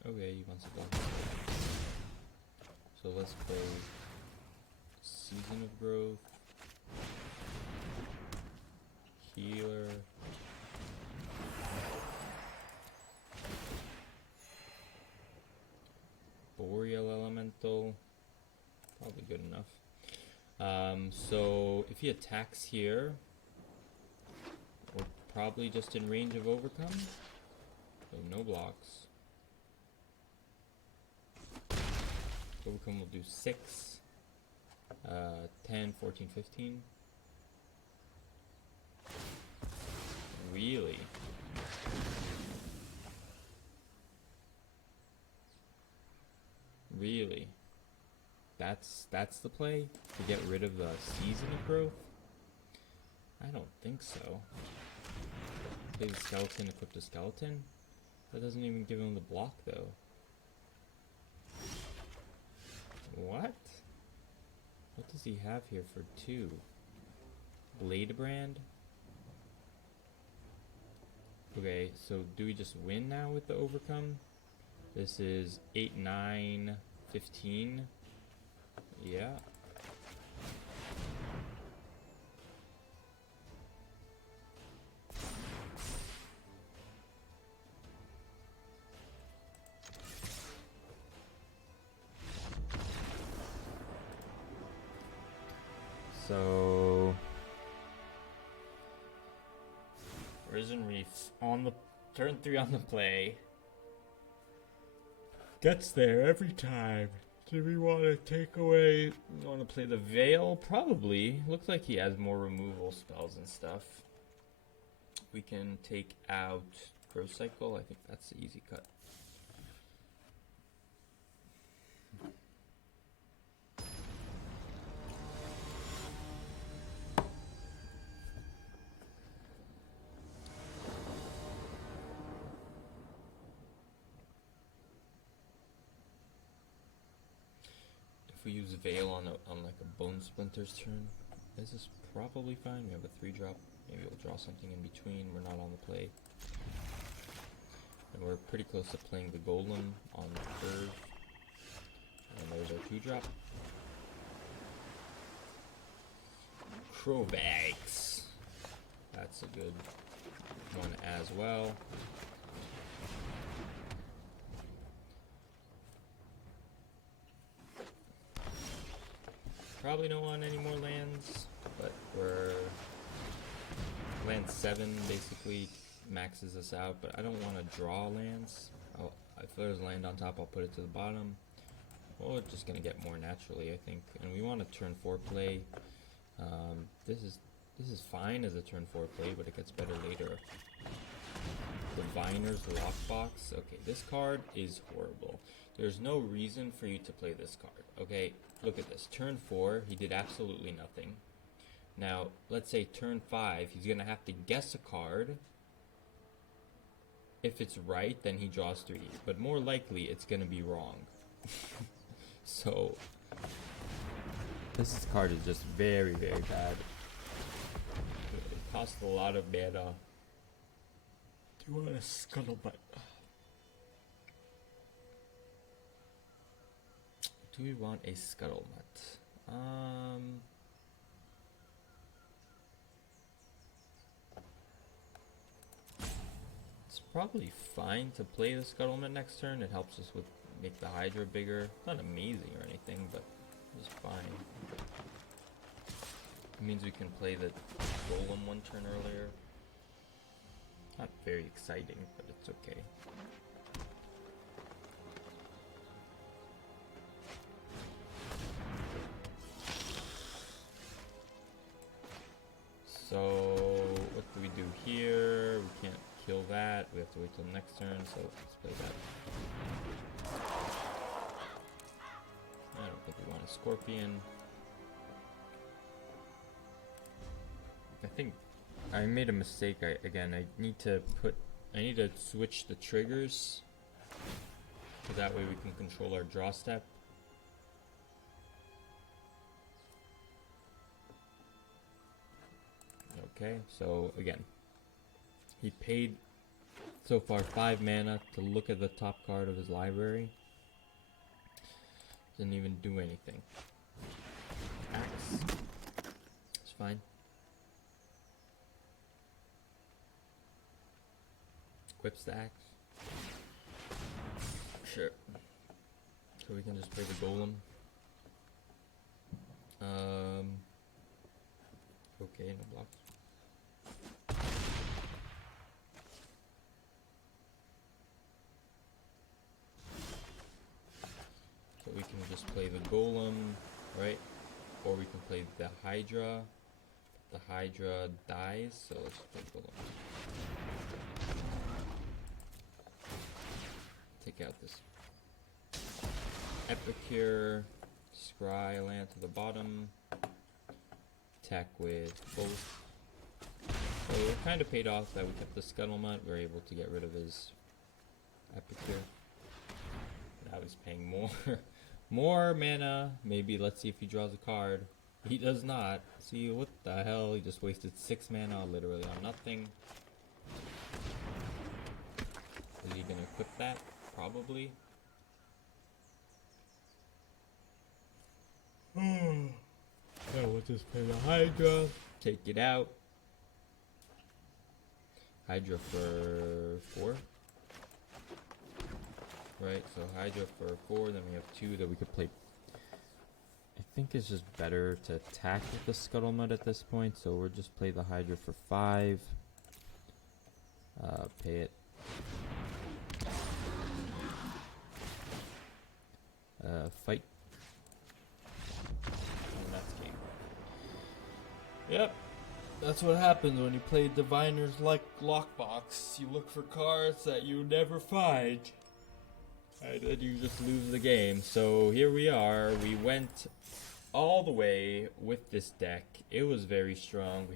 Okay, he wants to block. So let's play Season of Growth, Healer, Boreal Elemental, probably good enough. So if he attacks here, we're probably just in range of Overcome, so no blocks. Overcome will do 6, 10, 14, 15. Really? Really? That's the play? To get rid of the Season of Growth? I don't think so. Play the skeleton, equip the skeleton? That doesn't even give him the block though. What? What does he have here for 2? Blade Brand? Okay, so do we just win now with the Overcome? This is 8, 9, 15. Yeah. So Risen Reef on the turn 3 on the play. Gets there every time. Do we want to take away? We want to play the Veil? Probably. Looks like he has more removal spells and stuff. We can take out Growth Cycle. I think that's the easy cut. If we use Veil on like a Bone Splinter's turn, this is probably fine. We have a 3-drop. Maybe we'll draw something in between. We're not on the play. And we're pretty close to playing the Golem on the curve. And there's our 2-drop. Crowbags. That's a good one as well. Probably don't want any more lands, but we're land 7 basically maxes us out, but I don't want to draw lands. If there's land on top, I'll put it to the bottom. Well, we're just gonna get more naturally, I think, and we want to turn 4 play. This is fine as a turn 4 play, but it gets better later. Diviner's Lockbox. Okay, this card is horrible. There's no reason for you to play this card. Okay, look at this. Turn 4, he did absolutely nothing. Now, let's say turn 5, he's going to have to guess a card. If it's right, then he draws 3. But more likely, it's going to be wrong. So, this card is just very, very bad. It costs a lot of mana. Do you want a Scuttlebutt? Do we want a Scuttlebutt? It's probably fine to play the Scuttlebutt next turn. It helps us with make the Hydra bigger. Not amazing or anything, but it's fine. It means we can play the Golem 1 turn earlier. Not very exciting, but it's okay. So, what do we do here? We can't kill that. We have to wait till next turn, so let's play that. I don't think we want a Scorpion. I think I made a mistake. I need to switch the triggers, so that way we can control our draw step. Okay, so again, he paid so far 5 mana to look at the top card of his library. Didn't even do anything. Axe. It's fine. Equips the axe. Sure. So we can just play the golem. Okay, no blocks. So we can just play the golem, right? Or we can play the Hydra. The Hydra dies, so let's play golem. Take out this Epicure, scry land to the bottom, attack with both. So it kind of paid off that we kept the Scuttlemutt. We were able to get rid of his Epicure. Now he's paying more, more mana. Maybe let's see if he draws a card. He does not. See, what the hell? He just wasted 6 mana literally on nothing. Is he gonna equip that? Probably. Yeah, we'll just play the Hydra. Take it out. Hydra for 4. Right, so Hydra for 4, then we have 2 that we could play. I think it's just better to attack with the Scuttlemutt at this point, so we'll just play the Hydra for 5. Pay it. Fight. And that's game. Yep. That's what happens when you play Diviner's Lockbox. You look for cards that you never find. And then you just lose the game. So here we are. We went all the way with this deck. It was very strong.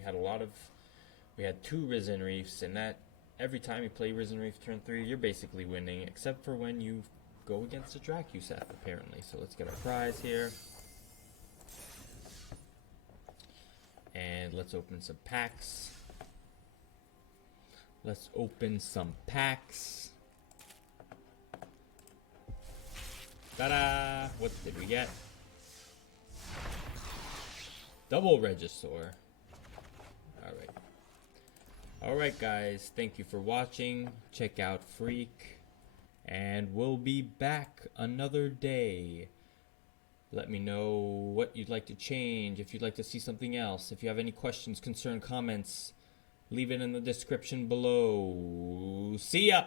We had 2 Risen Reefs, and that every time you play Risen Reef turn 3, you're basically winning, except for when you go against a Dracuseth, apparently. So let's get our prize here. And let's open some packs. Let's open some packs. Ta-da! What did we get? Double Regisaur. Alright. Alright guys, thank you for watching. Check out Freak. And we'll be back another day. Let me know what you'd like to change, if you'd like to see something else. If you have any questions, concern, comments, leave it in the description below. See ya!